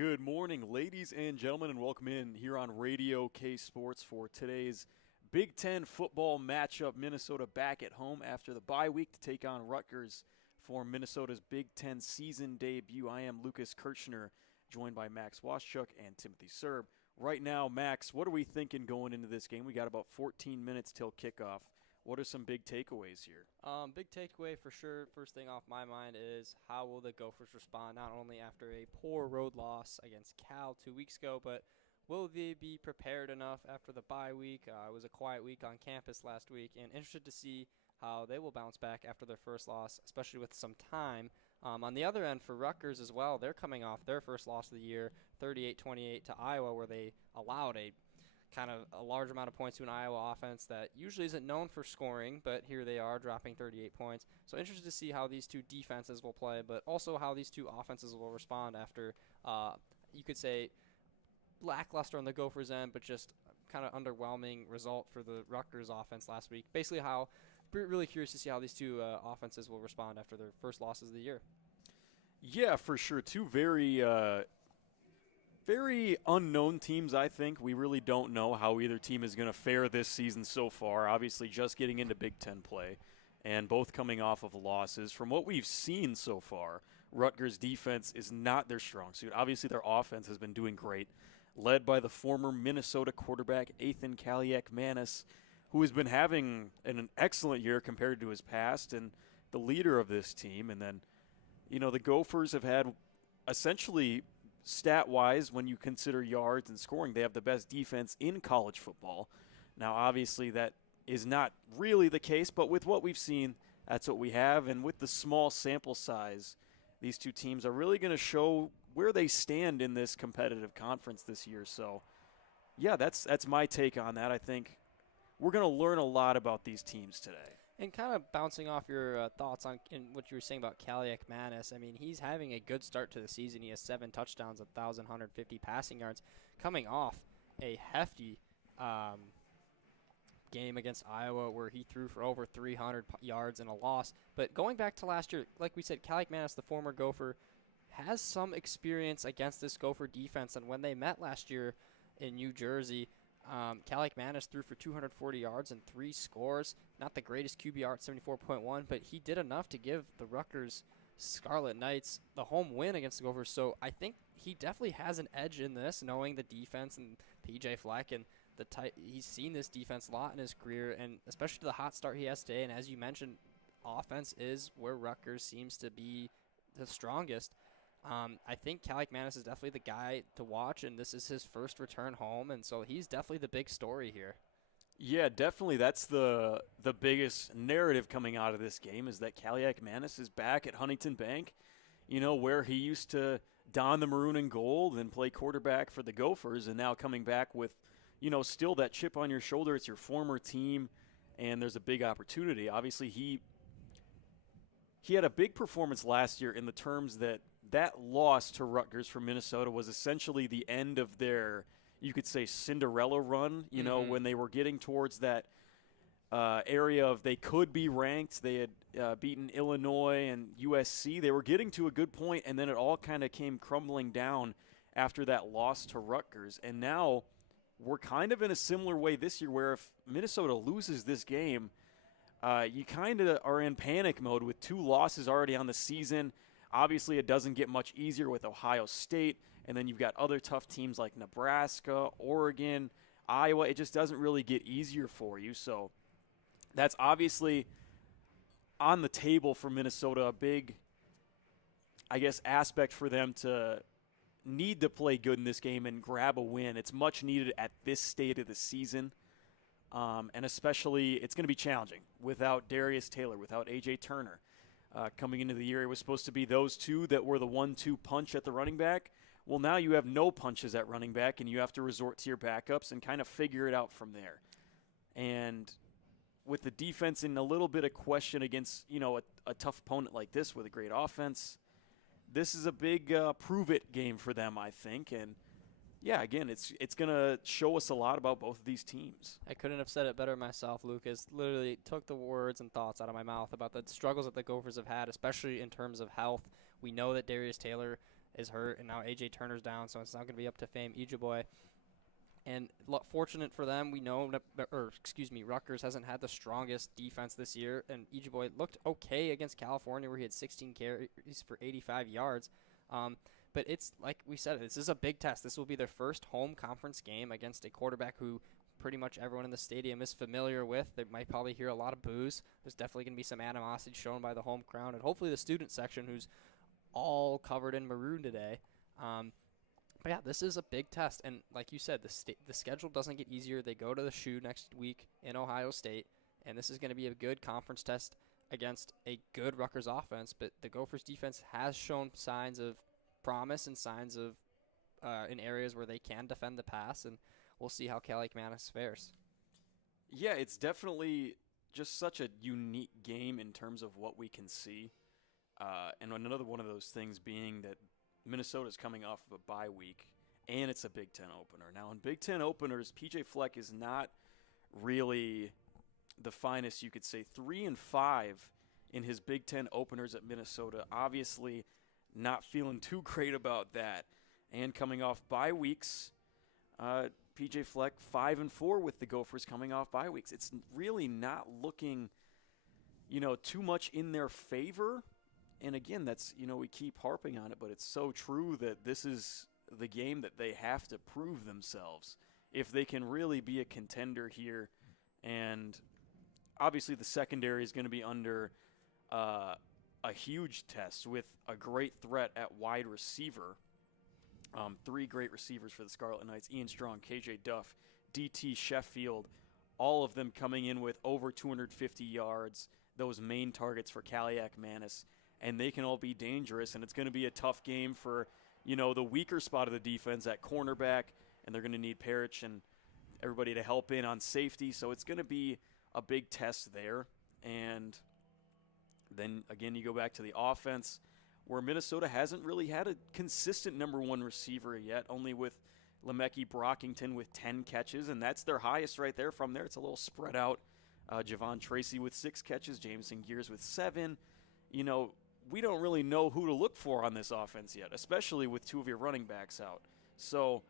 Good morning, ladies and gentlemen, and welcome in here on Radio K Sports for today's Big Ten football matchup. Minnesota back at home after the bye week to take on Rutgers for Minnesota's Big Ten season debut. I am Lucas Kirchner, joined by Max Waschuk and Timothy Serb. Right now, Max, what are we thinking going into this game? We got about 14 minutes till kickoff. What are some big takeaways here? Big takeaway for sure. First thing off my mind is how will the Gophers respond not only after a poor road loss against Cal 2 weeks ago, but will they be prepared enough after the bye week? It was a quiet week on campus last week, and interested to see how they will bounce back after their first loss, especially with some time. On the other end for Rutgers as well, they're coming off their first loss of the year, 38-28 to Iowa, where they allowed a large amount of points to an Iowa offense that usually isn't known for scoring, but here they are dropping 38 points. So interested to see how these two defenses will play, but also how these two offenses will respond after, you could say, lackluster on the Gophers end, but just kind of underwhelming result for the Rutgers offense last week. Basically really curious to see how these two offenses will respond after their first losses of the year. Yeah, for sure. Two very unknown teams, I think. We really don't know how either team is going to fare this season so far. Obviously, just getting into Big Ten play and both coming off of losses. From what we've seen so far, Rutgers' defense is not their strong suit. Obviously, their offense has been doing great, led by the former Minnesota quarterback, Ethan Kaliak-Manis, who has been having an excellent year compared to his past and the leader of this team. And then, the Gophers have had essentially – stat-wise, when you consider yards and scoring, they have the best defense in college football. Now, obviously, that is not really the case, but with what we've seen, that's what we have. And with the small sample size, these two teams are really going to show where they stand in this competitive conference this year. So, yeah, that's my take on that. I think we're going to learn a lot about these teams today. And kind of bouncing off your thoughts on what you were saying about Kaliak-Manis, I mean, he's having a good start to the season. He has 7 touchdowns, 1,150 passing yards, coming off a hefty game against Iowa where he threw for over 300 yards in a loss. But going back to last year, like we said, Kaliak-Manis, the former Gopher, has some experience against this Gopher defense. And when they met last year in New Jersey, Kaliak-Manis threw for 240 yards and 3 scores. Not the greatest QBR at 74.1, but he did enough to give the Rutgers Scarlet Knights the home win against the Gophers. So I think he definitely has an edge in this, knowing the defense and P.J. Fleck and he's seen this defense a lot in his career, and especially the hot start he has today. And as you mentioned, offense is where Rutgers seems to be the strongest. I think Kaliak-Manis is definitely the guy to watch, and this is his first return home, and so he's definitely the big story here. Yeah, definitely. That's the biggest narrative coming out of this game is that Kaliak-Manis is back at Huntington Bank, where he used to don the maroon and gold and play quarterback for the Gophers, and now coming back with, still that chip on your shoulder. It's your former team, and there's a big opportunity. Obviously, he had a big performance last year in the terms that loss to Rutgers from Minnesota was essentially the end of their, you could say, Cinderella run, when they were getting towards that area of they could be ranked. They had beaten Illinois and USC. They were getting to a good point, and then it all kind of came crumbling down after that loss to Rutgers. And now we're kind of in a similar way this year where if Minnesota loses this game, you kind of are in panic mode with 2 losses already on the season. Obviously, it doesn't get much easier with Ohio State, and then you've got other tough teams like Nebraska, Oregon, Iowa. It just doesn't really get easier for you. So that's obviously on the table for Minnesota, a big, aspect for them to need to play good in this game and grab a win. It's much needed at this state of the season. And especially it's going to be challenging without Darius Taylor, without A.J. Turner. Coming into the year, it was supposed to be those two that were the 1-2 punch at the running back. Well, now you have no punches at running back, and you have to resort to your backups and kind of figure it out from there. And with the defense in a little bit of question against, a tough opponent like this with a great offense, this is a big prove-it game for them, I think. And yeah, again, it's going to show us a lot about both of these teams. I couldn't have said it better myself, Lucas. Literally took the words and thoughts out of my mouth about the struggles that the Gophers have had, especially in terms of health. We know that Darius Taylor is hurt, and now A.J. Turner's down, so it's not going to be up to Fame Ijiboy. And fortunate for them, we know, Rutgers hasn't had the strongest defense this year, and Ijiboy looked okay against California where he had 16 carries for 85 yards. But it's like we said, this is a big test. This will be their first home conference game against a quarterback who pretty much everyone in the stadium is familiar with. They might probably hear a lot of boos. There's definitely going to be some animosity shown by the home crowd, and hopefully the student section who's all covered in maroon today. But yeah, this is a big test, and like you said, the schedule doesn't get easier. They go to the Shoe next week in Ohio State, and this is going to be a good conference test against a good Rutgers offense. But the Gophers defense has shown signs of promise and signs of in areas where they can defend the pass, and we'll see how Cali Manis fares. Yeah, it's definitely just such a unique game in terms of what we can see. And another one of those things being that Minnesota's coming off of a bye week, and it's a Big Ten opener. Now, in Big Ten openers, P.J. Fleck is not really the finest, you could say. 3-5 in his Big Ten openers at Minnesota. Obviously not feeling too great about that. And coming off bye weeks, P.J. Fleck 5-4 with the Gophers coming off bye weeks. It's really not looking, too much in their favor. And again, that's, we keep harping on it, but it's so true that this is the game that they have to prove themselves if they can really be a contender here. And obviously the secondary is going to be under a huge test with a great threat at wide receiver. 3 great receivers for the Scarlet Knights: Ian Strong, KJ Duff, DT Sheffield, all of them coming in with over 250 yards, those main targets for Kaliak Manis. And they can all be dangerous, and it's going to be a tough game for, the weaker spot of the defense at cornerback, and they're going to need Parrish and everybody to help in on safety. So it's going to be a big test there. And then, again, you go back to the offense, where Minnesota hasn't really had a consistent number 1 receiver yet, only with Lemeki Brockington with 10 catches, and that's their highest right there. From there, it's a little spread out. Javon Tracy with 6 catches, Jameson Gears with 7. We don't really know who to look for on this offense yet, especially with 2 of your running backs out. So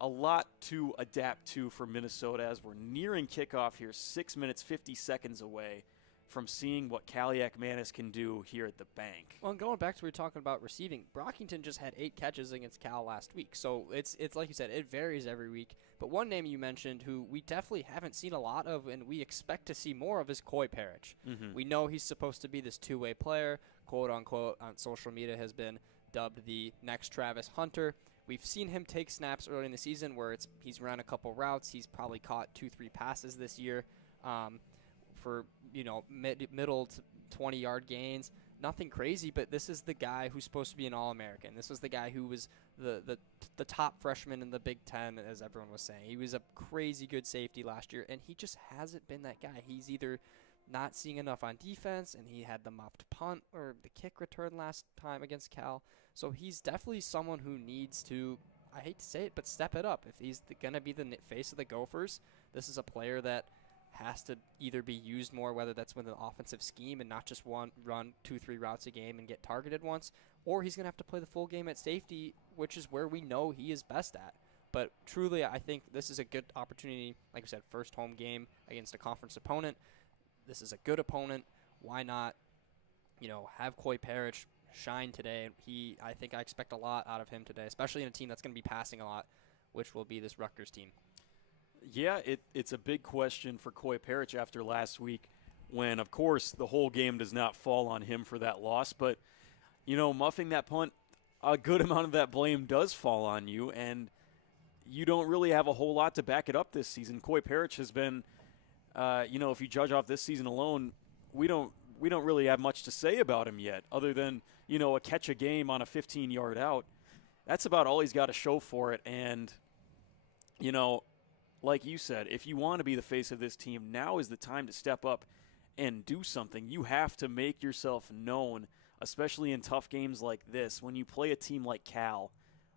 a lot to adapt to for Minnesota as we're nearing kickoff here, 6 minutes, 50 seconds away from seeing what Kaliak Manis can do here at the bank. Well, and going back to what we were talking about receiving, Brockington just had 8 catches against Cal last week. So it's like you said, it varies every week. But one name you mentioned who we definitely haven't seen a lot of and we expect to see more of is Coy Parrish. Mm-hmm. We know he's supposed to be this two-way player, quote-unquote, on social media has been dubbed the next Travis Hunter. We've seen him take snaps early in the season where he's run a couple routes. He's probably caught 2-3 passes this year for middle to 20-yard gains. Nothing crazy, but this is the guy who's supposed to be an All-American. This was the guy who was the top freshman in the Big Ten, as everyone was saying. He was a crazy good safety last year, and he just hasn't been that guy. He's either not seeing enough on defense, and he had the muffed punt or the kick return last time against Cal. So he's definitely someone who needs to, I hate to say it, but step it up. If he's going to be the face of the Gophers, this is a player that has to either be used more, whether that's with an offensive scheme and not just run 2-3 routes a game and get targeted once, or he's going to have to play the full game at safety, which is where we know he is best at. But truly, I think this is a good opportunity. Like I said, first home game against a conference opponent. This is a good opponent. Why not, have Coy Parrish shine today? I think I expect a lot out of him today, especially in a team that's going to be passing a lot, which will be this Rutgers team. Yeah, it's a big question for Coy Parrish after last week when, of course, the whole game does not fall on him for that loss. But, muffing that punt, a good amount of that blame does fall on you, and you don't really have a whole lot to back it up this season. Coy Parrish has been, if you judge off this season alone, we don't really have much to say about him yet other than, a catch a game on a 15-yard out. That's about all he's got to show for it. And, like you said, if you want to be the face of this team, now is the time to step up and do something. You have to make yourself known, especially in tough games like this, when you play a team like Cal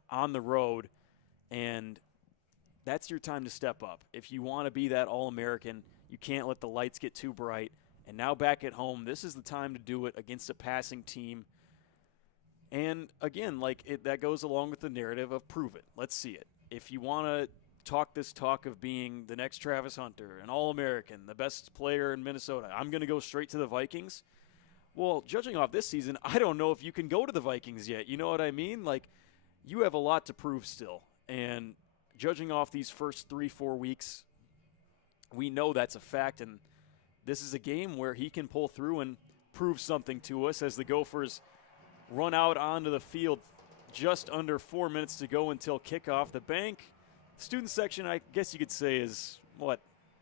on the road, and that's your time to step up. If you want to be that All-American, you can't let the lights get too bright. And now back at home, this is the time to do it against a passing team. And again, that goes along with the narrative of prove it. Let's see it. If you want to talk this talk of being the next Travis Hunter, an All-American, the best player in Minnesota, I'm going to go straight to the Vikings. Well, judging off this season, I don't know if you can go to the Vikings yet. You know what I mean? Like, you have a lot to prove still. And judging off these first 3-4 weeks, we know that's a fact. And this is a game where he can pull through and prove something to us as the Gophers run out onto the field just under 4 minutes to go until kickoff. The bank student section, I guess you could say, is,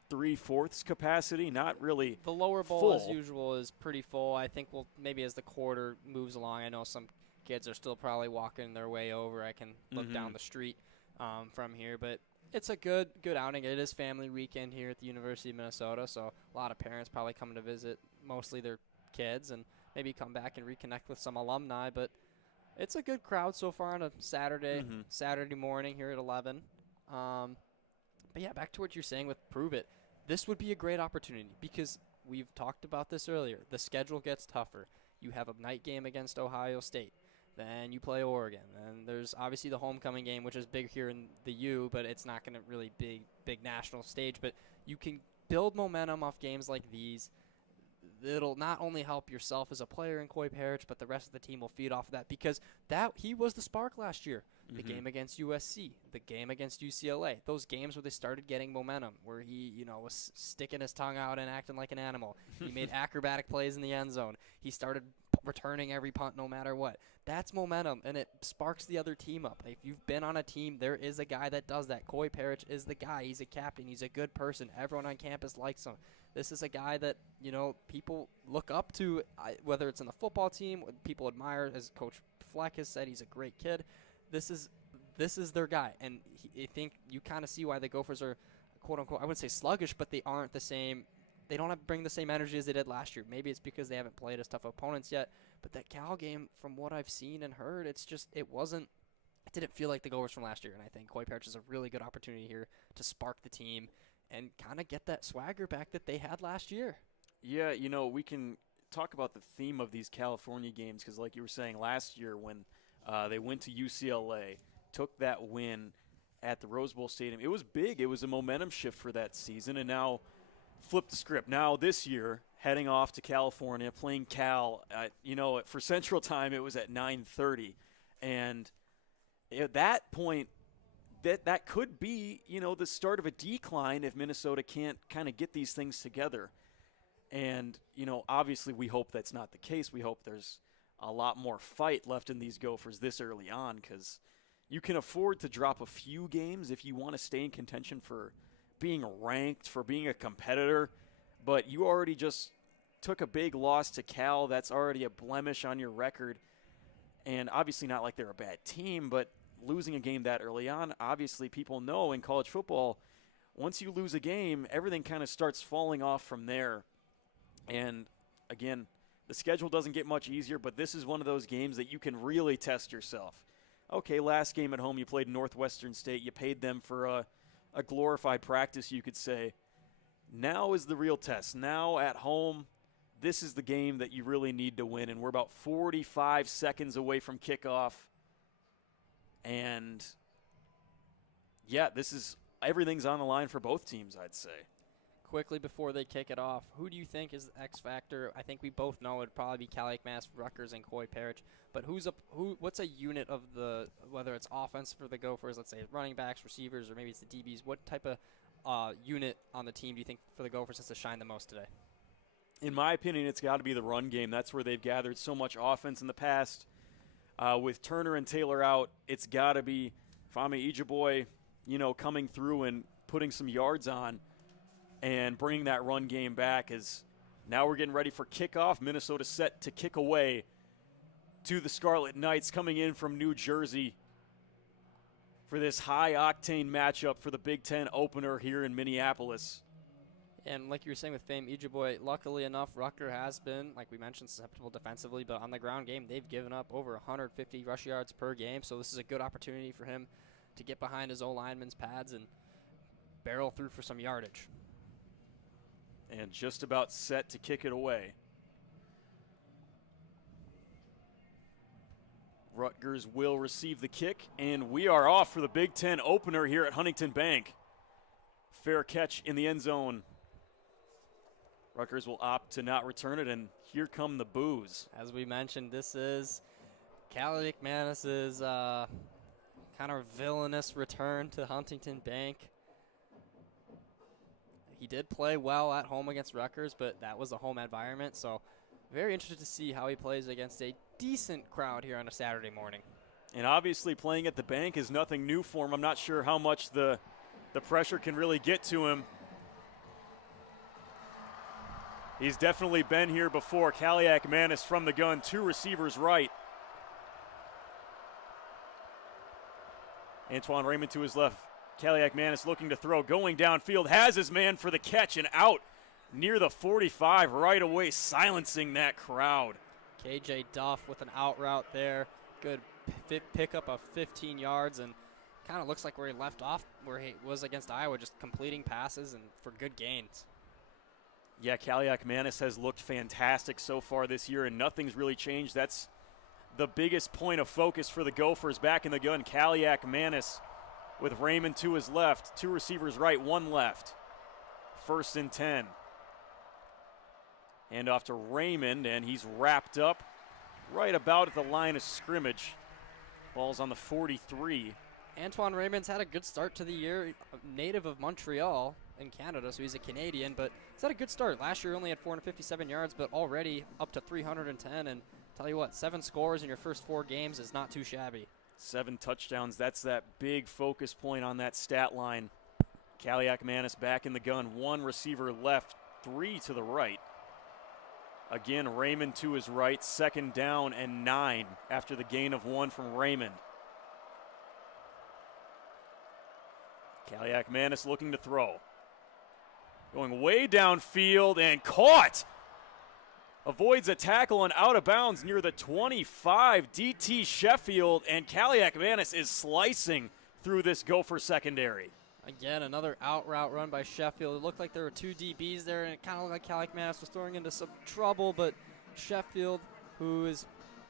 3/4 capacity, not really the lower bowl full. As usual is pretty full. I think maybe as the quarter moves along, I know some kids are still probably walking their way over. I can look down the street from here, but it's a good outing. It is family weekend here at the University of Minnesota, so a lot of parents probably coming to visit mostly their kids and maybe come back and reconnect with some alumni, but it's a good crowd so far on a Saturday morning here at 11. But yeah, back to what you're saying with prove it. This would be a great opportunity because we've talked about this earlier. The schedule gets tougher. You have a night game against Ohio State. Then you play Oregon. Then there's obviously the homecoming game, which is big here in the U, but it's not going to really big national stage. But you can build momentum off games like these. It'll not only help yourself as a player in Coy Parrish, but the rest of the team will feed off of that because he was the spark last year. The game against USC, the game against UCLA, those games where they started getting momentum, where he, was sticking his tongue out and acting like an animal. He made acrobatic plays in the end zone. He started returning every punt no matter what. That's momentum, and it sparks the other team up. If you've been on a team, there is a guy that does that. Coy Parrish is the guy. He's a captain. He's a good person. Everyone on campus likes him. This is a guy that, people look up to, whether it's in the football team, people admire. As Coach Fleck has said, he's a great kid. This is their guy, and I think you kind of see why the Gophers are, quote unquote, I wouldn't say sluggish, but they aren't the same. They don't bring the same energy as they did last year. Maybe it's because they haven't played as tough opponents yet. But that Cal game, from what I've seen and heard, it didn't feel like the Gophers from last year. And I think Coy Parrish is a really good opportunity here to spark the team and kind of get that swagger back that they had last year. Yeah, we can talk about the theme of these California games because, like you were saying, last year when they went to UCLA, took that win at the Rose Bowl Stadium. It was big. It was a momentum shift for that season, and now flip the script. Now this year, heading off to California, playing Cal, for Central Time, it was at 9:30. And at that point, that could be, the start of a decline if Minnesota can't kind of get these things together. And, obviously we hope that's not the case. We hope there's a lot more fight left in these Gophers this early on because you can afford to drop a few games if you want to stay in contention for being ranked, for being a competitor. But you already just took a big loss to Cal. That's already a blemish on your record. And obviously not like they're a bad team, but losing a game that early on, obviously people know in college football, once you lose a game, everything kind of starts falling off from there. And again, the schedule doesn't get much easier, but this is one of those games that you can really test yourself. Okay, last game at home you played Northwestern State. You paid them for a glorified practice, you could say. Now is the real test. Now at home, this is the game that you really need to win, and we're about 45 seconds away from kickoff. And, yeah, everything's on the line for both teams, I'd say. Quickly before they kick it off, who do you think is the X factor? I think we both know it'd probably be Calumet, Rutgers, and Coy Parrish. But what's a unit of whether it's offense for the Gophers, let's say running backs, receivers, or maybe it's the DBs, what type of unit on the team do you think for the Gophers has to shine the most today? In my opinion, it's got to be the run game. That's where they've gathered so much offense in the past. With Turner and Taylor out, it's got to be Fami Ijiboy, coming through and putting some yards on and bringing that run game back. As now we're getting ready for kickoff. Minnesota set to kick away to the Scarlet Knights coming in from New Jersey for this high-octane matchup for the Big Ten opener here in Minneapolis. And like you were saying with Fame Ijiboy, luckily enough, Rutgers has been, like we mentioned, susceptible defensively, but on the ground game, they've given up over 150 rush yards per game, so this is a good opportunity for him to get behind his O-lineman's pads and barrel through for some yardage. And just about set to kick it away. Rutgers will receive the kick, and we are off for the Big Ten opener here at Huntington Bank. Fair catch in the end zone. Rutgers will opt to not return it, and here come the boos. As we mentioned, this is Callie McManus's kind of villainous return to Huntington Bank. He did play well at home against Rutgers, but that was a home environment, so very interested to see how he plays against a decent crowd here on a Saturday morning. And obviously playing at the bank is nothing new for him. I'm not sure how much the pressure can really get to him. He's definitely been here before. Callie McManus from the gun, 2 receivers right. Antoine Raymond to his left. Callie McManus looking to throw, going downfield, has his man for the catch and out near the 45 right away, silencing that crowd. KJ Duff with an out route there. Good pickup of 15 yards, and kind of looks like where he left off, where he was against Iowa, just completing passes and for good gains. Yeah, Callie McManus has looked fantastic so far this year, and nothing's really changed. That's the biggest point of focus for the Gophers. Back in the gun, Callie McManus with Raymond to his left. 2 receivers right, 1 left. 1st and 10. Hand off to Raymond, and he's wrapped up right about at the line of scrimmage. Ball's on the 43. Antoine Raymond's had a good start to the year, native of Montreal in Canada, so he's a Canadian, but he's had a good start. Last year only had 457 yards, but already up to 310, and tell you what, 7 scores in your first 4 games is not too shabby. 7 touchdowns, that's that big focus point on that stat line. Callie McManus back in the gun, 1 receiver left, 3 to the right. Again, Raymond to his right, 2nd down and 9 after the gain of 1 from Raymond. Callie McManus looking to throw. Going way downfield and caught. Avoids a tackle and out of bounds near the 25. DT Sheffield, and Callie McManus is slicing through this Gopher secondary. Again, another out route run by Sheffield. It looked like there were 2 DBs there, and it kind of looked like Callie McManus was throwing into some trouble, but Sheffield, who is,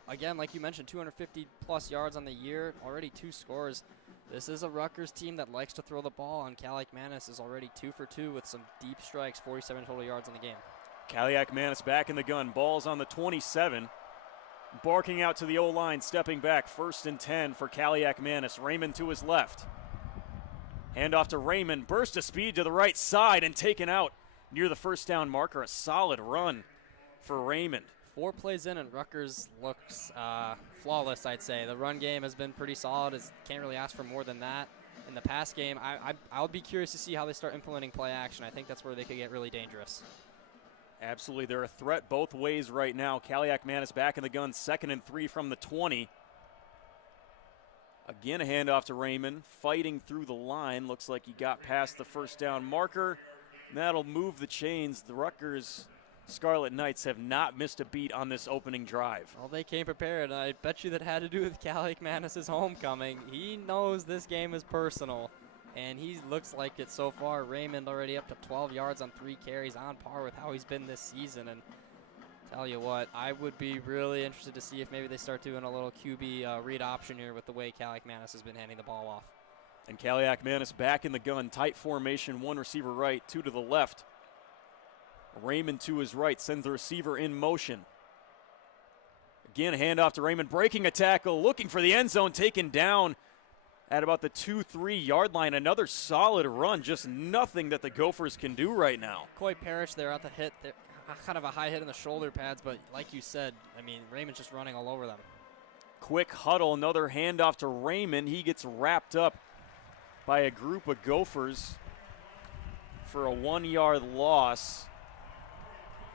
again, like you mentioned, 250-plus yards on the year, already 2 scores. This is a Rutgers team that likes to throw the ball, and Callie McManus is already 2 for 2 with some deep strikes, 47 total yards in the game. Callie McManus back in the gun. Ball's on the 27. Barking out to the O-line, stepping back. 1st and 10 for Callie McManus. Raymond to his left. Handoff to Raymond. Burst of speed to the right side and taken out near the 1st down marker. A solid run for Raymond. 4 plays in, and Rutgers looks flawless, I'd say. The run game has been pretty solid. Can't really ask for more than that. In the pass game, I would be curious to see how they start implementing play action. I think that's where they could get really dangerous. Absolutely. They're a threat both ways right now. Callie McManus back in the gun, 2nd and 3 from the 20. Again, a handoff to Raymond. Fighting through the line. Looks like he got past the 1st down marker. That'll move the chains. The Rutgers Scarlet Knights have not missed a beat on this opening drive. Well, they came prepared. I bet you that had to do with Callie McManus' homecoming. He knows this game is personal, and he looks like it so far. Raymond already up to 12 yards on 3 carries, on par with how he's been this season. And tell you what, I would be really interested to see if maybe they start doing a little QB read option here with the way Callie McManus has been handing the ball off. And Callie McManus back in the gun, tight formation, 1 receiver right, 2 to the left. Raymond to his right, sends the receiver in motion. Again, handoff to Raymond, breaking a tackle, looking for the end zone, taken down at about the 2-3 yard line. Another solid run, just nothing that the Gophers can do right now. Coy Parrish there at the hit, kind of a high hit in the shoulder pads, but like you said, I mean, Raymond's just running all over them. Quick huddle, another handoff to Raymond. He gets wrapped up by a group of Gophers for a 1-yard loss.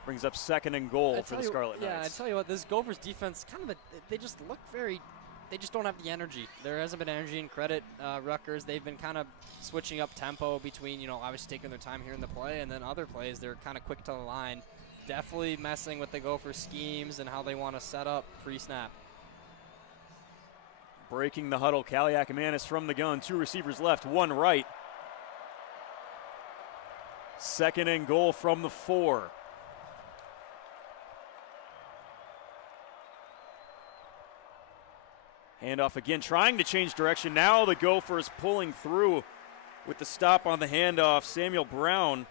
Brings up 2nd and goal for the Scarlet Knights. Yeah, I tell you what, this Gophers defense, they just look they just don't have the energy. There hasn't been energy in credit. Rutgers, they've been kind of switching up tempo between, obviously taking their time here in the play, and then other plays, they're kind of quick to the line. Definitely messing with the Gophers schemes and how they want to set up pre-snap. Breaking the huddle, Callie McManus from the gun. 2 receivers left, 1 right. 2nd and goal from the 4. Handoff again, trying to change direction. Now the Gophers pulling through with the stop on the handoff. Samuel Brown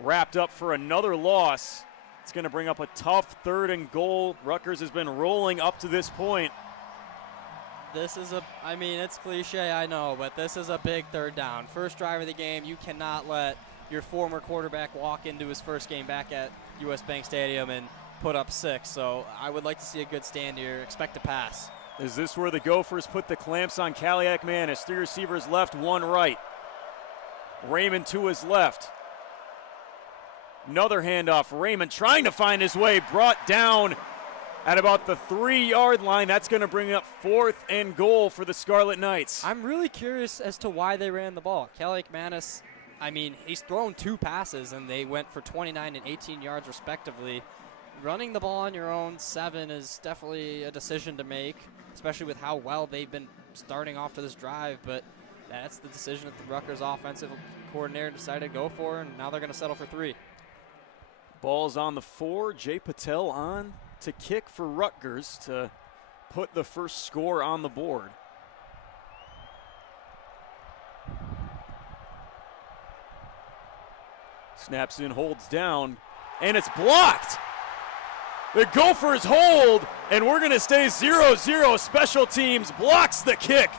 wrapped up for another loss. It's going to bring up a tough 3rd and goal. Rutgers has been rolling up to this point. This is I mean, it's cliche, I know, but this is a big 3rd down. First drive of the game, you cannot let your former quarterback walk into his first game back at U.S. Bank Stadium and put up 6. So I would like to see a good stand here. Expect a pass. Is this where the Gophers put the clamps on Kaliak Manis? 3 receivers left, 1 right. Raymond to his left. Another handoff. Raymond trying to find his way, brought down at about the 3-yard line. That's going to bring up 4th and goal for the Scarlet Knights. I'm really curious as to why they ran the ball. Kaliak Manis, I mean, he's thrown 2 passes, and they went for 29 and 18 yards respectively. Running the ball on your own 7 is definitely a decision to make, especially with how well they've been starting off to this drive. But that's the decision that the Rutgers offensive coordinator decided to go for, and now they're going to settle for 3. Ball's on the 4. Jay Patel on to kick for Rutgers to put the first score on the board. Snaps in, holds down, and it's blocked. The Gophers hold, and we're going to stay 0-0. Special teams blocks the kick,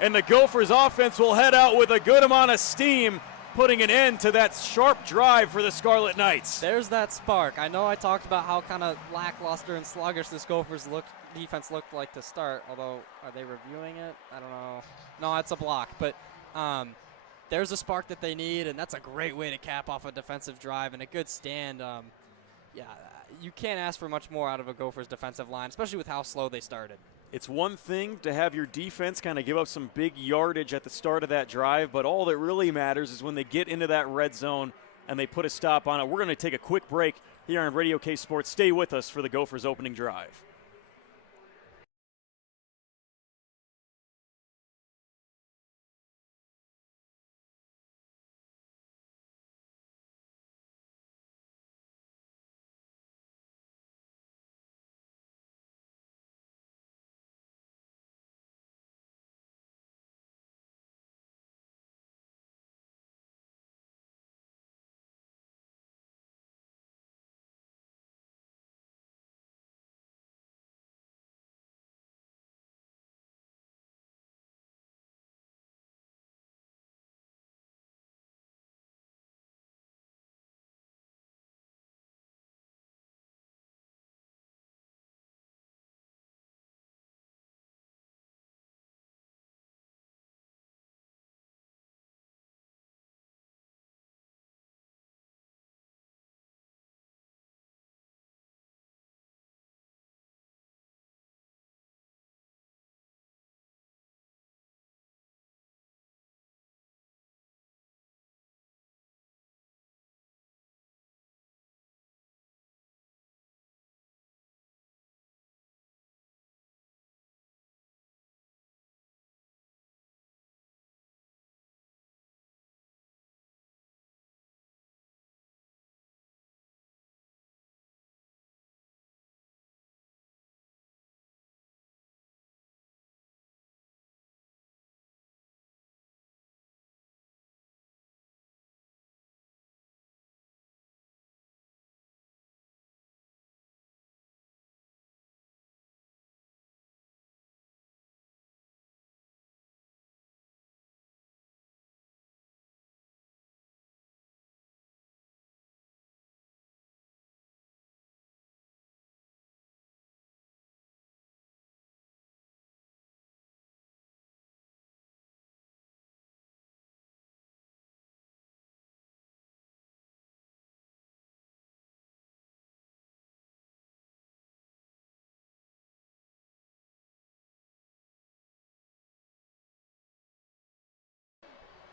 and the Gophers offense will head out with a good amount of steam, putting an end to that sharp drive for the Scarlet Knights. There's that spark. I know I talked about how kind of lackluster and sluggish this Gophers defense looked like to start, although are they reviewing it? I don't know. No, it's a block, but there's a spark that they need, and that's a great way to cap off a defensive drive and a good stand. Yeah, you can't ask for much more out of a Gophers defensive line, especially with how slow they started. It's one thing to have your defense kind of give up some big yardage at the start of that drive, but all that really matters is when they get into that red zone and they put a stop on it. We're going to take a quick break here on Radio K Sports. Stay with us for the Gophers opening drive.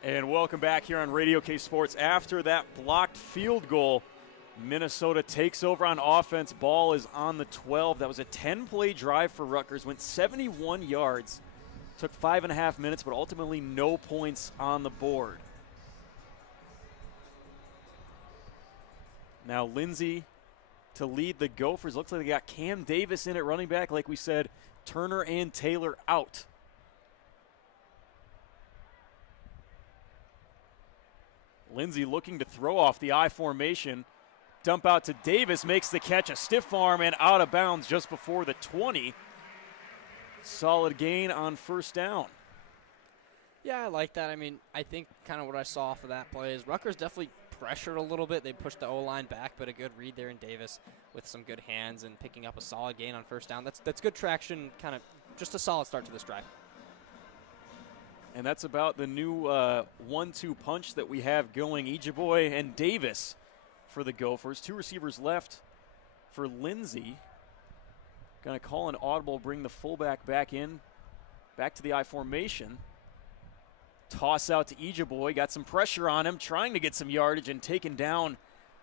And welcome back here on Radio K Sports. After that blocked field goal, Minnesota takes over on offense. Ball is on the 12. That was a 10-play drive for Rutgers. Went 71 yards. Took 5.5 minutes, but ultimately no points on the board. Now Lindsey to lead the Gophers. Looks like they got Cam Davis in at running back. Like we said, Turner and Taylor out. Lindsey looking to throw off the I formation. Dump out to Davis, makes the catch, a stiff arm, and out of bounds just before the 20. Solid gain on first down. Yeah, I like that. I mean, I think kind of what I saw off of that play is Rutgers definitely pressured a little bit. They pushed the O-line back, but a good read there in Davis with some good hands and picking up a solid gain on first down. That's good traction, kind of just a solid start to this drive. And that's about the new 1-2 punch that we have going. Ejeboy and Davis for the Gophers. 2 receivers left for Lindsey. Going to call an audible, bring the fullback back in, back to the I formation. Toss out to Ejeboy, got some pressure on him, trying to get some yardage and taken down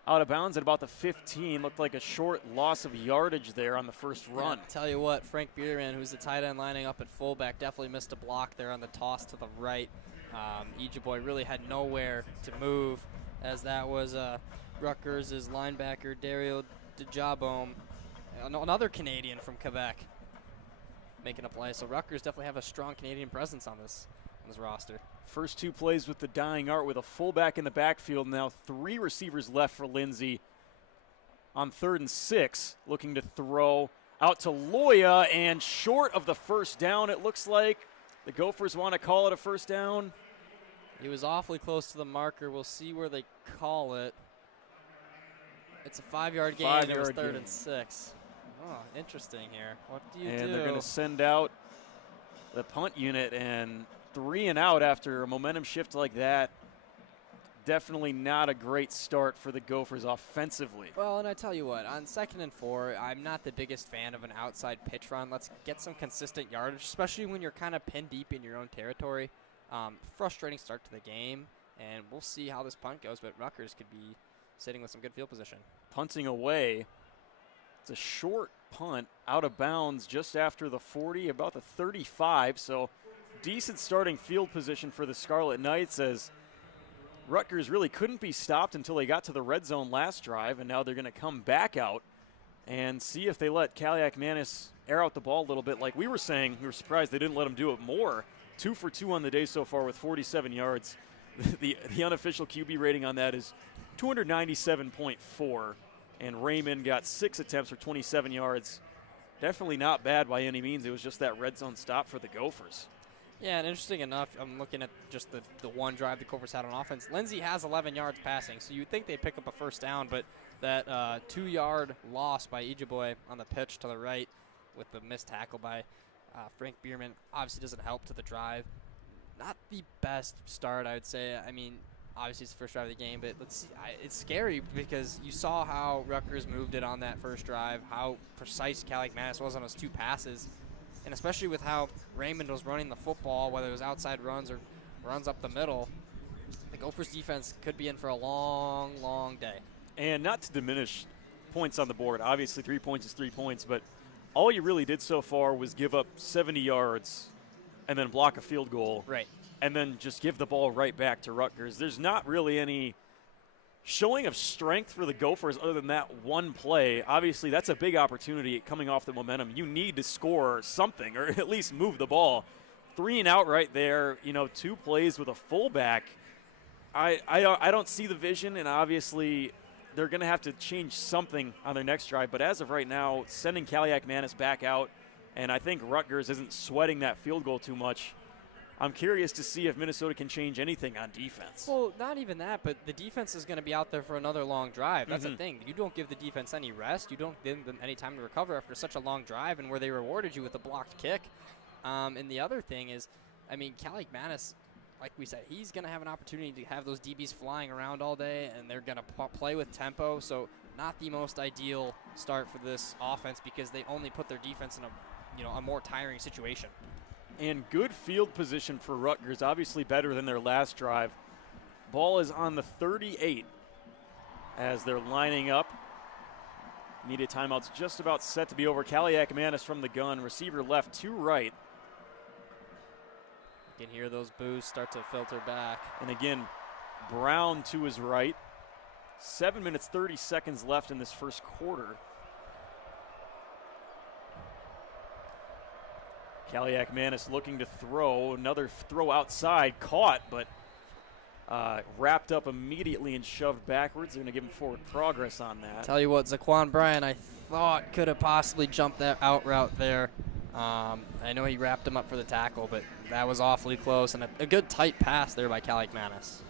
out of bounds at about the 15. Looked like a short loss of yardage there on the first run. Yeah, tell you what, Frank Bierman, who's the tight end lining up at fullback, definitely missed a block there on the toss to the right. Ejeboy really had nowhere to move, as that was Rutgers' linebacker, Daryl DeJabome, another Canadian from Quebec, making a play. So Rutgers definitely have a strong Canadian presence on this roster. First 2 plays with the dying art with a fullback in the backfield. Now 3 receivers left for Lindsey on 3rd and 6. Looking to throw out to Loya, and short of the first down. It looks like the Gophers want to call it a first down. He was awfully close to the marker. We'll see where they call it. It's a 5-yard gain. It was 3rd and 6. Oh, interesting here. What do you do? And they're going to send out the punt unit, and 3 and out after a momentum shift like that. Definitely not a great start for the Gophers offensively. Well, and I tell you what, on 2nd and 4, I'm not the biggest fan of an outside pitch run. Let's get some consistent yardage, especially when you're kind of pinned deep in your own territory. Frustrating start to the game, and we'll see how this punt goes, but Rutgers could be sitting with some good field position. Punting away. It's a short punt, out of bounds just after the 40, about the 35, so decent starting field position for the Scarlet Knights, as Rutgers really couldn't be stopped until they got to the red zone last drive, and now they're going to come back out and see if they let Kaliak Manis air out the ball a little bit. Like we were saying, we were surprised they didn't let him do it more. 2 for 2 on the day so far with 47 yards. The unofficial QB rating on that is 297.4, and Raymond got 6 attempts for 27 yards. Definitely not bad by any means. It was just that red zone stop for the Gophers. Yeah, and interesting enough, I'm looking at just the one drive the Gophers had on offense. Lindsey has 11 yards passing, so you'd think they'd pick up a first down, but that 2-yard loss by Ejeboy on the pitch to the right with the missed tackle by Frank Bierman obviously doesn't help to the drive. Not the best start, I would say. I mean, obviously it's the first drive of the game, but let's see. It's scary because you saw how Rutgers moved it on that first drive, how precise Kaliak Manis was on his 2 passes. And especially with how Raymond was running the football, whether it was outside runs or runs up the middle, the Gophers defense could be in for a long, long day. And not to diminish points on the board. Obviously 3 points is 3 points, but all you really did so far was give up 70 yards and then block a field goal. Right. And then just give the ball right back to Rutgers. There's not really any showing of strength for the Gophers other than that one play. Obviously, that's a big opportunity coming off the momentum. You need to score something or at least move the ball. 3 and out right there, 2 plays with a fullback. I don't see the vision, and obviously they're going to have to change something on their next drive. But as of right now, sending Kaliak Manis back out, and I think Rutgers isn't sweating that field goal too much. I'm curious to see if Minnesota can change anything on defense. Well, not even that, but the defense is going to be out there for another long drive. That's the thing. You don't give the defense any rest. You don't give them any time to recover after such a long drive, and where they rewarded you with a blocked kick. And the other thing is, I mean, Kaliak Manis, like we said, he's going to have an opportunity to have those DBs flying around all day, and they're going to play with tempo. So not the most ideal start for this offense because they only put their defense in a more tiring situation. And good field position for Rutgers, obviously better than their last drive. Ball is on the 38 as they're lining up. Media timeout's just about set to be over. Kaliak Manis from the gun, receiver left to right. You can hear those boos start to filter back. And again, Brown to his right. 7 minutes, 30 seconds left in this first quarter. Kaliak Manis looking to throw. Another throw outside. Caught, but wrapped up immediately and shoved backwards. They're going to give him forward progress on that. Tell you what, Zaquan Bryan, I thought could have possibly jumped that out route there. I know he wrapped him up for the tackle, but that was awfully close. And a good tight pass there by Kaliak Manis.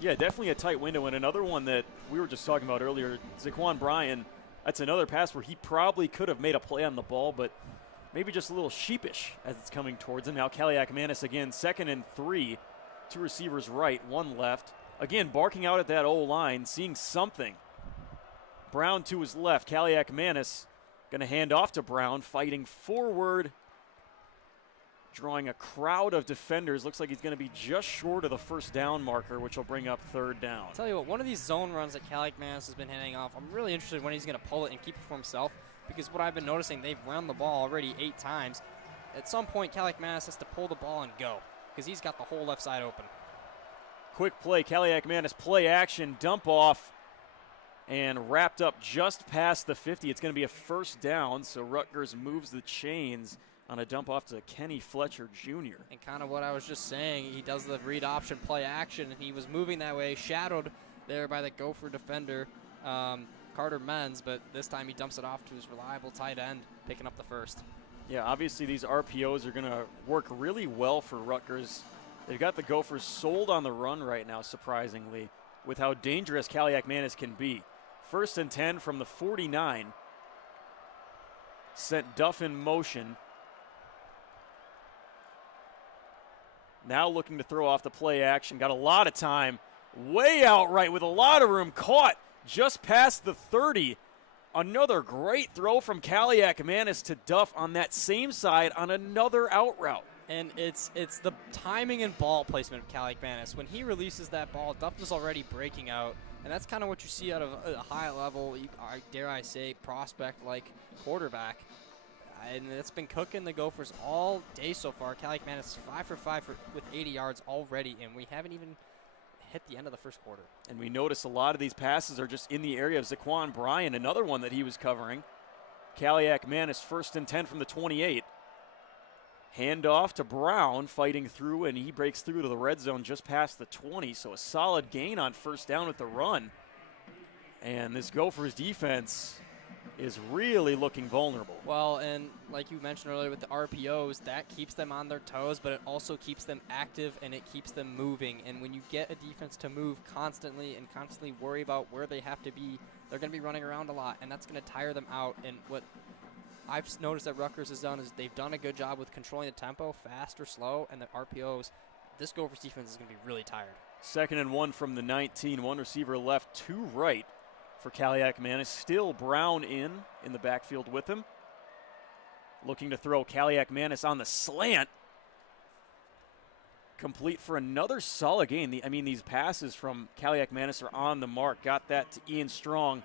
Yeah, definitely a tight window. And another one that we were just talking about earlier, Zaquan Bryan, that's another pass where he probably could have made a play on the ball, but maybe just a little sheepish as it's coming towards him. Now Kaliak Manis again, 2nd and 3. 2 receivers right, 1 left. Again, barking out at that O-line, seeing something. Brown to his left. Kaliak Manis going to hand off to Brown, fighting forward, drawing a crowd of defenders. Looks like he's going to be just short of the first down marker, which will bring up 3rd down. I'll tell you what, one of these zone runs that Kaliak Manis has been handing off, I'm really interested when he's going to pull it and keep it for himself, because what I've been noticing, they've run the ball already 8 times. At some point, Kaliak Manis has to pull the ball and go, because he's got the whole left side open. Quick play, Kaliak Manis play action, dump off, and wrapped up just past the 50. It's going to be a 1st down, so Rutgers moves the chains on a dump off to Kenny Fletcher Jr. And kind of what I was just saying, he does the read option play action, and he was moving that way, shadowed there by the Gopher defender, Carter Menz, but this time he dumps it off to his reliable tight end, picking up the 1st. Yeah, obviously these RPOs are going to work really well for Rutgers. They've got the Gophers sold on the run right now, surprisingly, with how dangerous Kaliak Manis can be. 1st and 10 from the 49. Sent Duff in motion. Now looking to throw off the play action. Got a lot of time. Way out right with a lot of room. Caught just past the 30. Another great throw from Kaliak Manis to Duff on that same side on another out route. And it's the timing and ball placement of Kaliak Manis. When he releases that ball, Duff is already breaking out, and that's kind of what you see out of a high level, dare I say, prospect-like quarterback. And it's been cooking the Gophers all day so far. Kaliak Manis 5 for 5 with 80 yards already, and we haven't even hit the end of the 1st quarter. And we notice a lot of these passes are just in the area of Zaquan Bryan, another one that he was covering. Kaliak Manis 1st and 10 from the 28. Hand off to Brown, fighting through, and he breaks through to the red zone just past the 20. So a solid gain on 1st down with the run. And this Gophers defense is really looking vulnerable. Well, and like you mentioned earlier with the RPOs, that keeps them on their toes, but it also keeps them active and it keeps them moving. And when you get a defense to move constantly and constantly worry about where they have to be, they're going to be running around a lot, and that's going to tire them out. And what I've noticed that Rutgers has done is they've done a good job with controlling the tempo, fast or slow, and the RPOs. This Gophers defense is going to be really tired. 2nd and 1 from the 19. 1 receiver left, 2 right for Kaliak Manis. Still Brown in the backfield with him. Looking to throw Kaliak Manis on the slant. Complete for another solid gain. These passes from Kaliak Manis are on the mark. Got that to Ian Strong,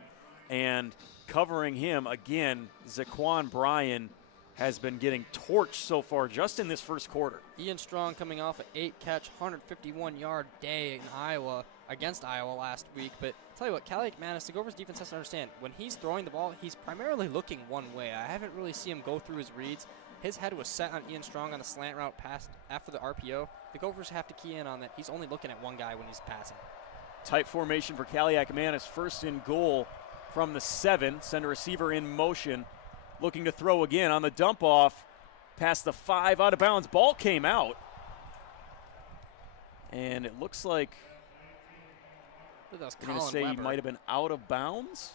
and covering him again, Zaquan Bryan has been getting torched so far just in this 1st quarter. Ian Strong coming off an 8-catch, 151-yard day in Iowa against Iowa last week. But tell you what, Kaliak Manis, the Gophers defense has to understand, when he's throwing the ball, he's primarily looking one way. I haven't really seen him go through his reads. His head was set on Ian Strong on the slant route pass after the RPO. The Gophers have to key in on that. He's only looking at one guy when he's passing. Tight formation for Kaliak Manis. 1st and goal from the 7. Send a receiver in motion. Looking to throw again on the dump off. Past the 5, out of bounds. Ball came out. And it looks like I'm going to say he might have been out of bounds.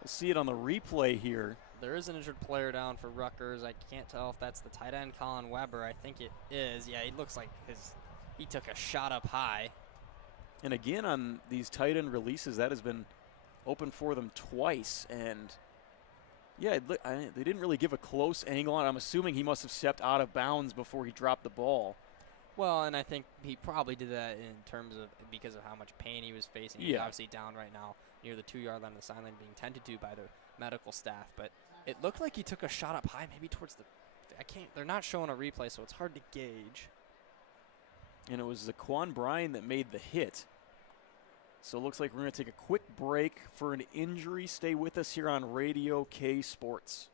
We'll see it on the replay here. There is an injured player down for Rutgers. I can't tell if that's the tight end, Colin Weber. I think it is. Yeah, he looks like he took a shot up high. And again, on these tight end releases, that has been open for them twice. And yeah, they didn't really give a close angle on it. I'm assuming he must have stepped out of bounds before he dropped the ball. Well, and I think he probably did that in terms of because of how much pain he was facing. He's obviously down right now near the 2-yard line of the sideline being tended to by the medical staff. But it looked like he took a shot up high, maybe towards the they're not showing a replay, so it's hard to gauge. And it was Zaquan Bryan that made the hit. So it looks like we're going to take a quick break for an injury. Stay with us here on Radio K Sports.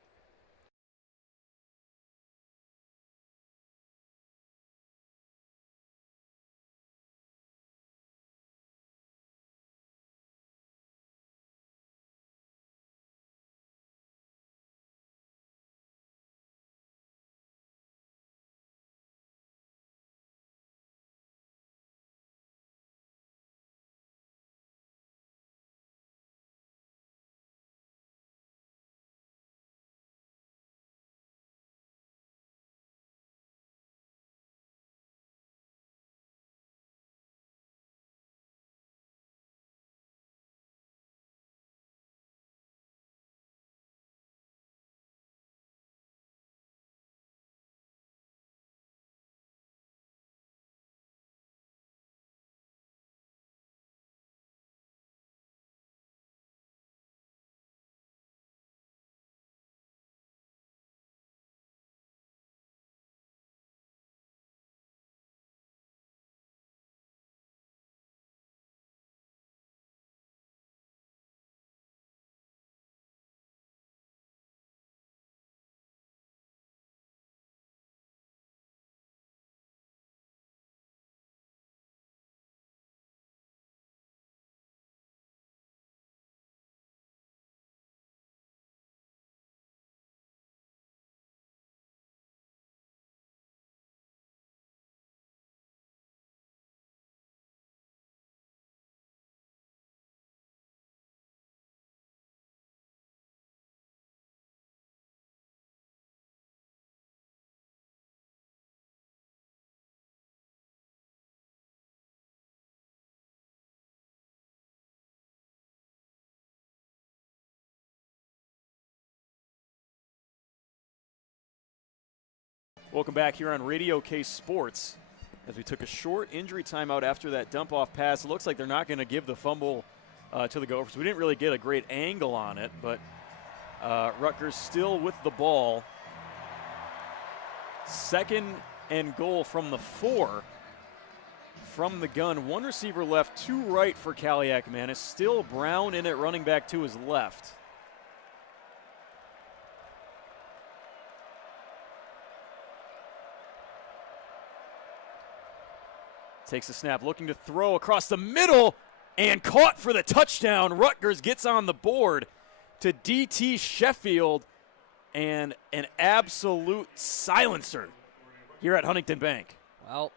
Welcome back here on Radio K Sports. As we took a short injury timeout after that dump-off pass, it looks like they're not going to give the fumble to the Gophers. We didn't really get a great angle on it, but Rutgers still with the ball. 2nd and goal from the 4 from the gun. 1 receiver left, 2 right for Kaliak Manis. Still Brown in it, running back to his left. Takes a snap, looking to throw across the middle, and caught for the touchdown. Rutgers gets on the board to DT Sheffield, and an absolute silencer here at Huntington Bank. Well,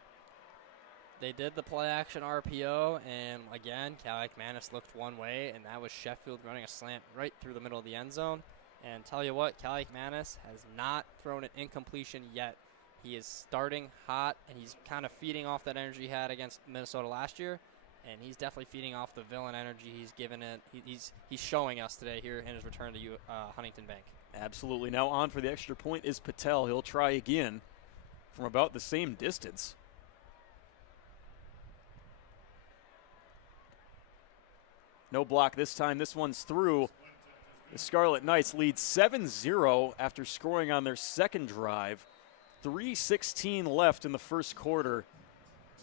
they did the play-action RPO, and again, Kaliak Manis looked one way, and that was Sheffield running a slant right through the middle of the end zone. And tell you what, Kaliak Manis has not thrown an incompletion yet. He is starting hot, and he's kind of feeding off that energy he had against Minnesota last year, and he's definitely feeding off the villain energy he's given it. He's showing us today here in his return to Huntington Bank. Absolutely. Now on for the extra point is Patel. He'll try again from about the same distance. No block this time. This one's through. The Scarlet Knights lead 7-0 after scoring on their second drive. 3:16 left in the first quarter.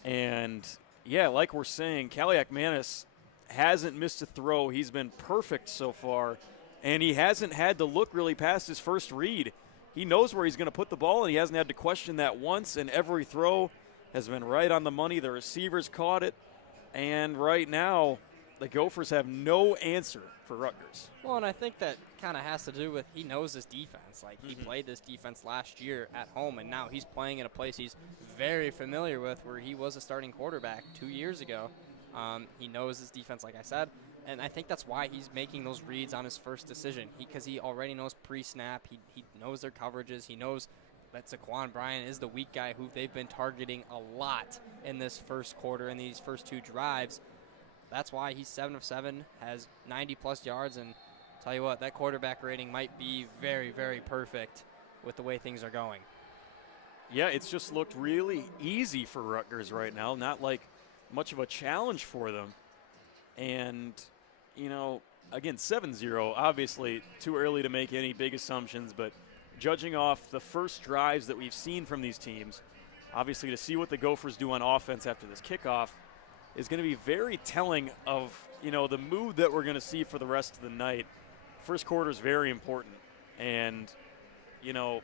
And, yeah, like we're saying, Kaliak Manis hasn't missed a throw. He's been perfect so far. And he hasn't had to look really past his first read. He knows where he's going to put the ball, and he hasn't had to question that once. And every throw has been right on the money. The receivers caught it. And right now, the Gophers have no answer for Rutgers. Well, and I think that kind of has to do with he knows his defense. Like, he played this defense last year at home, and now he's playing in a place he's very familiar with where he was a starting quarterback 2 years ago. He knows his defense, like I said, and I think that's why he's making those reads on his first decision because he already knows pre-snap. He knows their coverages. He knows that Zaquan Bryant is the weak guy who they've been targeting a lot in this first quarter in these first 2 drives. That's why he's 7 of 7, has 90-plus yards, and tell you what, that quarterback rating might be very, very perfect with the way things are going. Yeah, it's just looked really easy for Rutgers right now, not like much of a challenge for them. And, you know, again, 7-0, obviously too early to make any big assumptions, but judging off the first drives that we've seen from these teams, obviously to see what the Gophers do on offense after this kickoff is going to be very telling of, you know, the mood that we're going to see for the rest of the night. First quarter is very important. And, you know,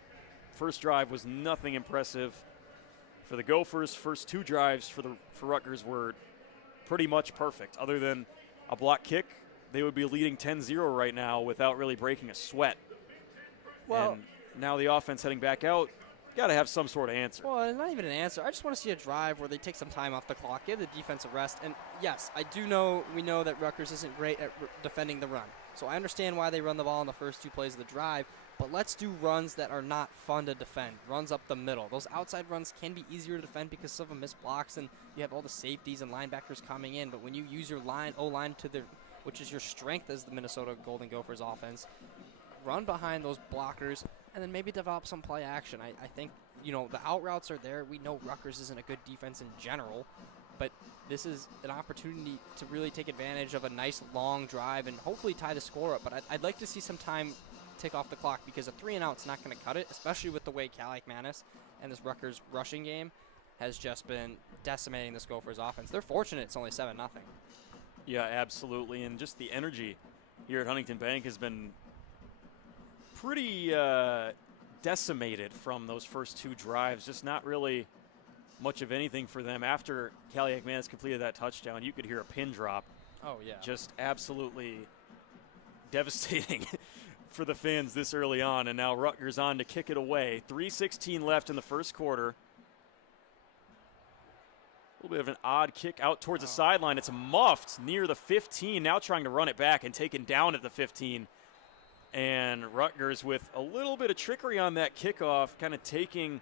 first drive was nothing impressive for the Gophers. First 2 drives for Rutgers were pretty much perfect. Other than a block kick, they would be leading 10-0 right now without really breaking a sweat. Well, and now the offense heading back out, got to have some sort of answer. Well, it's not even an answer. I just want to see a drive where they take some time off the clock, give the defense a rest. And, yes, we know that Rutgers isn't great at defending the run. So I understand why they run the ball in the first 2 plays of the drive, but let's do runs that are not fun to defend, runs up the middle. Those outside runs can be easier to defend because of a missed blocks and you have all the safeties and linebackers coming in. But when you use your O-line which is your strength as the Minnesota Golden Gophers offense, run behind those blockers, and then maybe develop some play action. I think, you know, the out routes are there. We know Rutgers isn't a good defense in general, but this is an opportunity to really take advantage of a nice long drive and hopefully tie the score up. But I'd like to see some time tick off the clock because a 3-and-out's not going to cut it, especially with the way Kaliak Manis and this Rutgers rushing game has just been decimating this Gophers offense. They're fortunate it's only 7-0. Yeah, absolutely. And just the energy here at Huntington Bank has been pretty decimated from those first 2 drives. Just not really much of anything for them. After Kaliak Manis completed that touchdown, you could hear a pin drop. Oh, yeah. Just absolutely devastating for the fans this early on. And now Rutgers on to kick it away. 3:16 left in the first quarter. A little bit of an odd kick out towards the sideline. It's muffed near the 15. Now trying to run it back and taken down at the 15. And Rutgers with a little bit of trickery on that kickoff, kind of taking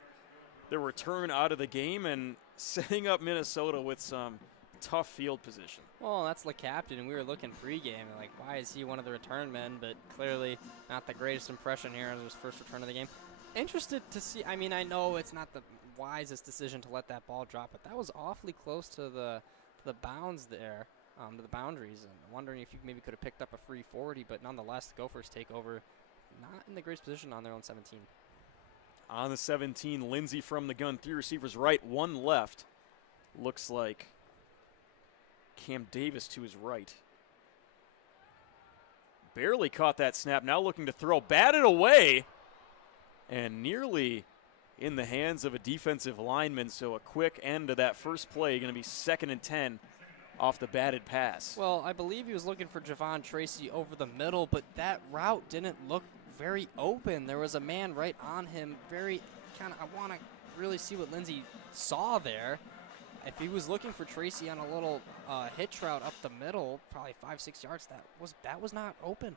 the return out of the game and setting up Minnesota with some tough field position. Well, that's the captain, and we were looking pregame, and like, why is he one of the return men? But clearly not the greatest impression here on his first return of the game. Interested to see. I mean, I know it's not the wisest decision to let that ball drop, but that was awfully close to the bounds there, to the boundaries. And I'm wondering if you maybe could have picked up a free 40, but nonetheless, the Gophers take over, not in the greatest position on their own 17. On the 17, Lindsey from the gun, 3 receivers right, 1 left. Looks like Cam Davis to his right. Barely caught that snap, now looking to throw, batted away, and nearly in the hands of a defensive lineman, so a quick end to that first play, going to be 2nd and 10 off the batted pass. Well, I believe he was looking for Javon Tracy over the middle, but that route didn't look very open. There was a man right on him, very kind of, I want to really see what Lindsey saw there. If he was looking for Tracy on a little hitch route up the middle, probably 5-6 yards, that was not open.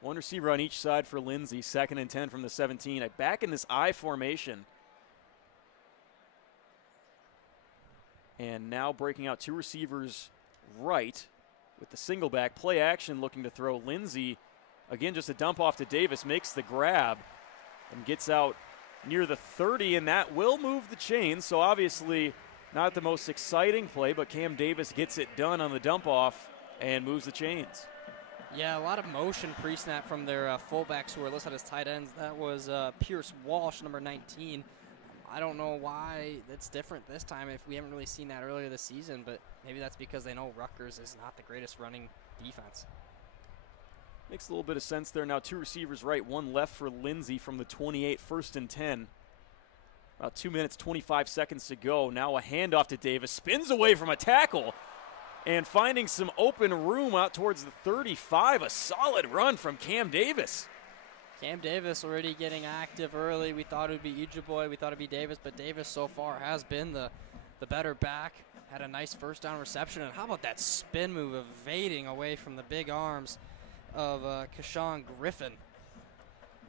1 receiver on each side for Lindsey, 2nd and 10 from the 17. Back in this I formation. And now breaking out 2 receivers right with the single back. Play action looking to throw. Lindsey, again, just a dump off to Davis, makes the grab and gets out near the 30, and that will move the chains. So obviously not the most exciting play, but Cam Davis gets it done on the dump off and moves the chains. Yeah, a lot of motion pre-snap from their fullbacks who are listed as tight ends. That was Pierce Walsh, number 19. I don't know why it's different this time if we haven't really seen that earlier this season, but maybe that's because they know Rutgers is not the greatest running defense. Makes a little bit of sense there. Now 2 receivers right, 1 left for Lindsey from the 28, 1st and 10. About 2 minutes, 25 seconds to go. Now a handoff to Davis, spins away from a tackle, and finding some open room out towards the 35. A solid run from Cam Davis. Cam Davis already getting active early. We thought it would be Ijiboy, we thought it would be Davis, but Davis so far has been the better back. Had a nice first down reception, and how about that spin move, evading away from the big arms of Keshawn Griffin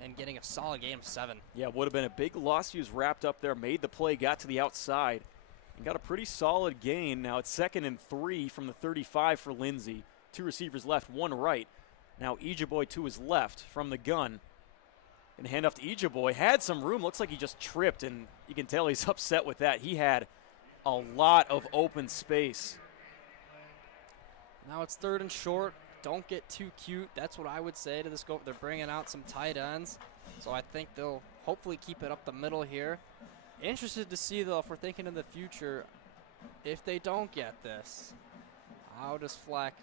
and getting a solid game of 7. Yeah, would have been a big loss. He was wrapped up there, made the play, got to the outside, and got a pretty solid gain. Now it's 2nd and 3 from the 35 for Lindsey. 2 receivers left, 1 right. Now Ijiboy to his left from the gun. And hand off to Ijiboy. Had some room. Looks like he just tripped, and you can tell he's upset with that. He had a lot of open space. Now it's 3rd and short. Don't get too cute. That's what I would say to this go. They're bringing out some tight ends, so I think they'll hopefully keep it up the middle here. Interested to see, though, if we're thinking in the future, if they don't get this, how does Fleck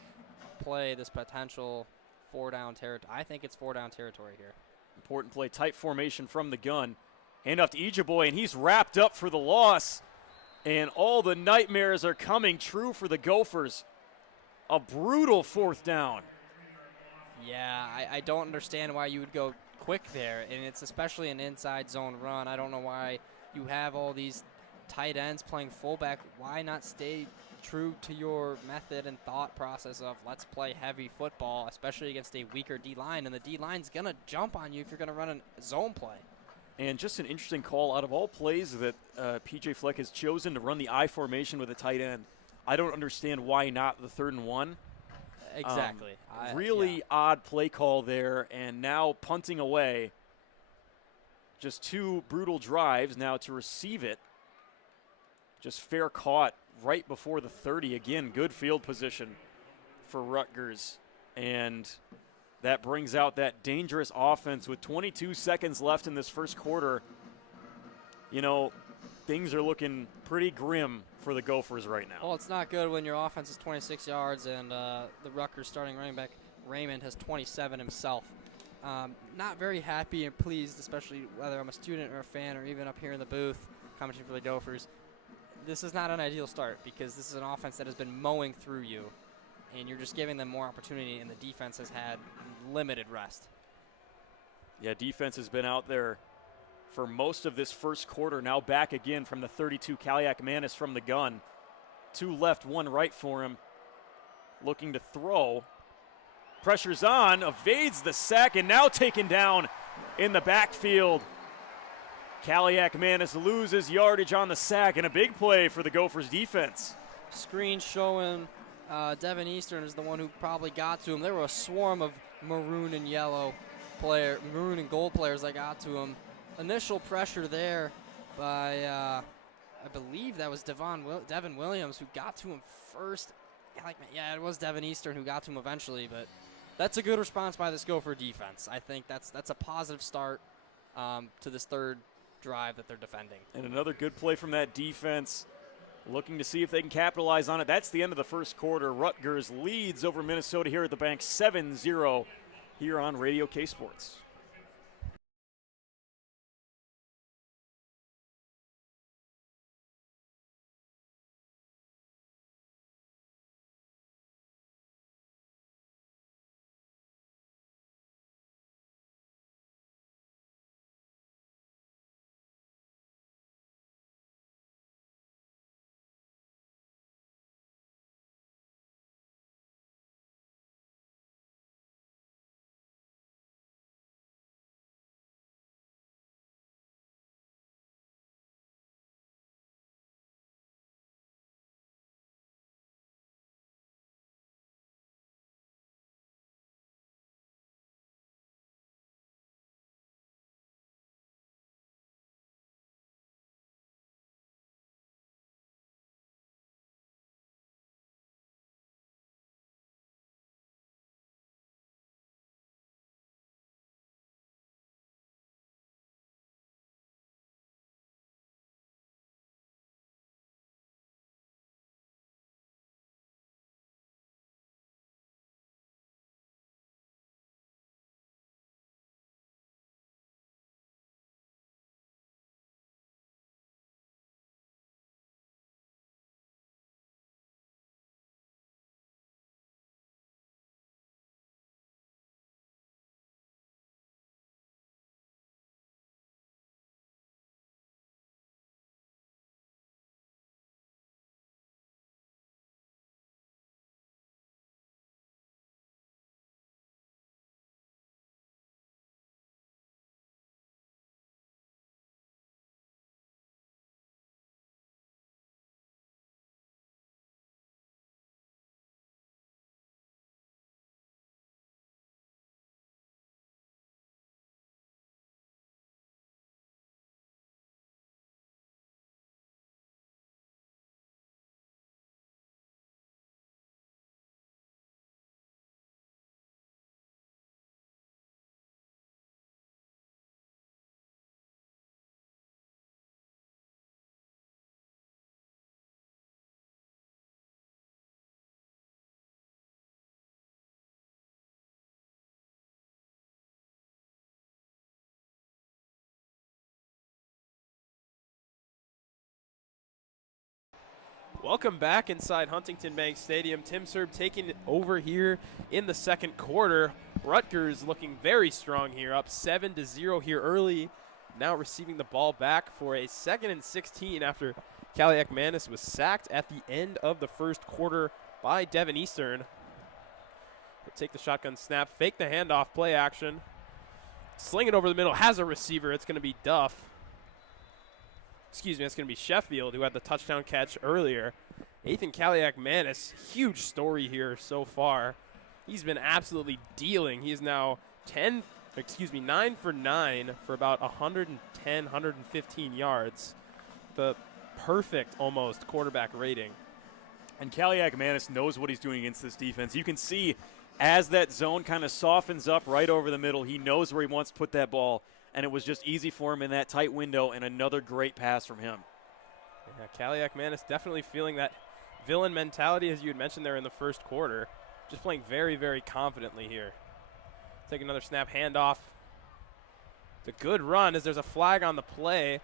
play this potential 4-down territory? I think it's 4-down territory here. Important play, tight formation from the gun. Hand off to Ijiboy, and he's wrapped up for the loss. And all the nightmares are coming true for the Gophers. A brutal 4th down. Yeah, I don't understand why you would go quick there, and it's especially an inside zone run. I don't know why you have all these tight ends playing fullback. Why not stay true to your method and thought process of let's play heavy football, especially against a weaker D-line, and the D-line's going to jump on you if you're going to run a zone play. And just an interesting call. Out of all plays that P.J. Fleck has chosen to run the I formation with a tight end, I don't understand why not the 3rd and 1. Exactly. Really odd play call there, and now punting away. Just 2 brutal drives now to receive it. Just fair caught right before the 30. Again, good field position for Rutgers. And that brings out that dangerous offense with 22 seconds left in this first quarter. You know, things are looking pretty grim for the Gophers right now. Well, it's not good when your offense is 26 yards and the Rutgers starting running back Raymond has 27 himself. Not very happy and pleased, especially whether I'm a student or a fan or even up here in the booth commenting for the Gophers. This is not an ideal start because this is an offense that has been mowing through you, and you're just giving them more opportunity, and the defense has had limited rest. Yeah, defense has been out there for most of this first quarter. Now back again from the 32, Kaliak Manis from the gun. 2 left, 1 right for him. Looking to throw. Pressure's on, evades the sack, and now taken down in the backfield. Kaliak Manis loses yardage on the sack, and a big play for the Gophers defense. Screen showing Devin Eastern is the one who probably got to him. There were a swarm of maroon and gold players that got to him. initial pressure there by, I believe that was Devin Williams who got to him first. Yeah, it was Devin Eastern who got to him eventually, but that's a good response by this Gopher defense. I think that's a positive start to this third drive that they're defending. And another good play from that defense, looking to see if they can capitalize on it. That's the end of the first quarter. Rutgers leads over Minnesota here at the bank 7-0 here on Radio K Sports. Welcome back inside Huntington Bank Stadium. Tim Serb taking over here in the second quarter. Rutgers looking very strong here, up 7-0 here early. Now receiving the ball back for a 2nd and 16 after Kaliak Manis was sacked at the end of the first quarter by Devin Eastern. He'll take the shotgun snap, fake the handoff, play action. Sling it over the middle, has a receiver. It's going to be Duff. Excuse me, it's going to be Sheffield, who had the touchdown catch earlier. Ethan Kaliak Manis, huge story here so far. He's been absolutely dealing. He is now 9 for 9 for about 110, 115 yards. The perfect, almost, quarterback rating. And Kaliak Manis knows what he's doing against this defense. You can see as that zone kind of softens up right over the middle, he knows where he wants to put that ball. And it was just easy for him in that tight window, and another great pass from him. Yeah, Kaliak Manis definitely feeling that villain mentality, as you had mentioned there in the first quarter. Just playing very, very confidently here. Take another snap, handoff. It's a good run as there's a flag on the play.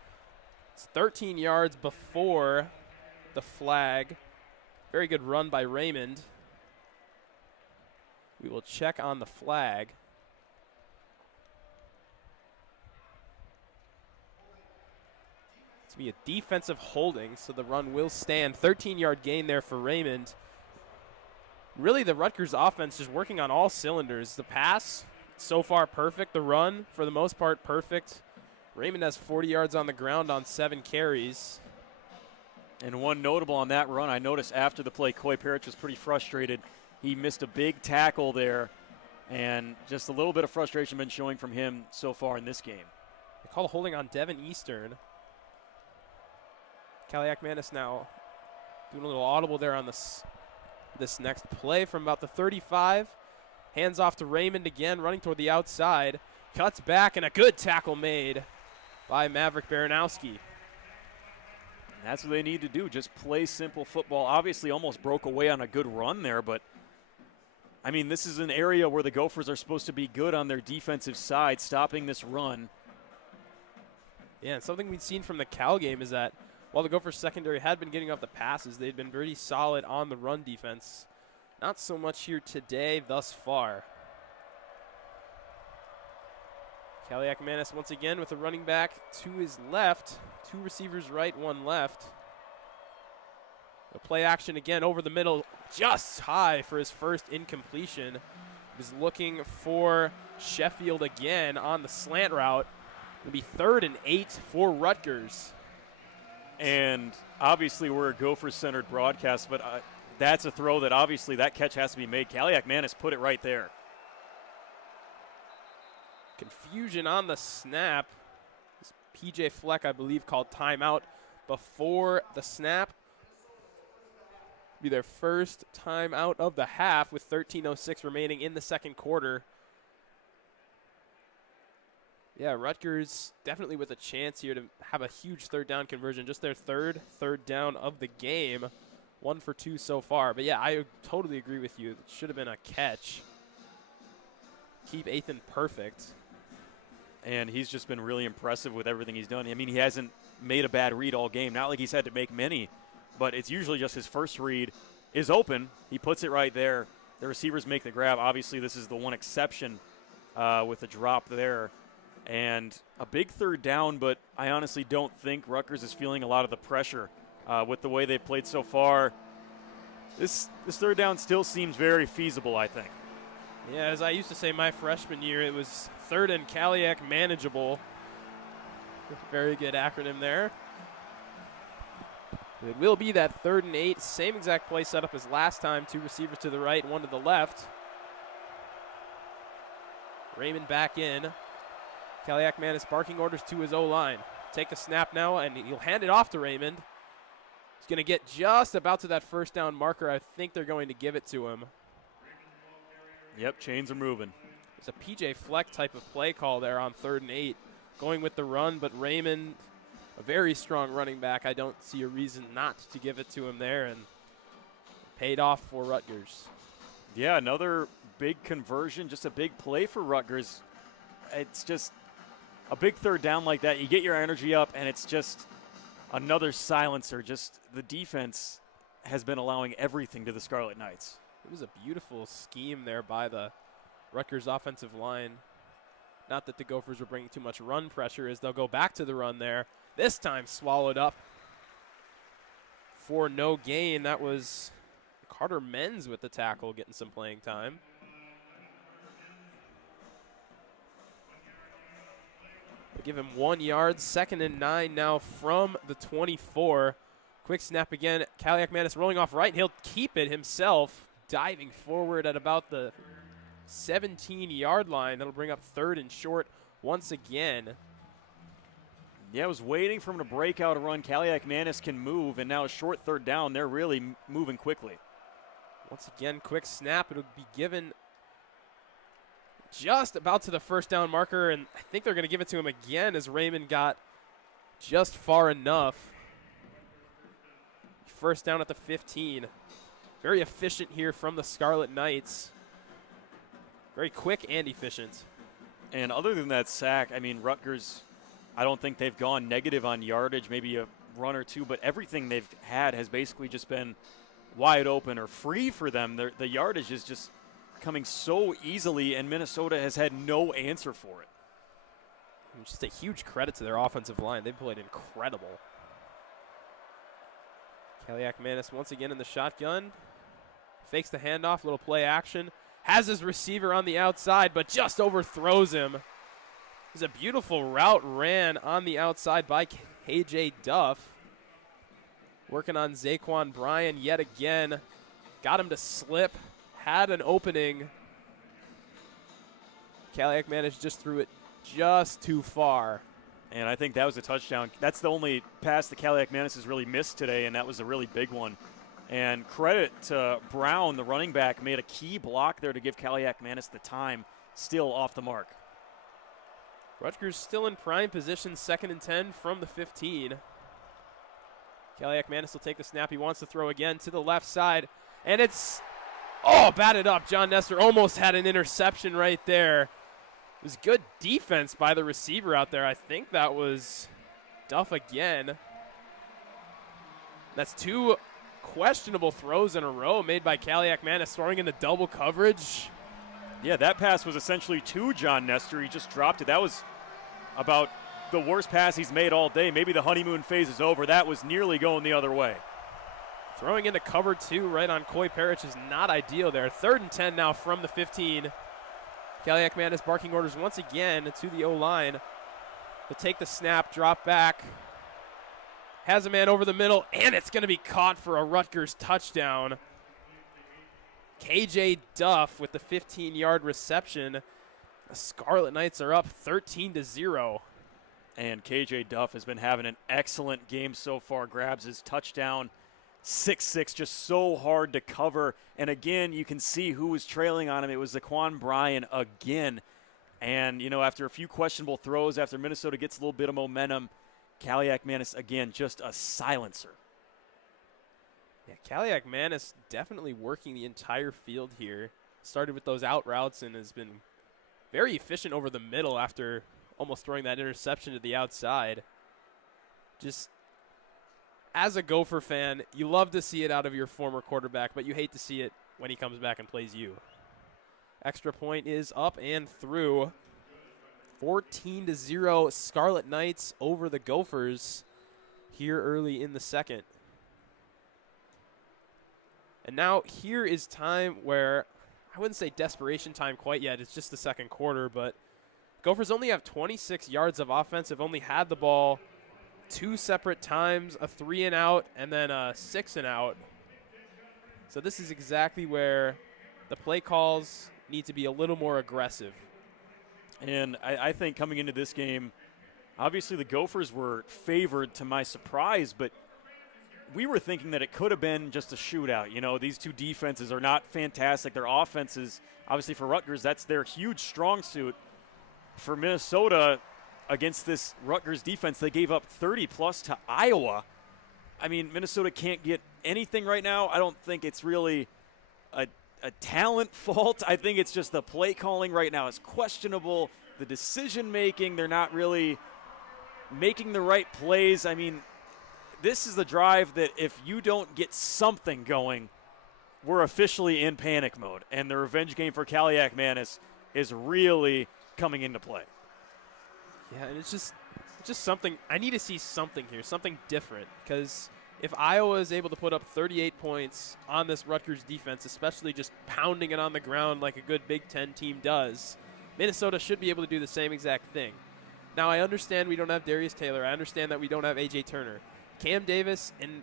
It's 13 yards before the flag. Very good run by Raymond. We will check on the flag. Be a defensive holding, so the run will stand. 13-yard gain there for Raymond. Really, the Rutgers offense just working on all cylinders. The pass, so far perfect. The run, for the most part, perfect. Raymond has 40 yards on the ground on 7 carries. And one notable on that run, I noticed after the play, Coy Parrish was pretty frustrated. He missed a big tackle there, and just a little bit of frustration been showing from him so far in this game. They call a holding on Devin Eastern. Kaliak-Manis now doing a little audible there on this next play from about the 35. Hands off to Raymond again, running toward the outside. Cuts back, and a good tackle made by Maverick Baranowski. That's what they need to do, just play simple football. Obviously almost broke away on a good run there, but I mean, this is an area where the Gophers are supposed to be good on their defensive side, stopping this run. Yeah, and something we've seen from the Cal game is that while the Gophers secondary had been getting off the passes, they'd been pretty solid on the run defense. Not so much here today thus far. Kaliak-Manis once again with a running back to his left. 2 receivers right, 1 left. The play action again over the middle, just high for his first incompletion. He's looking for Sheffield again on the slant route. It'll be 3rd and 8 for Rutgers. And obviously we're a Gophers-centered broadcast, but that's a throw that obviously that catch has to be made. Kaliak-Manis put it right there. Confusion on the snap. PJ Fleck, I believe, called timeout before the snap. Be their first timeout of the half with 13:06 remaining in the second quarter. Yeah, Rutgers definitely with a chance here to have a huge 3rd down conversion. Just their third down of the game. 1 for 2 so far. But yeah, I totally agree with you. It should have been a catch. Keep Athan perfect. And he's just been really impressive with everything he's done. I mean, he hasn't made a bad read all game. Not like he's had to make many, but it's usually just his first read is open. He puts it right there. The receivers make the grab. Obviously, this is the one exception with the drop there. And a big 3rd down, but I honestly don't think Rutgers is feeling a lot of the pressure with the way they've played so far. This 3rd down still seems very feasible, I think. Yeah, as I used to say my freshman year, it was 3rd and Kaliak manageable. Very good acronym there. It will be that 3rd and 8. Same exact play setup as last time. 2 receivers to the right, 1 to the left. Raymond back in. Kaliak-Manis barking orders to his O-line. Take the snap now, and he'll hand it off to Raymond. He's going to get just about to that 1st down marker. I think they're going to give it to him. Yep, chains are moving. It's a PJ Fleck type of play call there on 3rd and 8. Going with the run, but Raymond, a very strong running back. I don't see a reason not to give it to him there, and paid off for Rutgers. Yeah, another big conversion, just a big play for Rutgers. It's just a big 3rd down like that. You get your energy up, and it's just another silencer. Just the defense has been allowing everything to the Scarlet Knights. It was a beautiful scheme there by the Rutgers offensive line. Not that the Gophers were bringing too much run pressure as they'll go back to the run there. This time swallowed up for no gain. That was Carter Menz with the tackle getting some playing time. They give him 1 yard. 2nd and 9 now from the 24. Quick snap again. Kaliak-Manis rolling off right. He'll keep it himself. Diving forward at about the 17-yard line. That'll bring up 3rd and short once again. Yeah, I was waiting for him to break out a run. Kaliak-Manis can move, and now a short 3rd down. They're really moving quickly. Once again, quick snap. It'll be given just about to the 1st down marker, and I think they're going to give it to him again as Raymond got just far enough. 1st down at the 15. Very efficient here from the Scarlet Knights. Very quick and efficient. And other than that sack, I mean, Rutgers, I don't think they've gone negative on yardage, maybe a run or two, but everything they've had has basically just been wide open or free for them. The yardage is just coming so easily, and Minnesota has had no answer for it. Just a huge credit to their offensive line. They've played incredible. Kaliak-Manis once again in the shotgun. Fakes the handoff, little play action. Has his receiver on the outside, but just overthrows him. There's a beautiful route ran on the outside by KJ Duff. Working on Zaquan Bryan yet again. Got him to slip. Had an opening. Kaliak-Manis just threw it just too far. And I think that was a touchdown. That's the only pass that Kaliak Manis has really missed today, and that was a really big one. And credit to Brown, the running back, made a key block there to give Kaliak Manis the time, still off the mark. Rutgers still in prime position, 2nd and 10 from the 15. Kaliak Manis will take the snap. He wants to throw again to the left side. And it's, batted up. John Nestor almost had an interception right there. It was good defense by the receiver out there. I think that was Duff again. That's 2 questionable throws in a row made by Kaliak Manis, throwing into double coverage. Yeah, that pass was essentially to John Nestor. He just dropped it. That was about the worst pass he's made all day. Maybe the honeymoon phase is over. That was nearly going the other way. Throwing into cover 2 right on Coy Parrish is not ideal there. 3rd and 10 now from the 15. Kaliak Manis barking orders once again to the O-line. They'll take the snap, drop back. Has a man over the middle, and it's going to be caught for a Rutgers touchdown. KJ Duff with the 15-yard reception. The Scarlet Knights are up 13-0. And KJ Duff has been having an excellent game so far. Grabs his touchdown. 6'6", just so hard to cover. And again, you can see who was trailing on him. It was Zaquan Bryan again. And, after a few questionable throws, after Minnesota gets a little bit of momentum, Kaliak Manis, again, just a silencer. Yeah, Kaliak Manis definitely working the entire field here. Started with those out routes and has been very efficient over the middle after almost throwing that interception to the outside. Just as a Gopher fan, you love to see it out of your former quarterback, but you hate to see it when he comes back and plays you. Extra point is up and through. 14-0 Scarlet Knights over the Gophers here early in the second. And now here is time where, I wouldn't say desperation time quite yet, it's just the second quarter, but Gophers only have 26 yards of offense, have only had the ball 2 separate times, a 3-and-out and then a 6-and-out. So this is exactly where the play calls need to be a little more aggressive. And I think coming into this game, obviously the Gophers were favored to my surprise, but we were thinking that it could have been just a shootout. These two defenses are not fantastic. Their offenses, obviously for Rutgers, that's their huge strong suit. For Minnesota, against this Rutgers defense, they gave up 30-plus to Iowa. I mean, Minnesota can't get anything right now. I don't think it's really a talent fault. I think it's just the play calling right now is questionable. The decision-making, they're not really making the right plays. I mean, this is the drive that if you don't get something going, we're officially in panic mode. And the revenge game for Kaliak Manis is really coming into play. Yeah, and it's just something. I need to see something here, something different. Because if Iowa is able to put up 38 points on this Rutgers defense, especially just pounding it on the ground like a good Big Ten team does, Minnesota should be able to do the same exact thing. Now, I understand we don't have Darius Taylor. I understand that we don't have A.J. Turner. Cam Davis and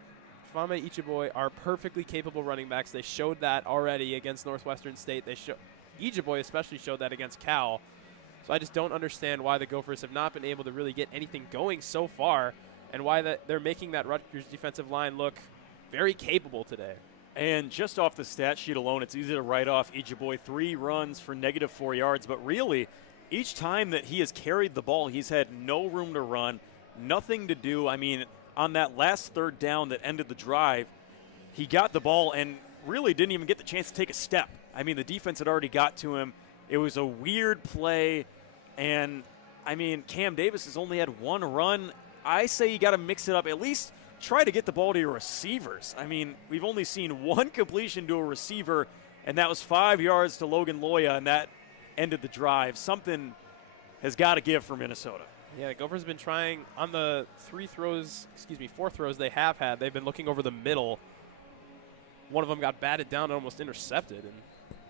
Fama Ichiboy are perfectly capable running backs. They showed that already against Northwestern State. Ichiboy especially showed that against Cal. So I just don't understand why the Gophers have not been able to really get anything going so far and why they're making that Rutgers defensive line look very capable today. And just off the stat sheet alone, it's easy to write off Ichiboy 3 runs for -4 yards. But really, each time that he has carried the ball, he's had no room to run, nothing to do. I mean, on that last 3rd down that ended the drive, he got the ball and really didn't even get the chance to take a step. I mean, the defense had already got to him. It was a weird play. And, I mean, Cam Davis has only had 1 run. I say you got to mix it up. At least try to get the ball to your receivers. I mean, we've only seen 1 completion to a receiver, and that was 5 yards to Logan Loya, and that ended the drive. Something has got to give for Minnesota. Yeah, the Gophers have been trying on the 4 throws they have had. They've been looking over the middle. One of them got batted down and almost intercepted. And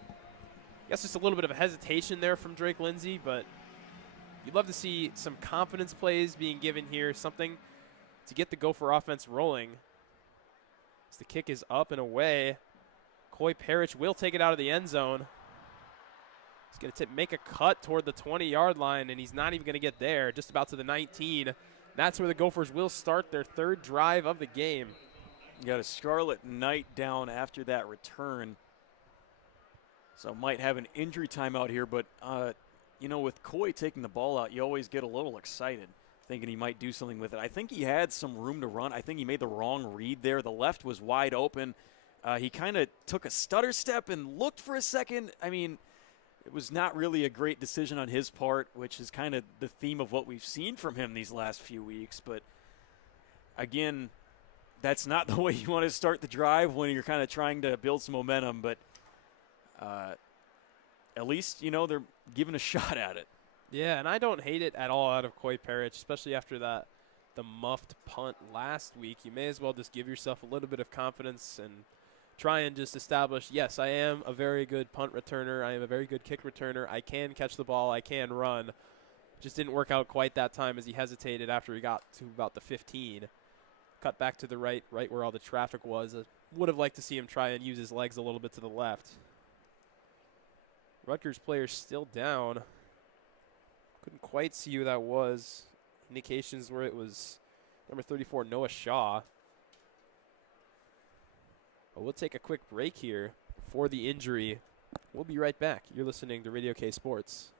I guess just a little bit of a hesitation there from Drake Lindsay, but you'd love to see some confidence plays being given here, something to get the Gopher offense rolling. As the kick is up and away, Coy Parrish will take it out of the end zone. He's going to make a cut toward the 20-yard line, and he's not even going to get there, just about to the 19. That's where the Gophers will start their third drive of the game. You got a Scarlet Knight down after that return. So might have an injury timeout here, but, you know, with Coy taking the ball out, you always get a little excited, thinking he might do something with it. I think he had some room to run. I think he made the wrong read there. The left was wide open. He kind of took a stutter step and looked for a second. I mean, it was not really a great decision on his part, which is kind of the theme of what we've seen from him these last few weeks. But, again, that's not the way you want to start the drive when you're kind of trying to build some momentum. But at least, you know, they're giving a shot at it. Yeah, and I don't hate it at all out of Coy Parrish, especially after the muffed punt last week. You may as well just give yourself a little bit of confidence and try and just establish, yes, I am a very good punt returner. I am a very good kick returner. I can catch the ball. I can run. Just didn't work out quite that time as he hesitated after he got to about the 15. Cut back to the right where all the traffic was. Would have liked to see him try and use his legs a little bit to the left. Rutgers player still down. Couldn't quite see who that was. Indications where it was number 34, Noah Shaw. But we'll take a quick break here for the injury. We'll be right back. You're listening to Radio K Sports.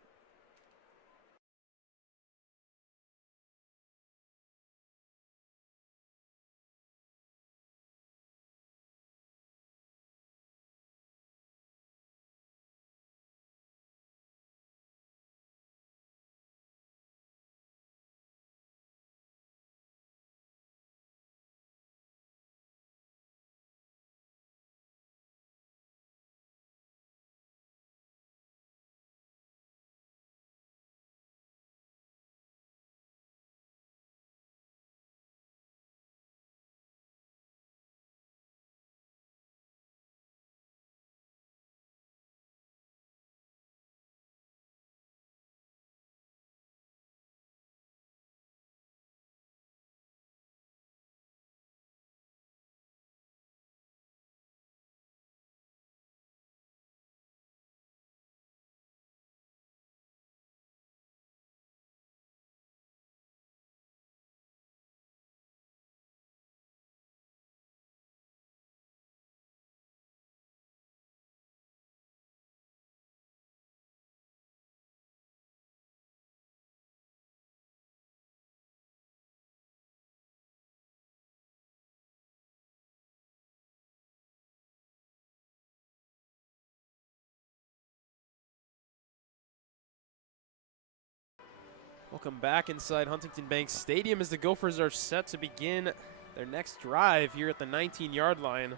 Welcome back inside Huntington Bank Stadium as the Gophers are set to begin their next drive here at the 19-yard line.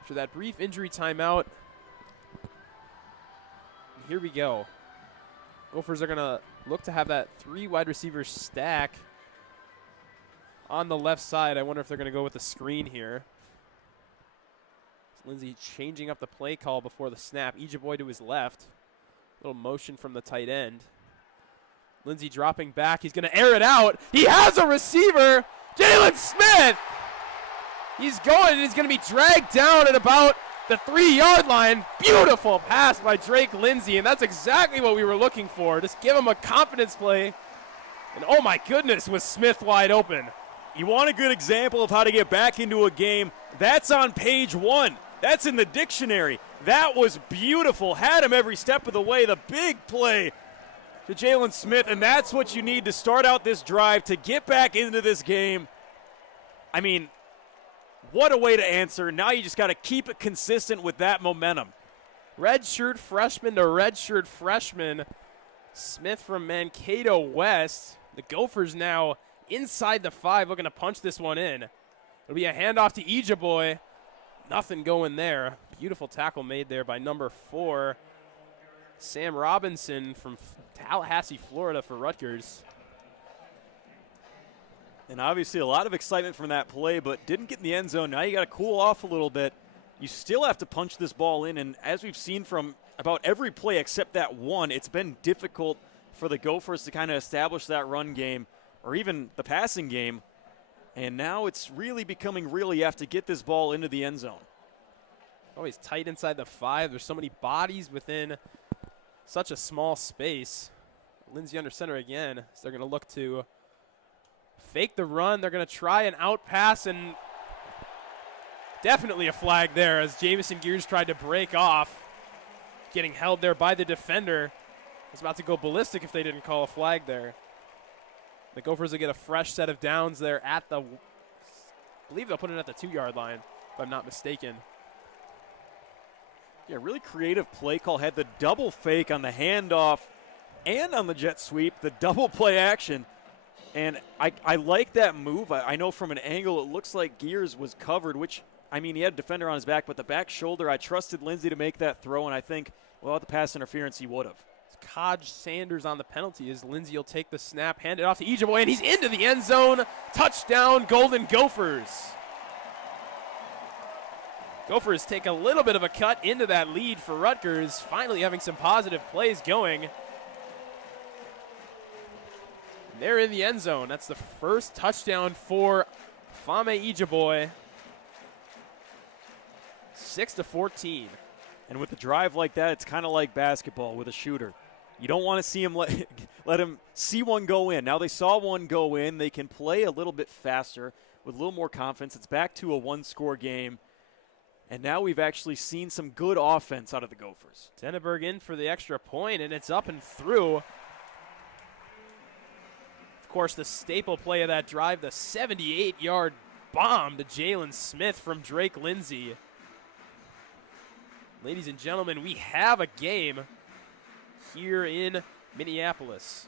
After that brief injury timeout, here we go. Gophers are going to look to have that 3 wide receiver stack on the left side. I wonder if they're going to go with the screen here. Lindsey changing up the play call before the snap. Ejiboy to his left. Little motion from the tight end. Lindsey dropping back. He's going to air it out. He has a receiver. Jalen Smith. He's going, and he's going to be dragged down at about the 3-yard line. Beautiful pass by Drake Lindsey, and that's exactly what we were looking for. Just give him a confidence play. And oh my goodness, was Smith wide open. You want a good example of how to get back into a game? That's on page 1. That's in the dictionary. That was beautiful. Had him every step of the way. The big play to Jalen Smith, and that's what you need to start out this drive to get back into this game. I mean, what a way to answer. Now you just got to keep it consistent with that momentum. Redshirt freshman to redshirt freshman. Smith from Mankato West. The Gophers now inside the 5 looking to punch this one in. It'll be a handoff to Ejiboy. Nothing going there. Beautiful tackle made there by number 4, Sam Robinson from Tallahassee, Florida for Rutgers. And obviously a lot of excitement from that play, but didn't get in the end zone. Now you got to cool off a little bit. You still have to punch this ball in, and as we've seen from about every play except that one, it's been difficult for the Gophers to kind of establish that run game or even the passing game. And now it's really becoming real. You have to get this ball into the end zone. Always tight inside the 5. There's so many bodies within such a small space. Lindsay under center again. So they're going to look to fake the run. They're going to try an out pass, and definitely a flag there as Jamison Gears tried to break off. Getting held there by the defender. Was about to go ballistic if they didn't call a flag there. The Gophers will get a fresh set of downs there at the, I believe they'll put it at the 2-yard line, if I'm not mistaken. Yeah, really creative play call. Had the double fake on the handoff and on the jet sweep, the double play action. And I like that move. I know from an angle it looks like Gears was covered, which, I mean, he had a defender on his back, but the back shoulder, I trusted Lindsay to make that throw, and I think without the pass interference he would have. Kaj Sanders on the penalty as Lindsay will take the snap, hand it off to Ejiboy, and he's into the end zone. Touchdown, Golden Gophers. Gophers take a little bit of a cut into that lead for Rutgers, finally having some positive plays going. They're in the end zone. That's the first touchdown for Fame Ejiboy. 6-14. And with a drive like that, it's kind of like basketball with a shooter. You don't want to see him let him see one go in. Now they saw one go in. They can play a little bit faster with a little more confidence. It's back to a one-score game. And now we've actually seen some good offense out of the Gophers. Denneberg in for the extra point, and it's up and through. Of course, the staple play of that drive, the 78-yard bomb to Jalen Smith from Drake Lindsay. Ladies and gentlemen, we have a game here in Minneapolis.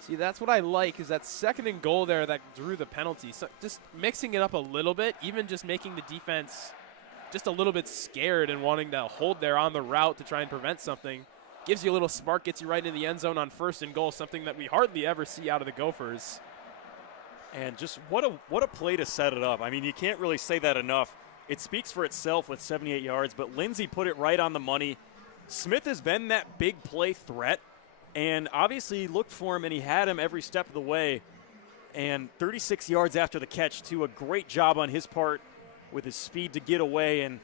See, that's what I like, is that second and goal there that drew the penalty. So just mixing it up a little bit, even just making the defense just a little bit scared and wanting to hold there on the route to try and prevent something. Gives you a little spark, gets you right in the end zone on first and goal, something that we hardly ever see out of the Gophers. And just what a play to set it up. I mean, you can't really say that enough. It speaks for itself with 78 yards, but Lindsay put it right on the money. Smith has been that big play threat, and obviously looked for him, and he had him every step of the way. And 36 yards after the catch, too. A great job on his part with his speed to get away. And,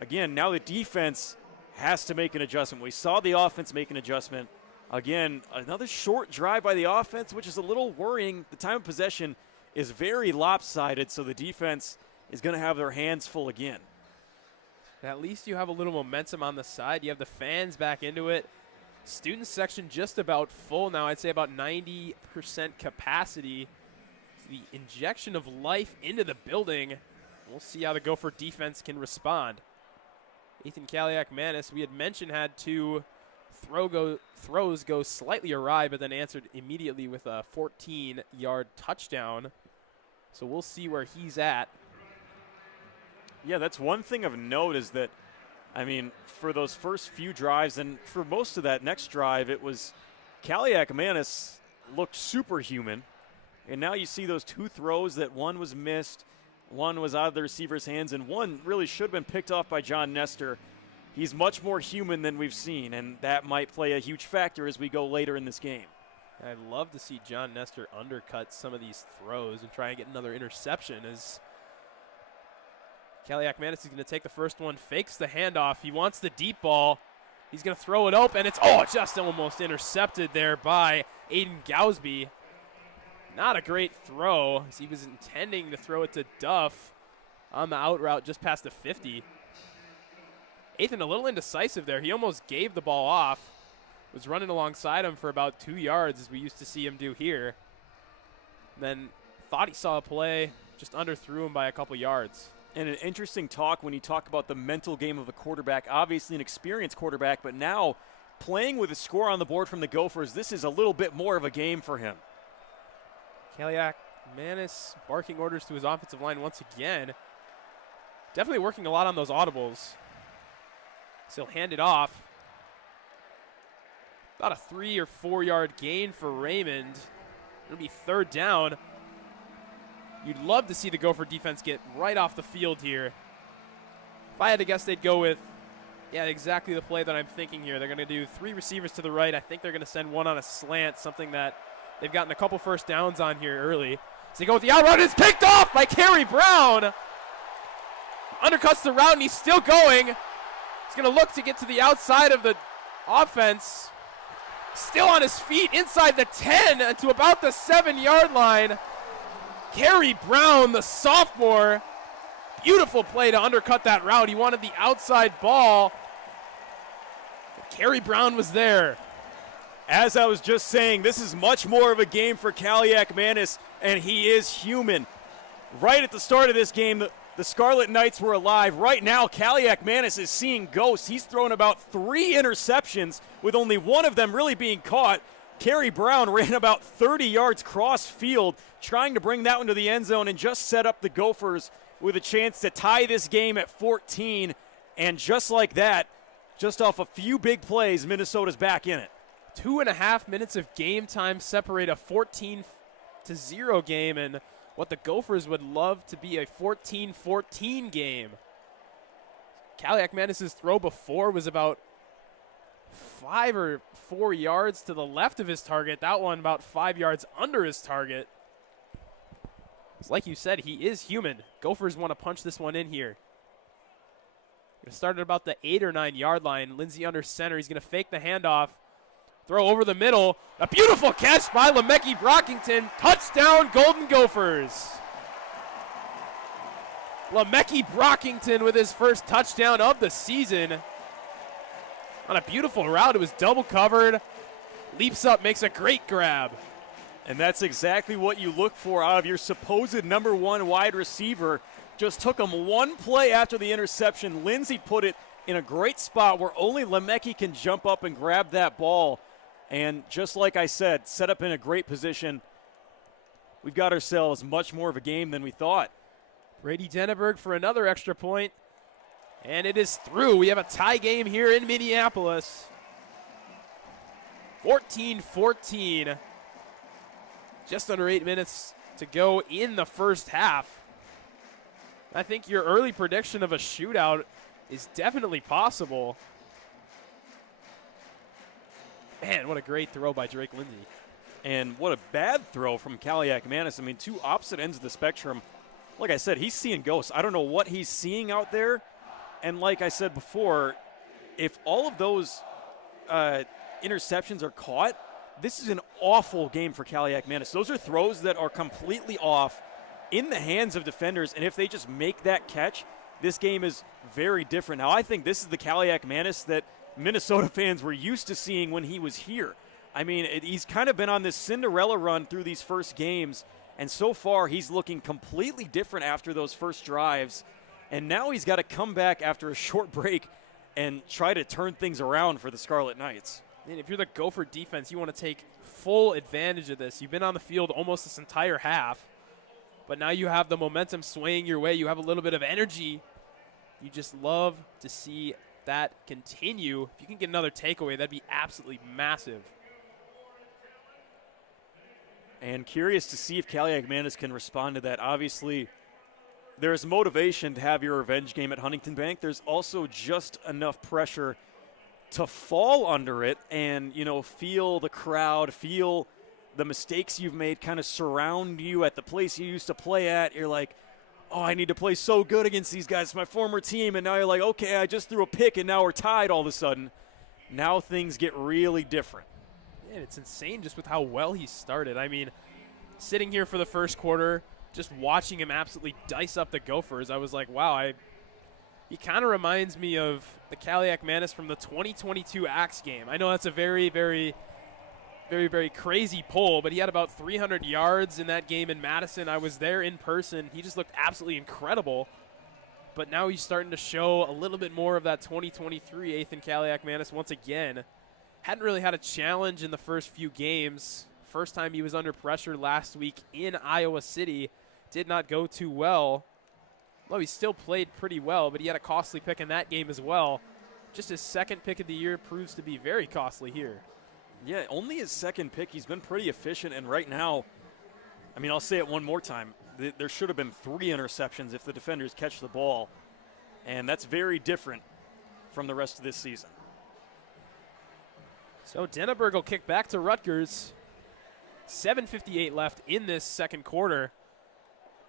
again, now the defense has to make an adjustment. We saw the offense make an adjustment. Again, another short drive by the offense, which is a little worrying. The time of possession is very lopsided, so the defense is going to have their hands full again. At least you have a little momentum on the side. You have the fans back into it. Student section just about full now. I'd say about 90% capacity. The injection of life into the building. We'll see how the Gopher defense can respond. Ethan Kaliak-Manis, we had mentioned, had two throws go slightly awry, but then answered immediately with a 14-yard touchdown. So we'll see where he's at. Yeah, that's one thing of note is that, I mean, for those first few drives and for most of that next drive, it was Kaliak-Manis looked superhuman. And now you see those two throws that one was missed, one was out of the receiver's hands, and one really should have been picked off by John Nestor. He's much more human than we've seen, and that might play a huge factor as we go later in this game. I'd love to see John Nestor undercut some of these throws and try and get another interception as Kaliak-Manis is going to take the first one, fakes the handoff. He wants the deep ball. He's going to throw it open. It's just almost intercepted there by Aiden Gausby. Not a great throw, as he was intending to throw it to Duff on the out route just past the 50. Ethan a little indecisive there. He almost gave the ball off. Was running alongside him for about 2 yards, as we used to see him do here. Then thought he saw a play, just underthrew him by a couple yards. And an interesting talk when you talk about the mental game of a quarterback. Obviously an experienced quarterback, but now playing with a score on the board from the Gophers, this is a little bit more of a game for him. Kaliak-Manis barking orders to his offensive line once again. Definitely working a lot on those audibles. So he'll hand it off. About a 3 or 4 yard gain for Raymond. It'll be third down. You'd love to see the Gopher defense get right off the field here. If I had to guess, they'd go with, exactly the play that I'm thinking here. They're going to do 3 receivers to the right. I think they're going to send one on a slant, something that they've gotten a couple first downs on here early. Does he go with the out route? It's picked off by Kerry Brown. Undercuts the route, and he's still going. He's going to look to get to the outside of the offense. Still on his feet inside the 10 and to about the 7-yard line. Kerry Brown, the sophomore. Beautiful play to undercut that route. He wanted the outside ball. But Kerry Brown was there. As I was just saying, this is much more of a game for Kaliak Manis, and he is human. Right at the start of this game, the Scarlet Knights were alive. Right now, Kaliak Manis is seeing ghosts. He's thrown about 3 interceptions, with only one of them really being caught. Kerry Brown ran about 30 yards cross field, trying to bring that one to the end zone and just set up the Gophers with a chance to tie this game at 14. And just like that, just off a few big plays, Minnesota's back in it. 2.5 minutes of game time separate a 14-0 game, and what the Gophers would love to be a 14-14 game. Kaliak Manis' throw before was about 5 or 4 yards to the left of his target. That one about 5 yards under his target. It's like you said, he is human. Gophers want to punch this one in here. Going to start at about the 8 or 9 yard line. Lindsey under center. He's going to fake the handoff. Throw over the middle. A beautiful catch by Lemecki Brockington. Touchdown, Golden Gophers. Lemecki Brockington with his first touchdown of the season. On a beautiful route. It was double covered. Leaps up, makes a great grab. And that's exactly what you look for out of your supposed number 1 wide receiver. Just took him one play after the interception. Lindsey put it in a great spot where only Lemecki can jump up and grab that ball. And just like I said, set up in a great position. We've got ourselves much more of a game than we thought. Brady Denneberg for another extra point. And it is through. We have a tie game here in Minneapolis. 14-14. Just under 8 minutes to go in the first half. I think your early prediction of a shootout is definitely possible. Man, what a great throw by Drake Lindsey. And what a bad throw from Kaliak Manis. I mean, 2 opposite ends of the spectrum. Like I said, he's seeing ghosts. I don't know what he's seeing out there. And like I said before, if all of those interceptions are caught, this is an awful game for Kaliak Manis. Those are throws that are completely off in the hands of defenders, and if they just make that catch, this game is very different. Now, I think this is the Kaliak Manis that Minnesota fans were used to seeing when he was here. I mean, he's kind of been on this Cinderella run through these first games, and so far he's looking completely different after those first drives, and now he's got to come back after a short break and try to turn things around for the Scarlet Knights. And if you're the Gopher defense, you want to take full advantage of this. You've been on the field almost this entire half, but now you have the momentum swaying your way. You have a little bit of energy. You just love to see that continue. If you can get another takeaway, that'd be absolutely massive. And curious to see if Kaliak Manis can respond to that. Obviously, there's motivation to have your revenge game at Huntington Bank. There's also just enough pressure to fall under it and, you know, feel the crowd, feel the mistakes you've made kind of surround you at the place you used to play at. You're like, oh, I need to play so good against these guys. It's my former team. And now you're like, okay, I just threw a pick and now we're tied all of a sudden. Now things get really different. Yeah, it's insane just with how well he started. I mean, sitting here for the first quarter, just watching him absolutely dice up the Gophers, I was like, wow, he kind of reminds me of the Kaliak Manis from the 2022 Axe game. I know that's a very, very, very, very crazy pull, but he had about 300 yards in that game in Madison. I was there in person. He just looked absolutely incredible. But now he's starting to show a little bit more of that 2023 Ethan Kaliak Manis once again. Hadn't really had a challenge in the first few games. First time he was under pressure last week in Iowa City. Did not go too well. Well, he still played pretty well, but he had a costly pick in that game as well. Just his second pick of the year proves to be very costly here. Yeah, only his second pick. He's been pretty efficient, and right now, I mean, I'll say it one more time. There should have been 3 interceptions if the defenders catch the ball, and that's very different from the rest of this season. So Denneberg will kick back to Rutgers. 7:58 left in this second quarter.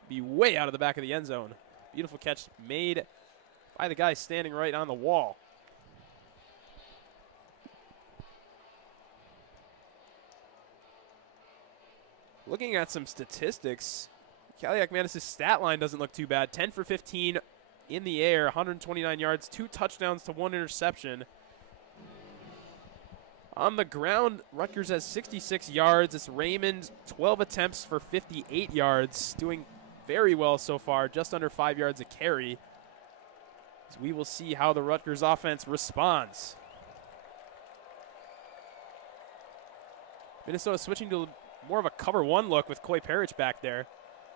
be way out of the back of the end zone. Beautiful catch made by the guy standing right on the wall. Looking at some statistics, Kaliak-Manis' stat line doesn't look too bad. 10 for 15 in the air, 129 yards, 2 touchdowns to 1 interception. On the ground, Rutgers has 66 yards. It's Raymond, 12 attempts for 58 yards, doing very well so far, just under 5 yards a carry. As we will see how the Rutgers offense responds. Minnesota switching to more of a cover one look with Coy Parrish back there.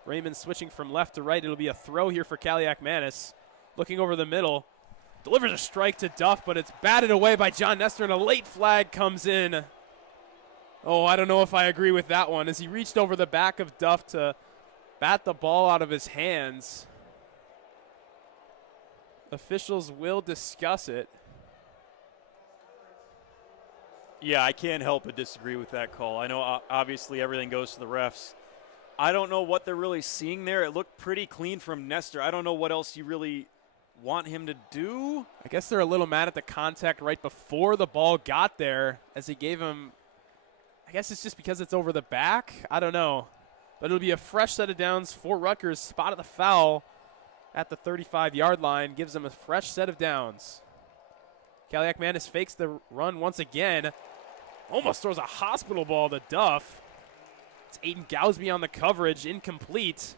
Raymond switching from left to right. It'll be a throw here for Kaliak-Manis. Looking over the middle. Delivers a strike to Duff, but it's batted away by John Nestor, and a late flag comes in. Oh, I don't know if I agree with that one, as he reached over the back of Duff to bat the ball out of his hands. Officials will discuss it. Yeah, I can't help but disagree with that call. I know obviously everything goes to the refs. I don't know what they're really seeing there. It looked pretty clean from Nestor. I don't know what else you really want him to do. I guess they're a little mad at the contact right before the ball got there, as he gave him, I guess it's just because it's over the back. I don't know. But it'll be a fresh set of downs for Rutgers. Spotted the foul at the 35-yard line. Gives them a fresh set of downs. Kaliak-Manis fakes the run once again. Almost throws a hospital ball to Duff. It's Aiden Gousby on the coverage. Incomplete.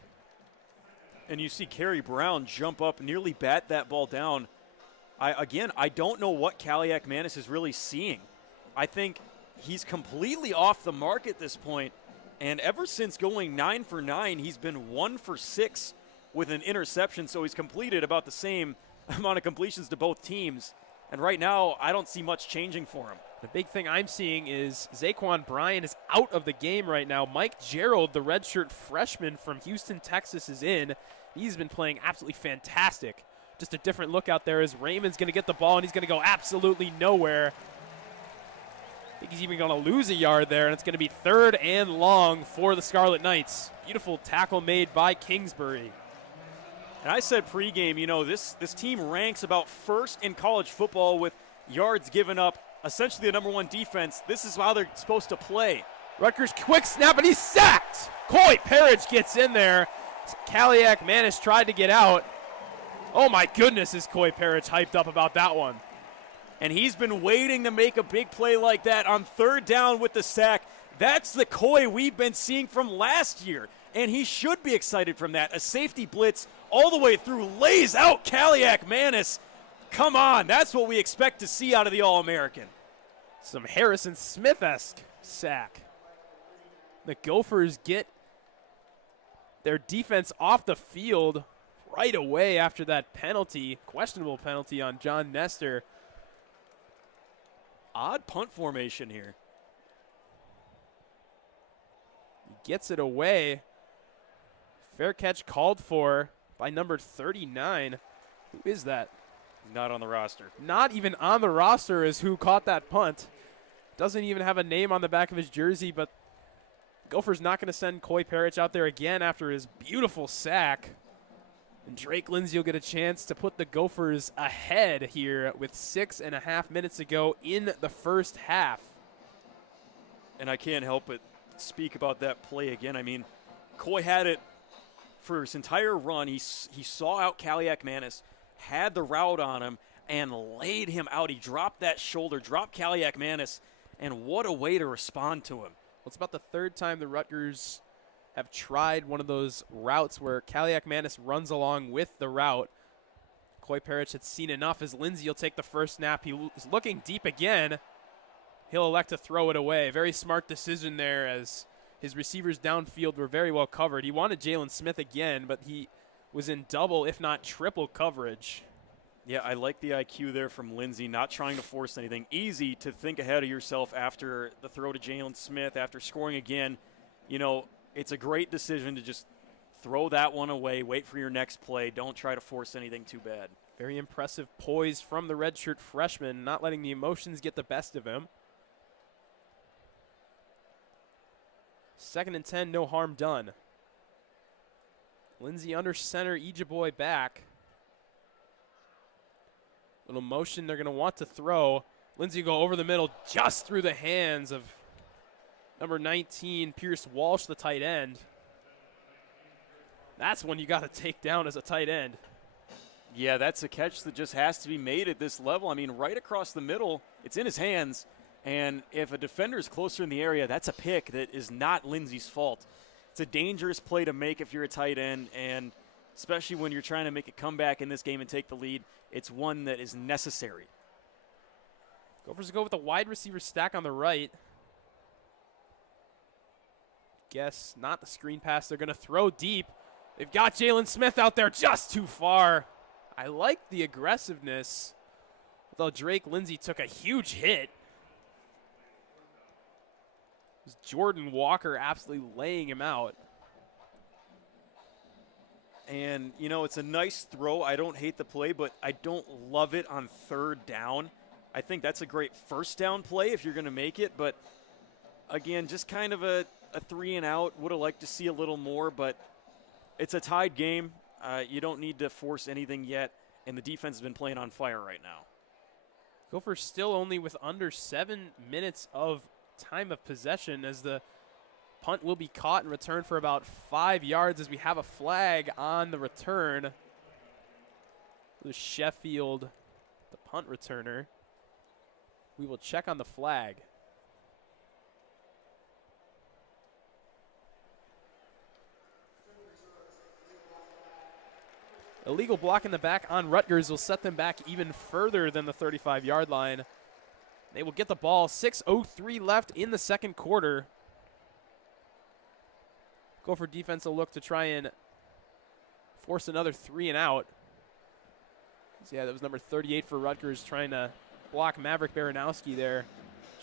And you see Kerry Brown jump up, nearly bat that ball down. I don't know what Kaliak-Manis is really seeing. I think he's completely off the mark at this point. And ever since going 9 for 9, he's been 1 for 6 with an interception. So he's completed about the same amount of completions to both teams. And right now, I don't see much changing for him. The big thing I'm seeing is Zaquan Bryan is out of the game right now. Mike Gerald, the redshirt freshman from Houston, Texas, is in. He's been playing absolutely fantastic. Just a different look out there as Raymond's going to get the ball, and he's going to go absolutely nowhere. I think he's even going to lose a yard there, and it's going to be 3rd and long for the Scarlet Knights. Beautiful tackle made by Kingsbury. And I said pregame, you know, this team ranks about first in college football with yards given up, essentially the #1 defense. This is how they're supposed to play. Rutgers quick snap, and he's sacked. Coy Parrish gets in there. Kaliak-Manis tried to get out. Oh my goodness, is Coy Parrish hyped up about that one. And he's been waiting to make a big play like that on 3rd down with the sack. That's the Coy we've been seeing from last year. And he should be excited from that. A safety blitz all the way through, lays out Kaliak-Manis. Come on, that's what we expect to see out of the All-American. Some Harrison Smith-esque sack. The Gophers get their defense off the field right away after that penalty, questionable penalty on John Nestor. Odd punt formation here. He gets it away. Fair catch called for by number 39. Who is that? Not on the roster. Not even on the roster is who caught that punt. Doesn't even have a name on the back of his jersey, but Gophers not going to send Coy Parrish out there again after his beautiful sack. And Drake Lindsay will get a chance to put the Gophers ahead here with 6.5 minutes to go in the first half. And I can't help but speak about that play again. I mean, Coy had it for his entire run. He saw out Kaliak-Manis, had the route on him, and laid him out. He dropped that shoulder, dropped Kaliak-Manis, and what a way to respond to him. Well, it's about the 3rd time the Rutgers have tried one of those routes where Kaliak-Manis runs along with the route. Coy Parrish had seen enough as Lindsay will take the first snap. He is looking deep again. He'll elect to throw it away. Very smart decision there as his receivers downfield were very well covered. He wanted Jalen Smith again, but he was in double, if not triple coverage. Yeah, I like the IQ there from Lindsay, not trying to force anything. Easy to think ahead of yourself after the throw to Jalen Smith, after scoring again. You know, it's a great decision to just throw that one away, wait for your next play. Don't try to force anything too bad. Very impressive poise from the redshirt freshman, not letting the emotions get the best of him. 2nd and 10, no harm done. Lindsey under center, Ejeboy back. Little motion, they're going to want to throw. Lindsey go over the middle, just through the hands of number 19, Pierce Walsh, the tight end. That's one you got to take down as a tight end. Yeah, that's a catch that just has to be made at this level. I mean, right across the middle, it's in his hands. And if a defender is closer in the area, that's a pick that is not Lindsey's fault. It's a dangerous play to make if you're a tight end, and especially when you're trying to make a comeback in this game and take the lead, it's one that is necessary. Gophers go with a wide receiver stack on the right. Guess not the screen pass. They're going to throw deep. They've got Jalen Smith out there just too far. I like the aggressiveness, although Drake Lindsey took a huge hit. It was Jordan Walker absolutely laying him out. And, you know, it's a nice throw. I don't hate the play, but I don't love it on third down. I think that's a great first down play if you're going to make it. But, again, just kind of a 3 and out. Would have liked to see a little more, but it's a tied game. You don't need to force anything yet, and the defense has been playing on fire right now. Gophers still only with under 7 minutes of time of possession, as the punt will be caught and returned for about 5 yards as we have a flag on the return. It was Sheffield, the punt returner. We will check on the flag. Illegal block in the back on Rutgers will set them back even further than the 35-yard line. They will get the ball. 6:03 left in the second quarter. Gopher defense will look to try and force another 3 and out. So yeah, that was number 38 for Rutgers trying to block Maverick Baranowski there.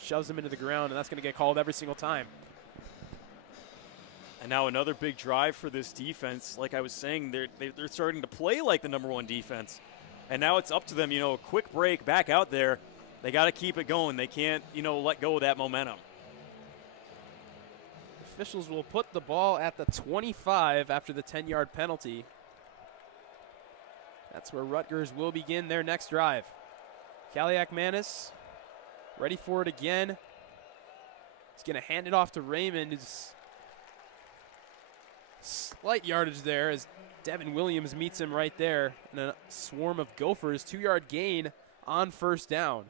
Shoves him into the ground, and that's going to get called every single time. And now another big drive for this defense. Like I was saying, they're starting to play like the number 1 defense. And now it's up to them, you know, a quick break back out there. They got to keep it going. They can't, you know, let go of that momentum. Officials will put the ball at the 25 after the 10-yard penalty. That's where Rutgers will begin their next drive. Kaliak Manis ready for it again. He's going to hand it off to Raymond. It's slight yardage there as Devin Williams meets him right there. And a swarm of Gophers, 2-yard gain on first down.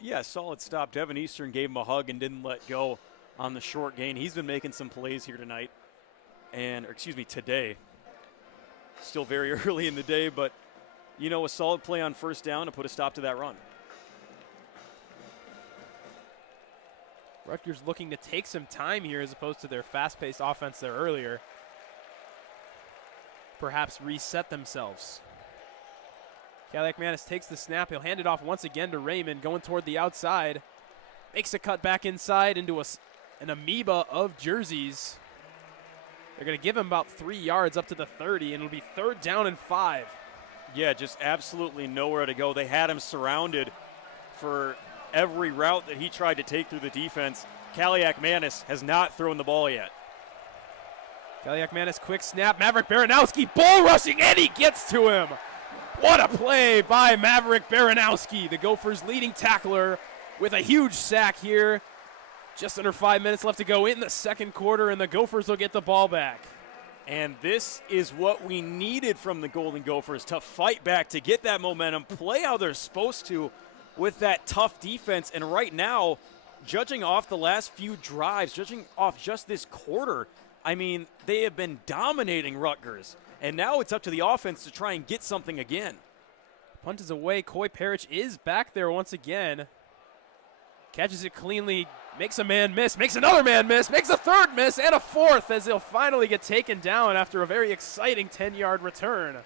Yeah, solid stop. Devin Eastern gave him a hug and didn't let go on the short gain. He's been making some plays here tonight. Today. Still very early in the day, but, you know, a solid play on first down to put a stop to that run. Rutgers looking to take some time here as opposed to their fast-paced offense there earlier. Perhaps reset themselves. Kaliak Manis takes the snap. He'll hand it off once again to Raymond, going toward the outside. Makes a cut back inside into an amoeba of jerseys. They're going to give him about 3 yards up to the 30, and it'll be 3rd down and 5. Yeah, just absolutely nowhere to go. They had him surrounded for every route that he tried to take through the defense. Kaliak Manis has not thrown the ball yet. Kaliak Manis, quick snap. Maverick Baranowski bull rushing, and he gets to him. What a play by Maverick Baranowski, the Gophers' leading tackler, with a huge sack here. Just under 5 minutes left to go in the second quarter, and the Gophers will get the ball back. And this is what we needed from the Golden Gophers, to fight back, to get that momentum, play how they're supposed to with that tough defense. And right now, judging off the last few drives, judging off just this quarter, I mean, they have been dominating Rutgers. And now it's up to the offense to try and get something again. Punt is away. Coy Parrish is back there once again. Catches it cleanly, makes a man miss, makes another man miss, makes a third miss, and a fourth as he'll finally get taken down after a very exciting 10-yard return.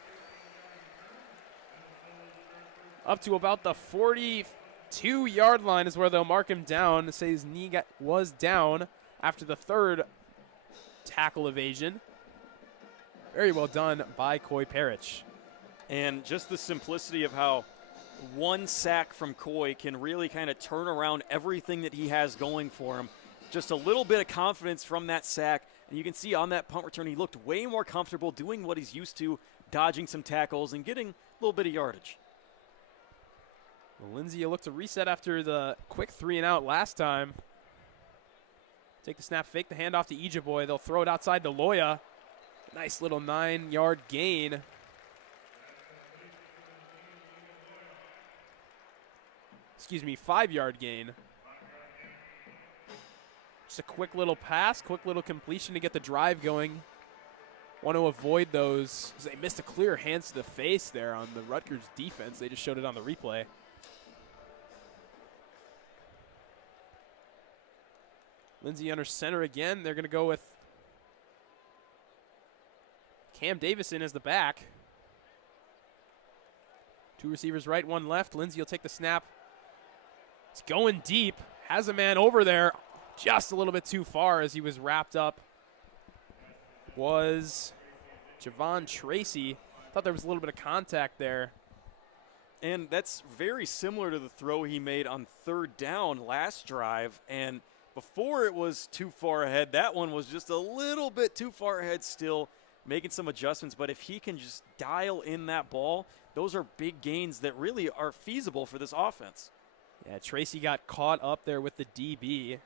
Up to about the 42-yard line is where they'll mark him down. To say his knee was down after the third tackle evasion. Very well done by Coy Parrish. And just the simplicity of how one sack from Coy can really kind of turn around everything that he has going for him. Just a little bit of confidence from that sack, And you can see on that punt return, he looked way more comfortable doing what he's used to, dodging some tackles and getting a little bit of yardage. Well, Lindsay, you look to reset after the quick 3-and-out last time. Take the snap, fake the handoff to Ijiboy. They'll throw it outside to Loya. Nice little 9-yard gain. Excuse me, 5-yard gain. Just a quick little pass, quick little completion to get the drive going. Want to avoid those. They missed a clear hands to the face there on the Rutgers defense. They just showed it on the replay. Lindsay under center again. They're going to go with Cam Davison as the back. 2 receivers right, 1 left. Lindsay will take the snap. It's going deep. Has a man over there. Just a little bit too far as he was wrapped up. Was Javon Tracy. Thought there was a little bit of contact there. And that's very similar to the throw he made on 3rd down last drive. And before it was too far ahead, that one was just a little bit too far ahead still, making some adjustments. But if he can just dial in that ball, those are big gains that really are feasible for this offense. Yeah, Tracy got caught up there with the DB.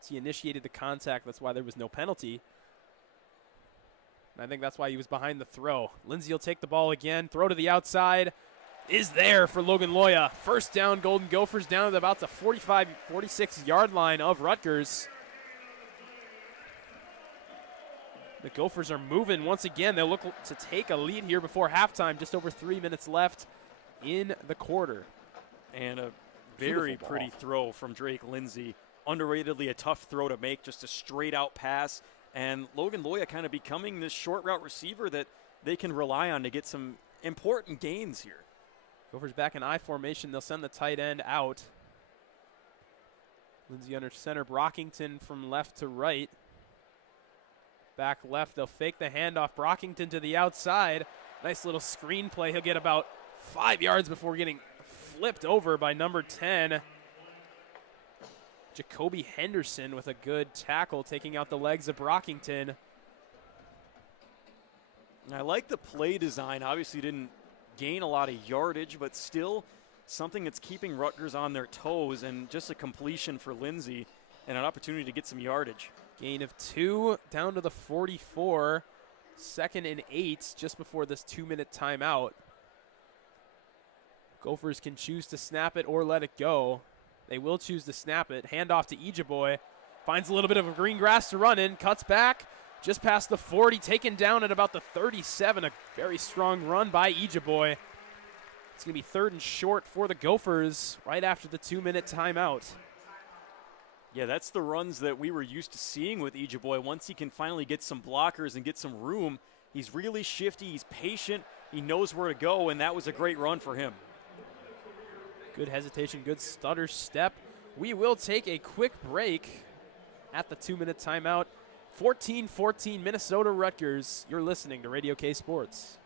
So he initiated the contact. That's why there was no penalty. And I think that's why he was behind the throw. Lindsay will take the ball again, throw to the outside. Is there for Logan Loya. First down, Golden Gophers down at about the 45, 46-yard line of Rutgers. The Gophers are moving once again. They'll look to take a lead here before halftime. Just over 3 minutes left in the quarter. And a very pretty throw from Drake Lindsay. Underratedly a tough throw to make, just a straight-out pass. And Logan Loya kind of becoming this short route receiver that they can rely on to get some important gains here. Gophers back in I formation. They'll send the tight end out. Lindsay under center. Brockington from left to right. Back left. They'll fake the handoff. Brockington to the outside. Nice little screen play. He'll get about 5 yards before getting flipped over by number 10. Jacoby Henderson with a good tackle, taking out the legs of Brockington. I like the play design. Obviously didn't gain a lot of yardage, but still something that's keeping Rutgers on their toes, and just a completion for Lindsay and an opportunity to get some yardage. Gain of 2 down to the 44. 2nd and 8 just before this 2-minute timeout. Gophers can choose to snap it or let it go. They will choose to snap it. Handoff to Ijiboy. Finds a little bit of a green grass to run in. Cuts back just past the 40. Taken down at about the 37. A very strong run by Ijiboy. It's going to be 3rd and short for the Gophers right after the 2-minute timeout. Yeah, that's the runs that we were used to seeing with Ijiboy. Once he can finally get some blockers and get some room, he's really shifty. He's patient. He knows where to go, and that was a great run for him. Good hesitation, good stutter step. We will take a quick break at the 2-minute timeout. 14-14 Minnesota Rutgers. You're listening to Radio K Sports.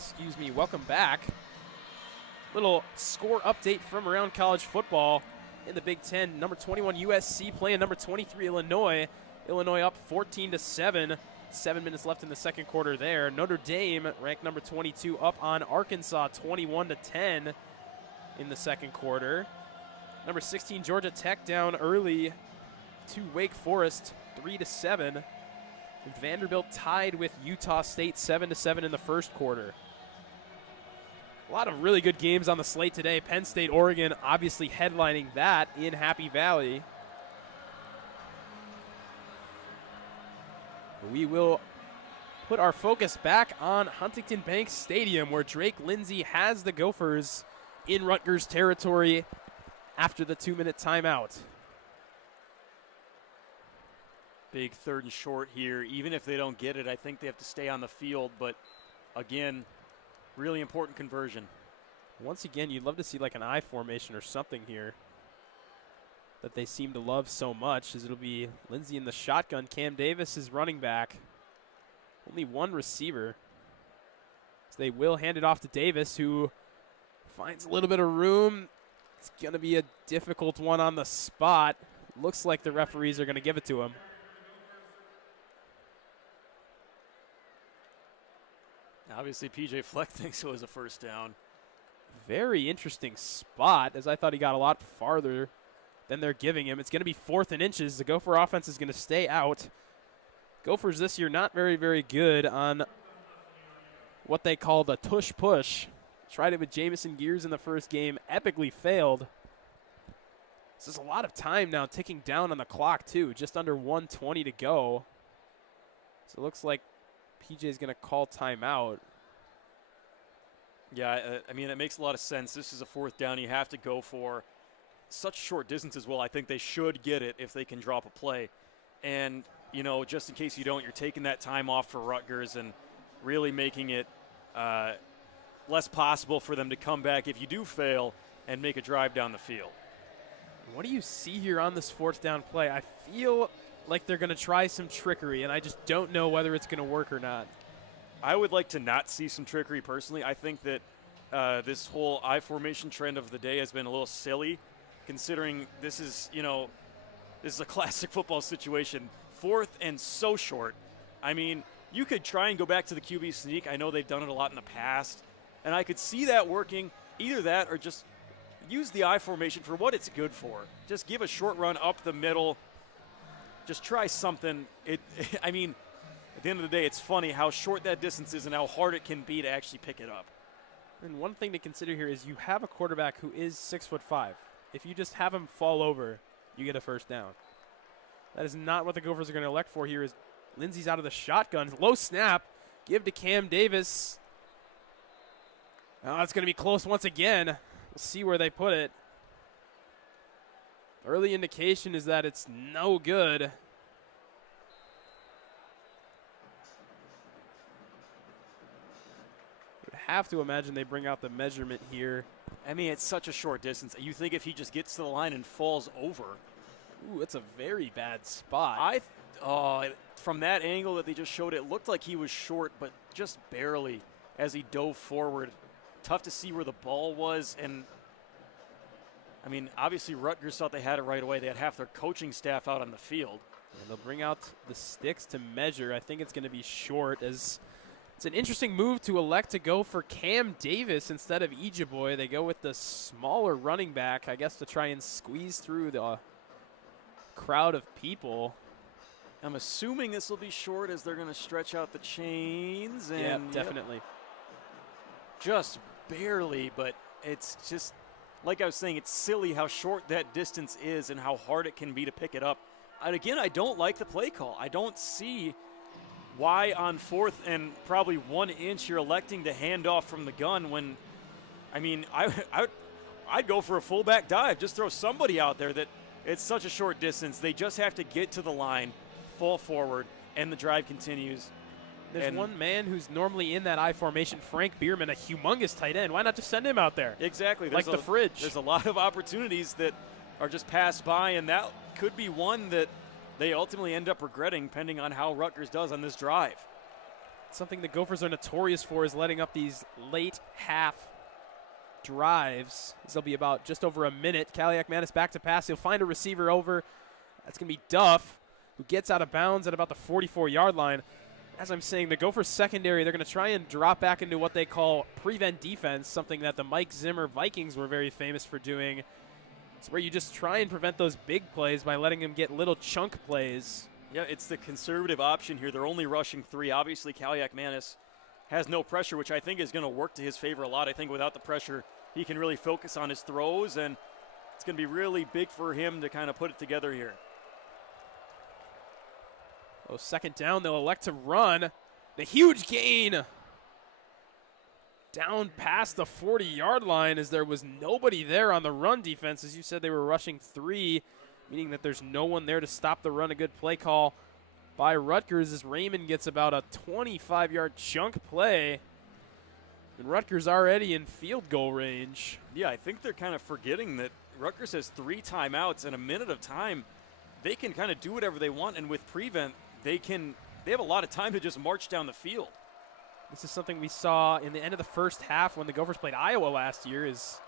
Excuse me, welcome back. Little score update from around college football in the Big Ten. Number 21 USC playing number 23 Illinois. Illinois up 14-7. 7 minutes left in the second quarter there. Notre Dame, ranked number 22, up on Arkansas 21-10 in the second quarter. Number 16 Georgia Tech down early to Wake Forest 3-7. Vanderbilt tied with Utah State 7-7 in the first quarter. A lot of really good games on the slate today. Penn State, Oregon obviously headlining that in Happy Valley. We will put our focus back on Huntington Bank Stadium, where Drake Lindsay has the Gophers in Rutgers territory after the 2-minute timeout. Big 3rd and short here. Even if they don't get it, I think they have to stay on the field. But, again, really important conversion. Once again, you'd love to see like an I formation or something here that they seem to love so much, as it'll be Lindsay in the shotgun. Cam Davis is running back. Only one receiver. So they will hand it off to Davis, who finds a little bit of room. It's going to be a difficult one on the spot. Looks like the referees are going to give it to him. Obviously, P.J. Fleck thinks it was a first down. Very interesting spot, as I thought he got a lot farther than they're giving him. It's going to be 4th and inches. The Gopher offense is going to stay out. Gophers this year not very, very good on what they call the tush-push. Tried it with Jamison Gears in the first game, epically failed. So there's a lot of time now ticking down on the clock, too. Just under 1:20 to go. So it looks like PJ is going to call timeout. Yeah, I mean, it makes a lot of sense. This is a 4th down you have to go for. Such short distance as well. I think they should get it if they can drop a play. And, you know, just in case you don't, you're taking that time off for Rutgers and really making it less possible for them to come back if you do fail and make a drive down the field. What do you see here on this 4th down play? I feel like they're going to try some trickery, and I just don't know whether it's going to work or not. I would like to not see some trickery personally. I think that this whole I formation trend of the day has been a little silly, considering this is, you know, this is a classic football situation. 4th and so short. I mean, you could try and go back to the QB sneak. I know they've done it a lot in the past, and I could see that working. Either that or just use the I formation for what it's good for. Just give a short run up the middle. Just try something. I mean, at the end of the day, it's funny how short that distance is and how hard it can be to actually pick it up. And one thing to consider here is you have a quarterback who is 6'5". If you just have him fall over, you get a first down. That is not what the Gophers are going to elect for here. Is Lindsay's out of the shotgun. Low snap. Give to Cam Davis. Oh, it's going to be close once again. We'll see where they put it. Early indication is that it's no good. Would have to imagine they bring out the measurement here. I mean, it's such a short distance. You think if he just gets to the line and falls over. Ooh, it's a very bad spot. From that angle that they just showed, it looked like he was short, but just barely as he dove forward. Tough to see where the ball was. And, I mean, obviously Rutgers thought they had it right away. They had half their coaching staff out on the field. And they'll bring out the sticks to measure. I think it's going to be short, as it's an interesting move to elect to go for Cam Davis instead of Ejeboy. They go with the smaller running back, I guess, to try and squeeze through the crowd of people. I'm assuming this will be short as they're going to stretch out the chains. And yeah, definitely. Just barely, but it's just, like I was saying, it's silly how short that distance is and how hard it can be to pick it up. And again, I don't like the play call. I don't see why on 4th and probably 1 inch you're electing to hand off from the gun when, I mean, I'd go for a fullback dive. Just throw somebody out there that it's such a short distance. They just have to get to the line, fall forward, and the drive continues. There's one man who's normally in that I formation, Frank Bierman, a humongous tight end. Why not just send him out there? Exactly. Like the fridge. There's a lot of opportunities that are just passed by, and that could be one that they ultimately end up regretting, depending on how Rutgers does on this drive. Something the Gophers are notorious for is letting up these late half drives. This will be about just over a minute. Kaliak-Manis back to pass. He'll find a receiver over. That's going to be Duff, who gets out of bounds at about the 44-yard line. As I'm saying, the Gophers secondary, they're going to try and drop back into what they call prevent defense, something that the Mike Zimmer Vikings were very famous for doing. It's where you just try and prevent those big plays by letting them get little chunk plays. Yeah, it's the conservative option here. They're only rushing 3. Obviously, Kaliak-Manis has no pressure, which I think is going to work to his favor a lot. I think without the pressure, he can really focus on his throws, and it's going to be really big for him to kind of put it together here. Oh, second down, they'll elect to run. The huge gain down past the 40-yard line as there was nobody there on the run defense. As you said, they were rushing 3, meaning that there's no one there to stop the run. A good play call by Rutgers as Raymond gets about a 25-yard chunk play. And Rutgers already in field goal range. Yeah, I think they're kind of forgetting that Rutgers has 3 timeouts and a minute of time. They can kind of do whatever they want, and with prevent, they have a lot of time to just march down the field. This is something we saw in the end of the first half when the Gophers played Iowa last year. It was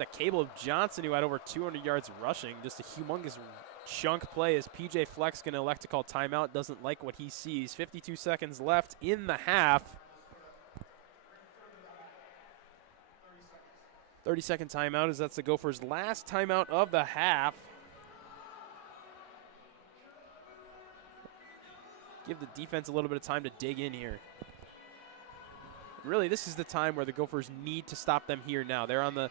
a Caleb Johnson who had over 200 yards rushing. Just a humongous chunk play as PJ Fleck's going to elect to call timeout. Doesn't like what he sees. 52 seconds left in the half. 30-second timeout as that's the Gophers' last timeout of the half. Give the defense a little bit of time to dig in here. Really, this is the time where the Gophers need to stop them here now. They're on the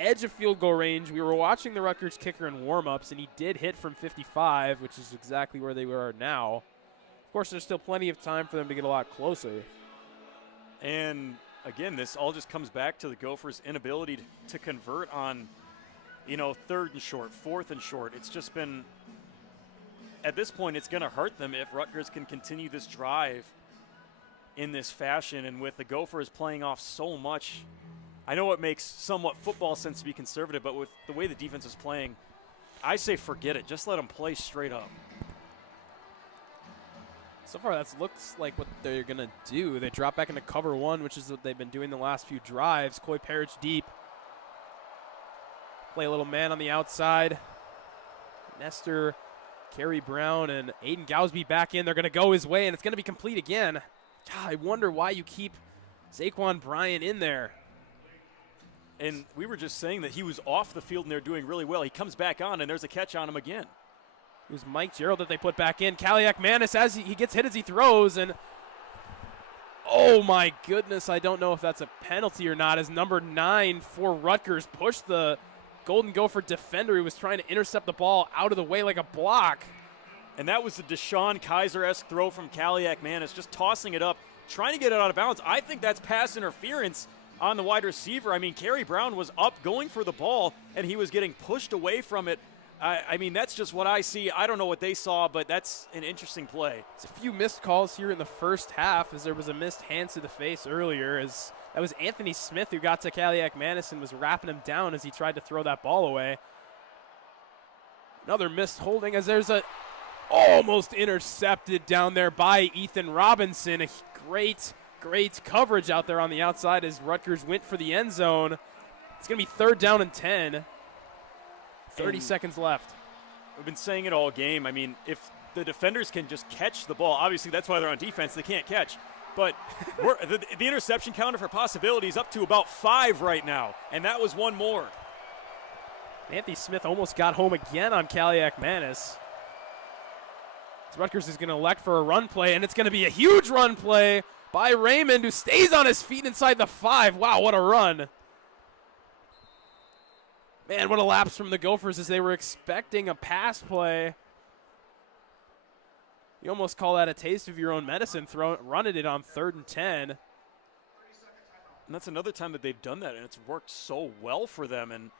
edge of field goal range. We were watching the Rutgers kicker in warm-ups, and he did hit from 55, which is exactly where they are now. Of course, there's still plenty of time for them to get a lot closer. And, again, this all just comes back to the Gophers' inability to convert on, 3rd and short, 4th and short. It's just been, at this point, it's going to hurt them if Rutgers can continue this drive in this fashion. And with the Gophers playing off so much, I know it makes somewhat football sense to be conservative, but with the way the defense is playing, I say forget it. Just let them play straight up. So far, that looks like what they're going to do. They drop back into cover 1, which is what they've been doing the last few drives. Coy Parrish deep. Play a little man on the outside. Nestor, Kerry Brown, and Aiden Gowsby back in. They're going to go his way, and it's going to be complete again. God, I wonder why you keep Zaquan Bryant in there. And we were just saying that he was off the field and they're doing really well. He comes back on, and there's a catch on him again. It was Mike Gerald that they put back in. Kaliak-Manis, as he gets hit as he throws, and oh my goodness, I don't know if that's a penalty or not, as number 9 for Rutgers pushed the Golden Gopher defender who was trying to intercept the ball out of the way like a block. And that was the Deshaun Kaiser-esque throw from Kaliak-Manis, just tossing it up, trying to get it out of bounds. I think that's pass interference on the wide receiver. I mean, Kerry Brown was up going for the ball, and he was getting pushed away from it. I mean, that's just what I see. I don't know what they saw, but that's an interesting play. It's a few missed calls here in the first half, as there was a missed hand to the face earlier, as that was Anthony Smith who got to Kaliak-Manis and was wrapping him down as he tried to throw that ball away. Another missed holding as there's a almost intercepted down there by Ethan Robinson. A great coverage out there on the outside as Rutgers went for the end zone. It's going to be 3rd down and 10. 30 seconds left. We've been saying it all game. I mean, if the defenders can just catch the ball, obviously that's why they're on defense. They can't catch. But the interception counter for possibilities up to about 5 right now, and that was one more. Anthony Smith almost got home again on Kaliak-Manis. Rutgers is going to elect for a run play, and it's going to be a huge run play by Raymond, who stays on his feet inside the 5. Wow, what a run. Man, what a lapse from the Gophers as they were expecting a pass play. You almost call that a taste of your own medicine, running it on 3rd and 10. And that's another time that they've done that, and it's worked so well for them. And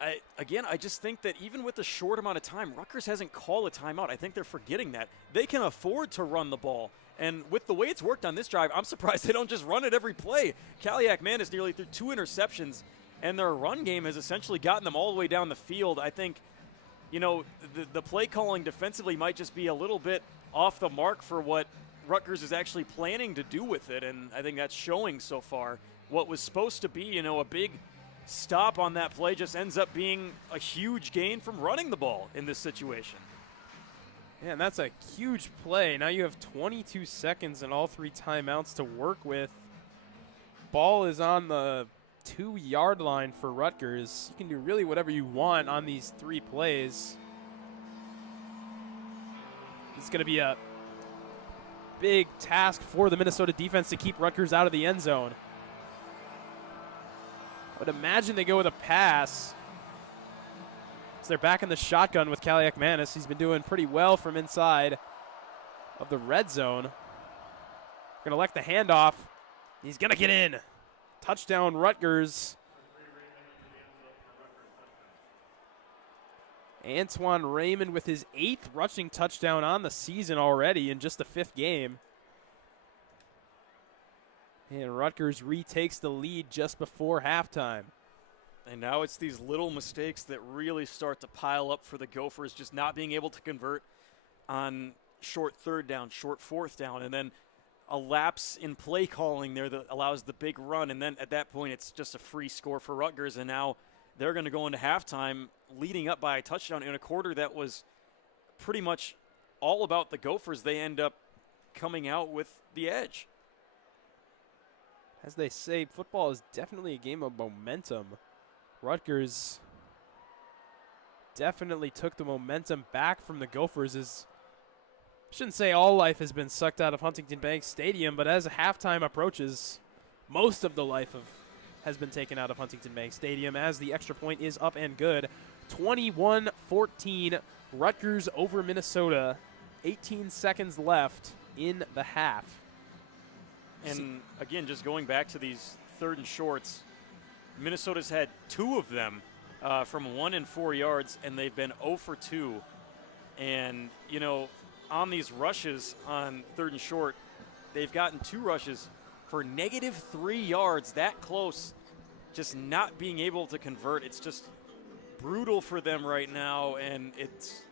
I just think that even with the short amount of time, Rutgers hasn't called a timeout. I think they're forgetting that. They can afford to run the ball. And with the way it's worked on this drive, I'm surprised they don't just run it every play. Kaliak-Manis nearly threw 2 interceptions, and their run game has essentially gotten them all the way down the field. I think, the play calling defensively might just be a little bit off the mark for what Rutgers is actually planning to do with it, and I think that's showing so far. What was supposed to be, a big stop on that play just ends up being a huge gain from running the ball in this situation. Yeah, and that's a huge play. Now you have 22 seconds and all 3 timeouts to work with. Ball is on the 2-yard line for Rutgers. You can do really whatever you want on these 3 plays. It's going to be a big task for the Minnesota defense to keep Rutgers out of the end zone. I would imagine they go with a pass. So they're back in the shotgun with Kaliak Manis. He's been doing pretty well from inside of the red zone. Going to elect the handoff. He's going to get in. Touchdown, Rutgers. Antoine Raymond with his 8th rushing touchdown on the season already in just the 5th game. And Rutgers retakes the lead just before halftime. And now it's these little mistakes that really start to pile up for the Gophers, just not being able to convert on short 3rd down, short 4th down, and then a lapse in play calling there that allows the big run. And then at that point, it's just a free score for Rutgers. And now they're going to go into halftime leading up by a touchdown in a quarter that was pretty much all about the Gophers. They end up coming out with the edge. As they say, football is definitely a game of momentum. Rutgers definitely took the momentum back from the Gophers. I shouldn't say all life has been sucked out of Huntington Bank Stadium, but as halftime approaches, most of the life has been taken out of Huntington Bank Stadium as the extra point is up and good. 21-14, Rutgers over Minnesota. 18 seconds left in the half. And again, just going back to these 3rd and shorts, Minnesota's had 2 of them from 1 and 4 yards, and they've been 0 for 2. And, on these rushes on 3rd and short, they've gotten 2 rushes for -3 yards, that close, just not being able to convert. It's just brutal for them right now, and it's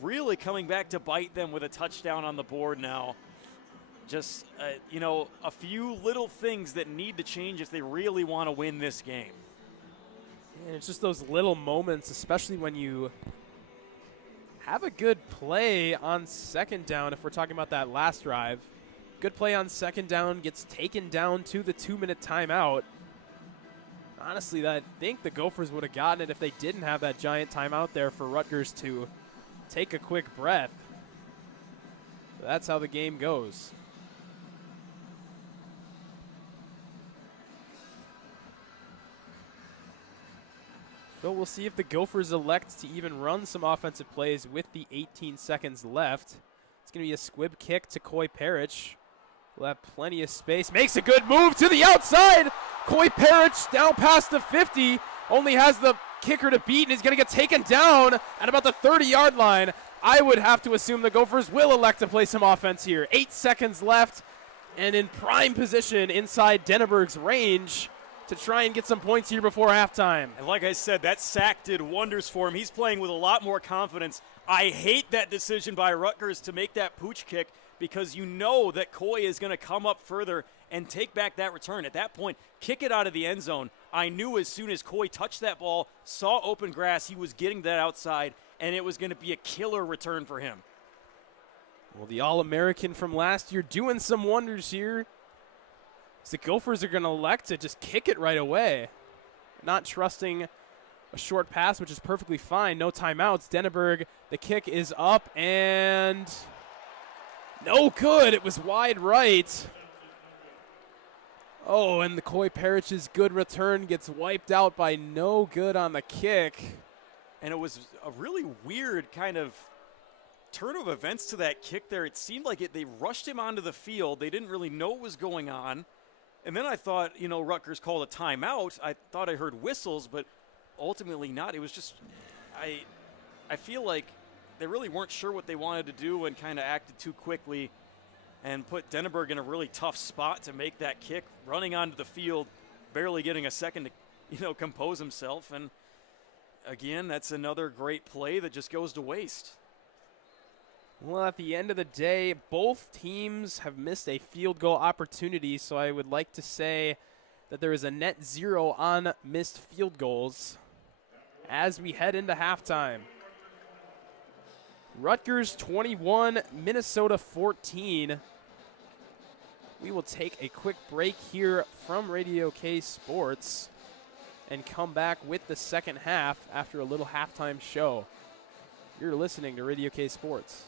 really coming back to bite them with a touchdown on the board now. Just, a few little things that need to change if they really want to win this game. And it's just those little moments, especially when you have a good play on 2nd down, if we're talking about that last drive. Good play on 2nd down, gets taken down to the 2-minute timeout. Honestly, I think the Gophers would have gotten it if they didn't have that giant timeout there for Rutgers to take a quick breath. That's how the game goes. So we'll see if the Gophers elect to even run some offensive plays with the 18 seconds left. It's going to be a squib kick to Coy Parrish. We'll have plenty of space. Makes a good move to the outside. Coy Parrish down past the 50. Only has the kicker to beat, and he's going to get taken down at about the 30-yard line. I would have to assume the Gophers will elect to play some offense here. 8 seconds left, and in prime position inside Denneberg's range to try and get some points here before halftime. And like I said, that sack did wonders for him. He's playing with a lot more confidence. I hate that decision by Rutgers to make that pooch kick because you know that Coy is going to come up further and take back that return. At that point, kick it out of the end zone. I knew as soon as Coy touched that ball, saw open grass, he was getting that outside, and it was going to be a killer return for him. Well, the All-American from last year doing some wonders here. The Gophers are going to elect to just kick it right away. Not trusting a short pass, which is perfectly fine. No timeouts. Denneberg, the kick is up and no good. It was wide right. Oh, and the Coy Parrish's good return gets wiped out by no good on the kick. And it was a really weird kind of turn of events to that kick there. It seemed like they rushed him onto the field. They didn't really know what was going on. And then I thought, Rutgers called a timeout. I thought I heard whistles, but ultimately not. It was just, I feel like they really weren't sure what they wanted to do and kind of acted too quickly and put Denneberg in a really tough spot to make that kick, running onto the field, barely getting a second to, compose himself. And again, that's another great play that just goes to waste. Well, at the end of the day, both teams have missed a field goal opportunity, so I would like to say that there is a net 0 on missed field goals as we head into halftime. Rutgers 21, Minnesota 14. We will take a quick break here from Radio K Sports and come back with the second half after a little halftime show. You're listening to Radio K Sports.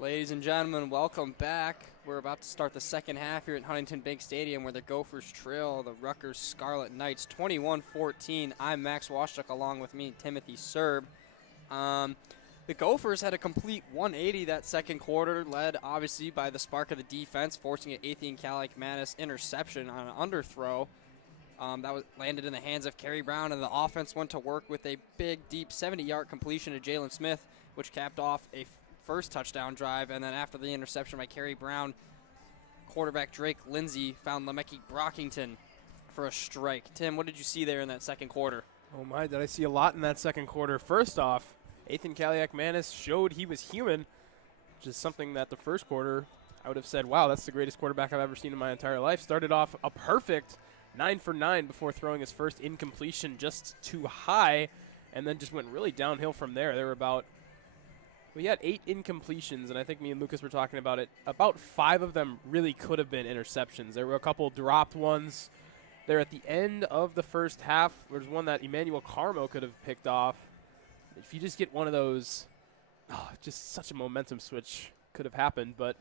Ladies and gentlemen, welcome back. We're about to start the second half here at Huntington Bank Stadium where the Gophers trail the Rutgers Scarlet Knights 21-14. I'm Max Washchuk along with me, Timothy Serb. The Gophers had a complete 180 that second quarter, led obviously by the spark of the defense, forcing an Athian Caliac-Manis interception on an underthrow. That was landed in the hands of Kerry Brown, and the offense went to work with a big, deep 70-yard completion to Jalen Smith, which capped off a first touchdown drive. And then after the interception by Kerry Brown, quarterback Drake Lindsay found Lemeki Brockington for a strike. Tim, what did you see there in that second quarter? Oh my, did I see a lot in that second quarter. First off, Athian Caliac-Manis showed he was human, which is something that the first quarter I would have said, wow, that's the greatest quarterback I've ever seen in my entire life. Started off a perfect 9 for 9 before throwing his first incompletion just too high, and then just went really downhill from there. There were we had 8 incompletions, and I think me and Lucas were talking about it. About 5 of them really could have been interceptions. There were a couple dropped ones there at the end of the first half. There's one that Emmanuel Carmo could have picked off. If you just get one of those, just such a momentum switch could have happened. But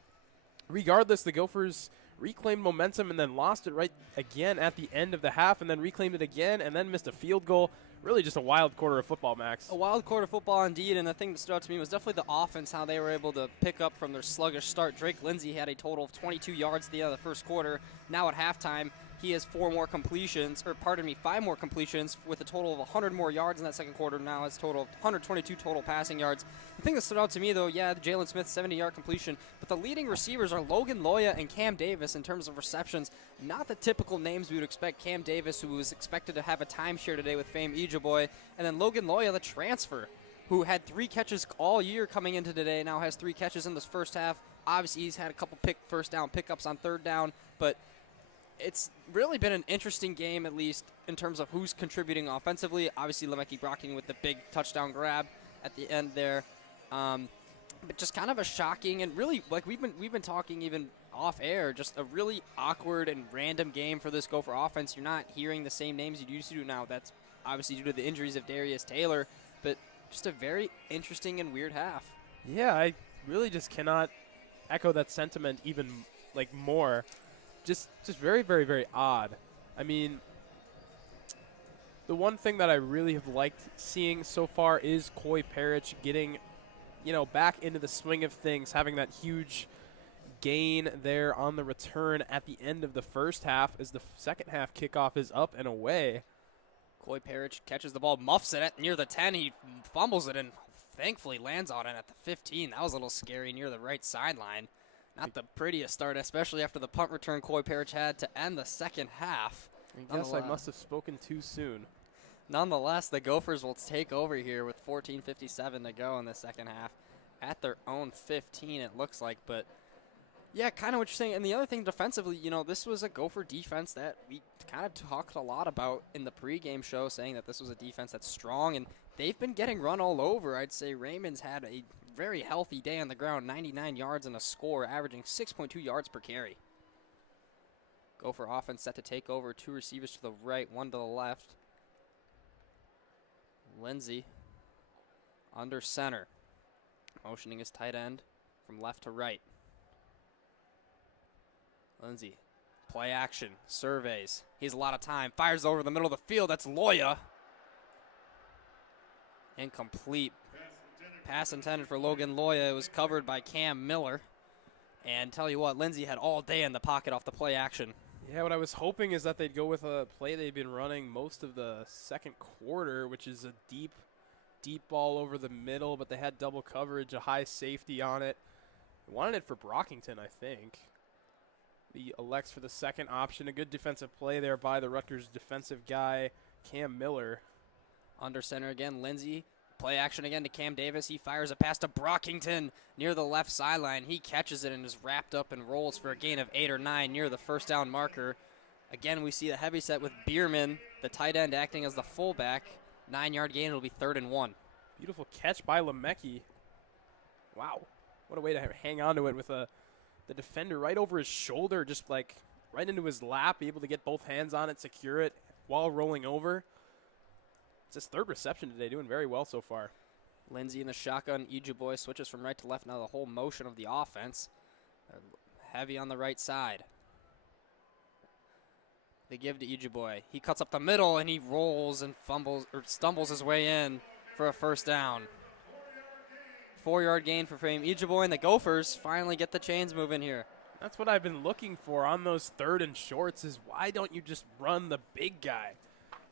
regardless, the Gophers reclaimed momentum and then lost it right again at the end of the half, and then reclaimed it again and then missed a field goal. Really just a wild quarter of football, Max. A wild quarter of football indeed, and the thing that stood out to me was definitely the offense, how they were able to pick up from their sluggish start. Drake Lindsay had a total of 22 yards at the end of the first quarter. Now at halftime, he has 5 more completions with a total of 100 more yards in that second quarter. Now has total of 122 total passing yards. The thing that stood out to me, though, Jalen Smith, 70-yard completion, but the leading receivers are Logan Loya and Cam Davis in terms of receptions. Not the typical names we would expect. Cam Davis, who was expected to have a timeshare today with Fame Ijaboy, and then Logan Loya, the transfer, who had 3 catches all year coming into today, now has 3 catches in this first half. Obviously, he's had a couple first down pickups on third down, but it's really been an interesting game, at least in terms of who's contributing offensively. Obviously, Lemeki Brockington with the big touchdown grab at the end there, but just kind of a shocking and really, like we've been talking even off air, just a really awkward and random game for this Gopher offense. You're not hearing the same names you used to do now. That's obviously due to the injuries of Darius Taylor, but just a very interesting and weird half. Yeah, I really just cannot echo that sentiment even more. Just very, very, very odd. I mean, the one thing that I really have liked seeing so far is Coy Parrish getting, back into the swing of things, having that huge gain there on the return at the end of the first half as the second half kickoff is up and away. Coy Parrish catches the ball, muffs it near the 10. He fumbles it and thankfully lands on it at the 15. That was a little scary near the right sideline. Not the prettiest start, especially after the punt return Coy Parrish had to end the second half. I guess I must have spoken too soon. Nonetheless, the Gophers will take over here with 14:57 to go in the second half at their own 15, it looks like. But, yeah, kind of what you're saying. And the other thing defensively, this was a Gopher defense that we kind of talked a lot about in the pregame show, saying that this was a defense that's strong, and they've been getting run all over. I'd say Raymond's had a very healthy day on the ground, 99 yards and a score, averaging 6.2 yards per carry. Gopher offense set to take over. 2 receivers to the right, 1 to the left. Lindsay under center, motioning his tight end from left to right. Lindsay, play action, surveys. He has a lot of time, fires over the middle of the field. That's Loya. Incomplete. Pass intended for Logan Loya. It was covered by Cam Miller. And tell you what, Lindsay had all day in the pocket off the play action. Yeah, what I was hoping is that they'd go with a play they've been running most of the second quarter, which is a deep ball over the middle, but they had double coverage, a high safety on it. They wanted it for Brockington, I think. The elects for the second option. A good defensive play there by the Rutgers defensive guy, Cam Miller. Under center again, Lindsay. Play action again to Cam Davis. He fires a pass to Brockington near the left sideline. He catches it and is wrapped up and rolls for a gain of 8 or 9 near the first down marker. Again, we see the heavy set with Bierman, the tight end, acting as the fullback. 9-yard gain. It'll be 3rd and 1. Beautiful catch by Lemeki. Wow. What a way to hang on to it with the defender right over his shoulder, just right into his lap, able to get both hands on it, secure it while rolling over. It's his 3rd reception today, doing very well so far. Lindsey in the shotgun. Ojibwe switches from right to left. Now the whole motion of the offense. They're heavy on the right side. They give to Ojibwe. He cuts up the middle and he rolls and stumbles his way in for a first down. 4-yard gain for Frame Ojibwe, and the Gophers finally get the chains moving here. That's what I've been looking for on those 3rd and shorts is why don't you just run the big guy?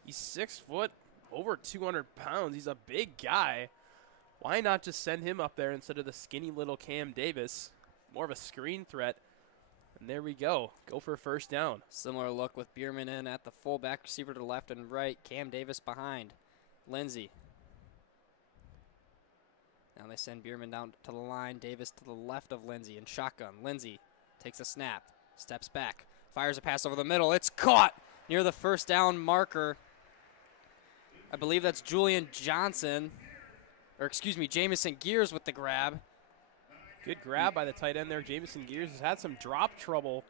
He's 6 foot, over 200 pounds. He's a big guy. Why not just send him up there instead of the skinny little Cam Davis? More of a screen threat. And there we go. Go for a first down. Similar look with Bierman in at the fullback, receiver to the left and right. Cam Davis behind. Lindsey. Now they send Bierman down to the line. Davis to the left of Lindsey in shotgun. Lindsey takes a snap, steps back, fires a pass over the middle. It's caught near the first down marker. I believe that's Julian Johnson, or excuse me, Jamison Gears with the grab. Good grab by the tight end there. Jamison Gears has had some drop trouble,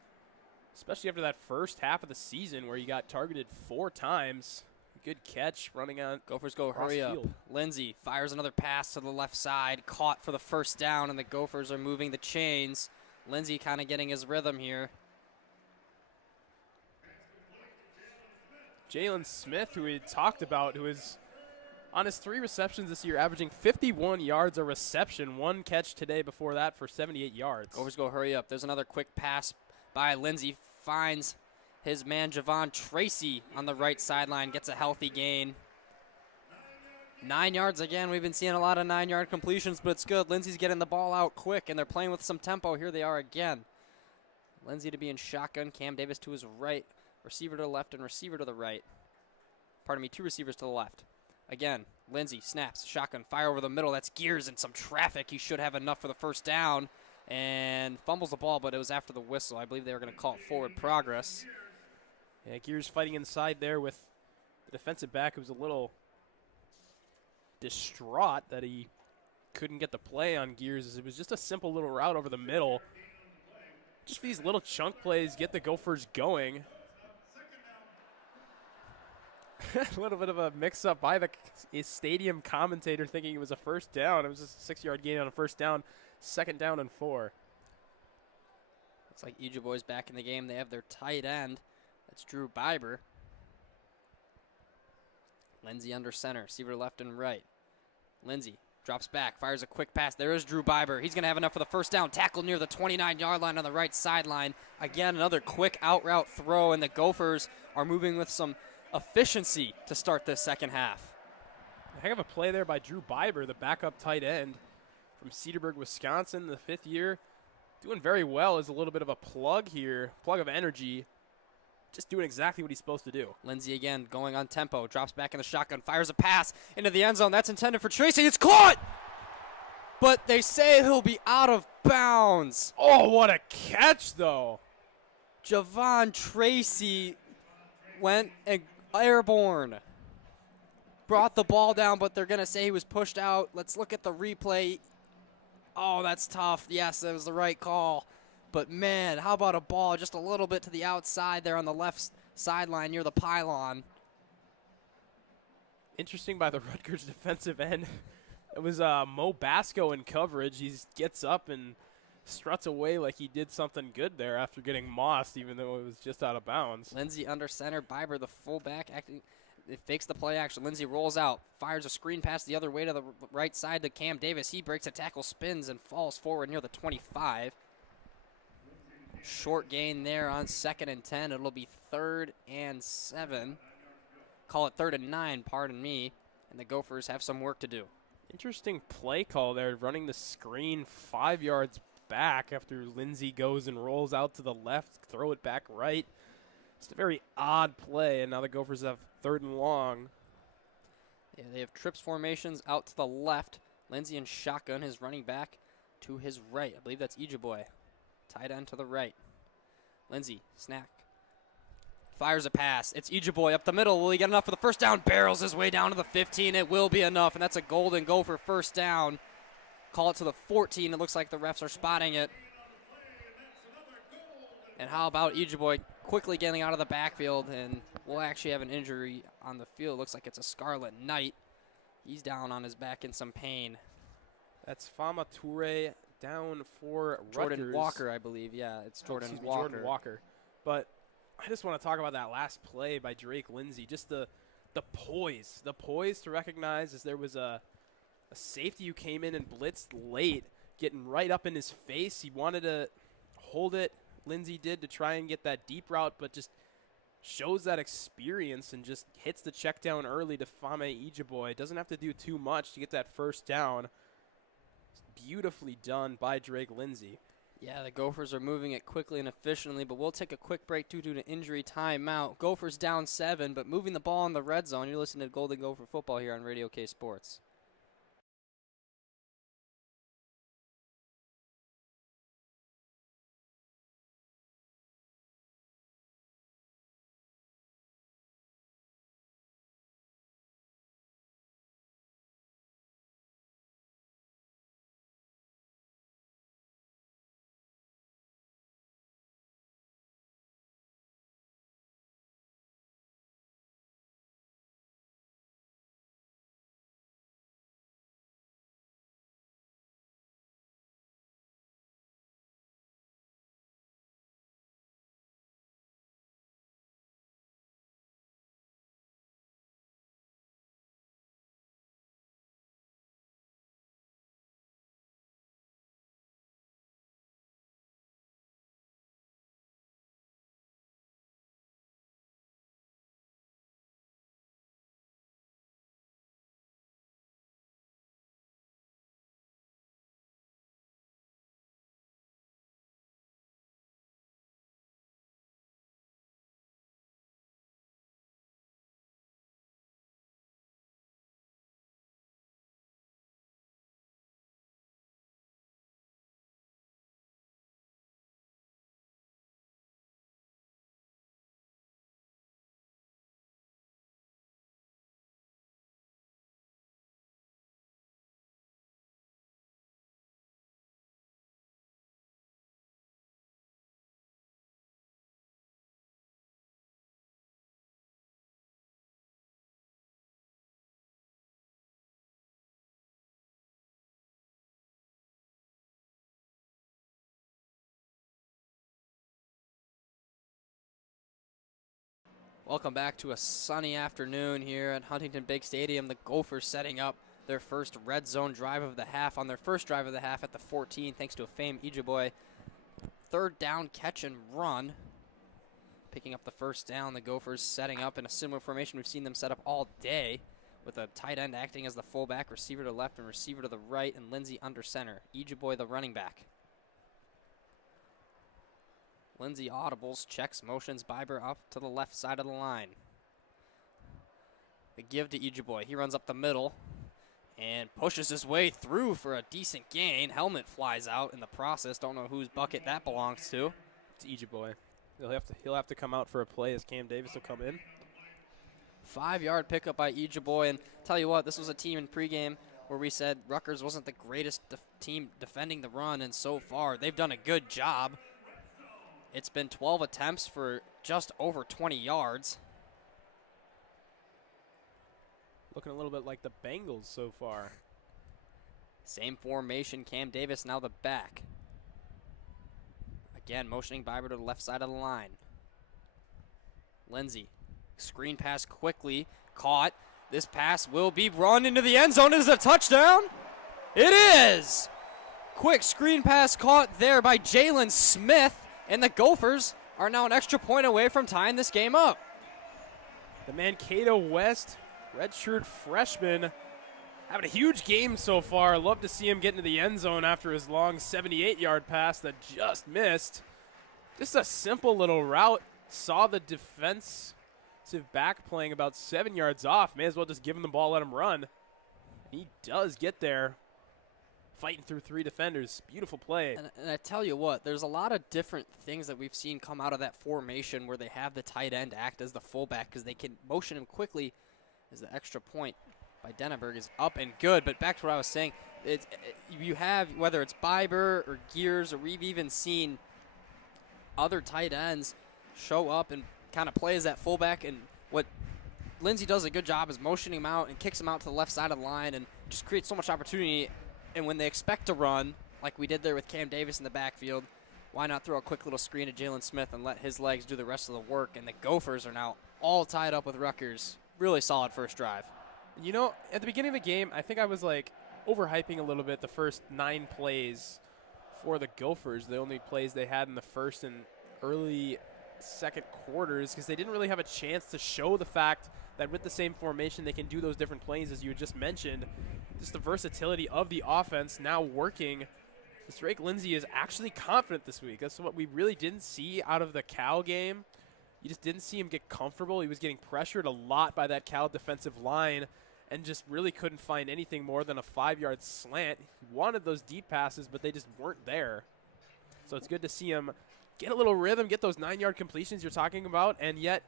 especially after that first half of the season where he got targeted 4 times. Good catch running on. Gophers go hurry up. Lindsey fires another pass to the left side, caught for the first down, and the Gophers are moving the chains. Lindsey kind of getting his rhythm here. Jalen Smith, who we talked about, who is on his 3 receptions this year, averaging 51 yards a reception. 1 catch today before that for 78 yards. Gophers go hurry up. There's another quick pass by Lindsey. Finds his man Javon Tracy on the right sideline. Gets a healthy gain. 9 yards again. We've been seeing a lot of 9-yard completions, but it's good. Lindsey's getting the ball out quick, and they're playing with some tempo. Here they are again. Lindsey to be in shotgun. Cam Davis to his right. Receiver to the left and receiver to the right. Pardon me, 2 receivers to the left. Again, Lindsey snaps, shotgun, fire over the middle. That's Gears in some traffic. He should have enough for the first down. And fumbles the ball, but it was after the whistle. I believe they were going to call it forward progress. Yeah, Gears fighting inside there with the defensive back who was a little distraught that he couldn't get the play on Gears. It was just a simple little route over the middle. Just these little chunk plays get the Gophers going. A little bit of a mix-up by the stadium commentator thinking it was a first down. It was just a 6-yard gain on a first down. 2nd down and 4. Looks like Ojibwe's back in the game. They have their tight end. That's Drew Biber. Lindsey under center. Receiver left and right. Lindsey drops back, fires a quick pass. There is Drew Biber. He's going to have enough for the first down. Tackle near the 29-yard line on the right sideline. Again, another quick out route throw, and the Gophers are moving with some efficiency to start this second half. A heck of a play there by Drew Biber, the backup tight end from Cedarburg, Wisconsin, the 5th year. Doing very well as a little bit of a plug here, plug of energy. Just doing exactly what he's supposed to do. Lindsey again going on tempo, drops back in the shotgun, fires a pass into the end zone. That's intended for Tracy. It's caught! But they say he'll be out of bounds. Oh, what a catch, though. Javon Tracy went airborne. Brought the ball down, but they're going to say he was pushed out. Let's look at the replay. Oh, that's tough. Yes, that was the right call. But, man, how about a ball just a little bit to the outside there on the left sideline near the pylon? Interesting by the Rutgers defensive end. It was Mo Basco in coverage. He gets up and struts away like he did something good there after getting mossed, even though it was just out of bounds. Lindsey under center. Biber, the fullback, it fakes the play action. Lindsey rolls out, fires a screen pass the other way to the right side to Cam Davis. He breaks a tackle, spins, and falls forward near the 25. Short gain there on 2nd and 10. It'll be 3rd and 7. Call it 3rd and 9, pardon me. And the Gophers have some work to do. Interesting play call there, running the screen 5 yards back after Lindsey goes and rolls out to the left, throw it back right. It's a very odd play, and now the Gophers have 3rd and long. Yeah, they have trips formations out to the left. Lindsey in shotgun, his running back to his right. I believe that's Ojibwe. Tight end to the right. Lindsey, snack. Fires a pass. It's Ojibwe up the middle. Will he get enough for the first down? Barrels his way down to the 15. It will be enough, and that's a golden Gopher first down. Call it to the 14. It looks like the refs are spotting it. And how about Ojibwe quickly getting out of the backfield, and we'll actually have an injury on the field. Looks like it's a Scarlet Knight. He's down on his back in some pain. That's Fama Toure down for Jordan Rutgers. Walker, I believe. Yeah, it's Jordan Walker. Jordan Walker. But I just want to talk about that last play by Drake Lindsay. Just the poise. The poise to recognize as there was a safety who came in and blitzed late, getting right up in his face. He wanted to hold it. Lindsay did to try and get that deep route, but just shows that experience and just hits the check down early to Fame Ijiboy. Doesn't have to do too much to get that first down. It's beautifully done by Drake Lindsay. Yeah, the Gophers are moving it quickly and efficiently, but we'll take a quick break due to an injury timeout. Gophers down 7, but moving the ball in the red zone. You're listening to Golden Gopher Football here on Radio K Sports. Welcome back to a sunny afternoon here at Huntington Bank Stadium. The Gophers setting up their first red zone drive of the half on their first drive of the half at the 14, thanks to a Fame Ijiboy. Third down catch and run. Picking up the first down, the Gophers setting up in a similar formation we've seen them set up all day, with a tight end acting as the fullback, receiver to left and receiver to the right, and Lindsay under center. Ijiboy the running back. Lindsay audibles, checks, motions Biber up to the left side of the line. The give to Ijiboy. He runs up the middle and pushes his way through for a decent gain. Helmet flies out in the process. Don't know whose bucket that belongs to. It's Ijiboy. He'll have to come out for a play as Cam Davis will come in. 5-yard pickup by Ijiboy. And tell you what, this was a team in pregame where we said Rutgers wasn't the greatest team defending the run, and so far they've done a good job. It's been 12 attempts for just over 20 yards. Looking a little bit like the Bengals so far. Same formation, Cam Davis now the back. Again, motioning Biber to the left side of the line. Lindsay, screen pass quickly, caught. This pass will be run into the end zone. Is it a touchdown? It is! Quick screen pass caught there by Jalen Smith. And the Gophers are now an extra point away from tying this game up. The Mankato West redshirt freshman having a huge game so far. Love to see him get into the end zone after his long 78-yard pass that just missed. Just a simple little route. Saw the defensive back playing about 7 yards off. May as well just give him the ball, let him run. He does get there. Fighting through 3 defenders. Beautiful play. And I tell you what, there's a lot of different things that we've seen come out of that formation where they have the tight end act as the fullback because they can motion him quickly as the extra point by Denneberg is up and good. But back to what I was saying, you have, whether it's Biber or Gears, or we've even seen other tight ends show up and kind of play as that fullback. And what Lindsey does a good job is motioning him out and kicks him out to the left side of the line and just creates so much opportunity. And when they expect to run, like we did there with Cam Davis in the backfield, why not throw a quick little screen to Jalen Smith and let his legs do the rest of the work? And the Gophers are now all tied up with Rutgers. Really solid first drive. You know, at the beginning of the game, I think I was like overhyping a little bit the first 9 plays for the Gophers, the only plays they had in the first and early second quarters, because they didn't really have a chance to show the fact that with the same formation they can do those different plays as you had just mentioned. Just the versatility of the offense now working. Drake Lindsey is actually confident this week. That's what we really didn't see out of the Cal game. You just didn't see him get comfortable. He was getting pressured a lot by that Cal defensive line and just really couldn't find anything more than a 5-yard slant. He wanted those deep passes, but they just weren't there. So it's good to see him get a little rhythm, get those 9-yard completions you're talking about, and yet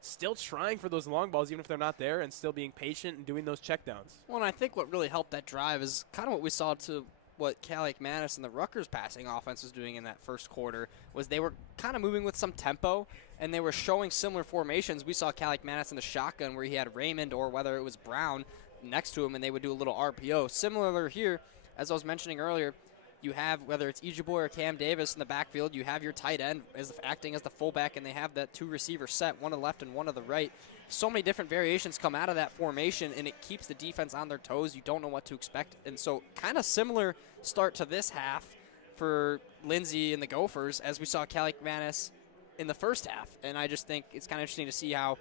still trying for those long balls even if they're not there and still being patient and doing those checkdowns. Well, and I think what really helped that drive is kind of what we saw to what Caliac Manis and the Rutgers passing offense was doing in that first quarter, was they were kind of moving with some tempo, and they were showing similar formations. We saw Caliac Manis in the shotgun where he had Raymond or whether it was Brown next to him, and they would do a little RPO. Similar here, as I was mentioning earlier, you have, whether it's Ejiofor or Cam Davis in the backfield, you have your tight end as acting as the fullback, and they have that 2 receiver set, one to the left and one to the right. So many different variations come out of that formation, and it keeps the defense on their toes. You don't know what to expect. And so kind of similar start to this half for Lindsey and the Gophers as we saw Caliac Manis in the first half. And I just think it's kind of interesting to see how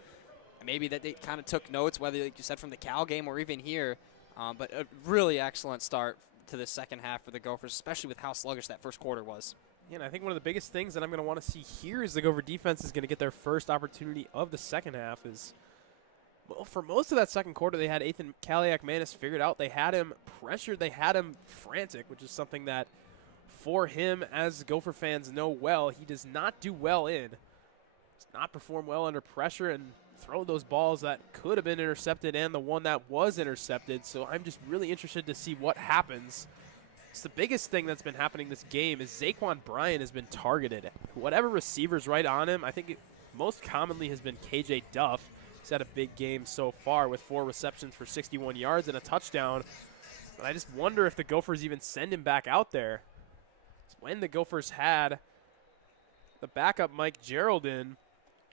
maybe that they kind of took notes, whether, like you said, from the Cal game or even here. But a really excellent start to the second half for the Gophers, especially with how sluggish that first quarter was. Yeah, and I think one of the biggest things that I'm going to want to see here is the Gopher defense is going to get their first opportunity of the second half is, well, for most of that second quarter, they had Ethan Caliac Manis figured out. They had him pressured. They had him frantic, which is something that for him, as Gopher fans know well, he does not do well in. Does not perform well under pressure and throw those balls that could have been intercepted and the one that was intercepted. So I'm just really interested to see what happens. It's the biggest thing that's been happening this game is Zaquan Bryant has been targeted. Whatever receiver's right on him, I think it most commonly has been KJ Duff. He's had a big game so far with 4 receptions for 61 yards and a touchdown. But I just wonder if the Gophers even send him back out there. When the Gophers had the backup Mike Gerald in,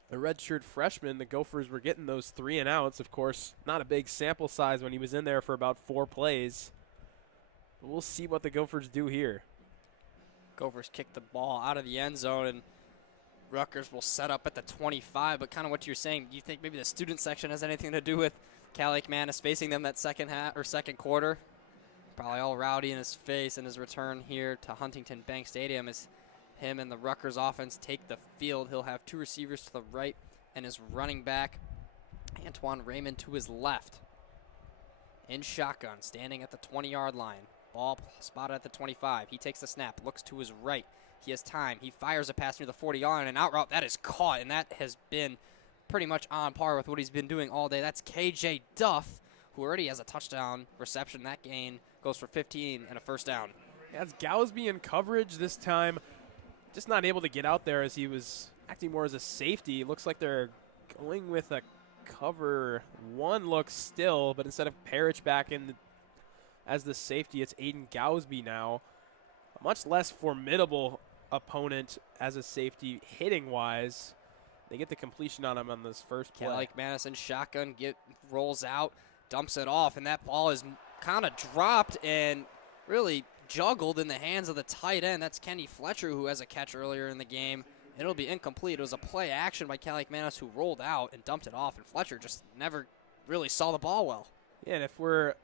the redshirt freshman, the Gophers were getting those 3 and outs. Of course, not a big sample size when he was in there for about 4 plays. But we'll see what the Gophers do here. Gophers kick the ball out of the end zone, and Rutgers will set up at the 25. But kind of what you're saying, do you think maybe the student section has anything to do with Caliac Manis facing them that second half or second quarter? Probably all rowdy in his face, and his return here to Huntington Bank Stadium is him and the Rutgers offense take the field. He'll have 2 receivers to the right and his running back, Antoine Raymond, to his left. In shotgun, standing at the 20-yard line. Ball spotted at the 25. He takes the snap, looks to his right. He has time. He fires a pass near the 40-yard line, and out route that is caught, and that has been pretty much on par with what he's been doing all day. That's KJ Duff, who already has a touchdown reception. That gain goes for 15 and a first down. Yeah, it's Gowsby in coverage this time. Just not able to get out there as he was acting more as a safety. Looks like they're going with a cover 1 look still, but instead of Parrish back in as the safety, it's Aiden Gowsby now. A much less formidable opponent as a safety hitting-wise. They get the completion on him on this first play. Caliac Manis in shotgun rolls out, dumps it off, and that ball is kind of dropped and really juggled in the hands of the tight end. That's Kenny Fletcher, who has a catch earlier in the game. It'll be incomplete. It was a play action by Caliac Manis, who rolled out and dumped it off, and Fletcher just never really saw the ball well. Yeah, and if we're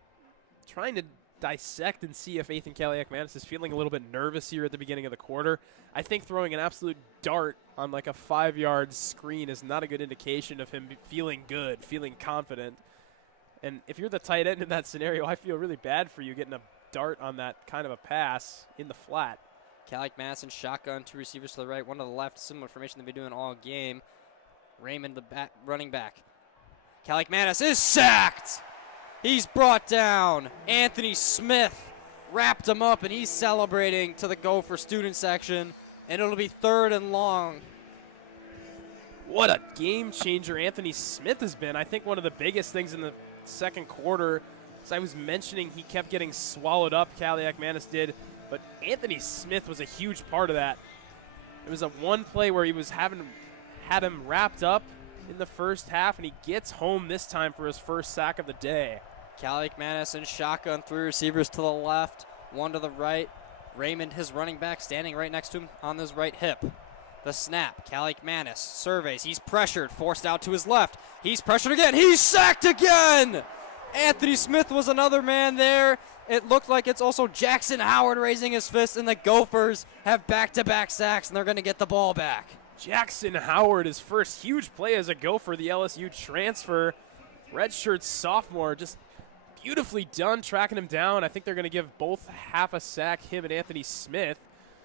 trying to dissect and see if Ethan Caliac Manis is feeling a little bit nervous here at the beginning of the quarter, I think throwing an absolute dart on like a 5-yard screen is not a good indication of him feeling good, feeling confident. And if you're the tight end in that scenario, I feel really bad for you getting a dart on that kind of a pass in the flat. Caliac Manis in shotgun, 2 receivers to the right, 1 to the left. Similar formation they've been doing all game. Raymond, the running back. Caliac Manis is sacked. He's brought down. Anthony Smith wrapped him up, and he's celebrating to the Gopher student section. And it'll be 3rd and long. What a game changer Anthony Smith has been. I think one of the biggest things in the second quarter, as I was mentioning, he kept getting swallowed up, Kaliak Manis did, but Anthony Smith was a huge part of that. It was a one play where he was had him wrapped up in the first half, and he gets home this time for his first sack of the day. Kaliak Manis in shotgun, 3 receivers to the left, 1 to the right. Raymond, his running back, standing right next to him on his right hip. The snap, Kaliak Manis surveys. He's pressured, forced out to his left. He's pressured again. He's sacked again! Anthony Smith was another man there. It looked like it's also Jackson Howard raising his fist, and the Gophers have back-to-back sacks, and they're going to get the ball back. Jackson Howard, his first huge play as a Gopher, the LSU transfer. Redshirt sophomore, just beautifully done tracking him down. I think they're going to give both half a sack, him and Anthony Smith.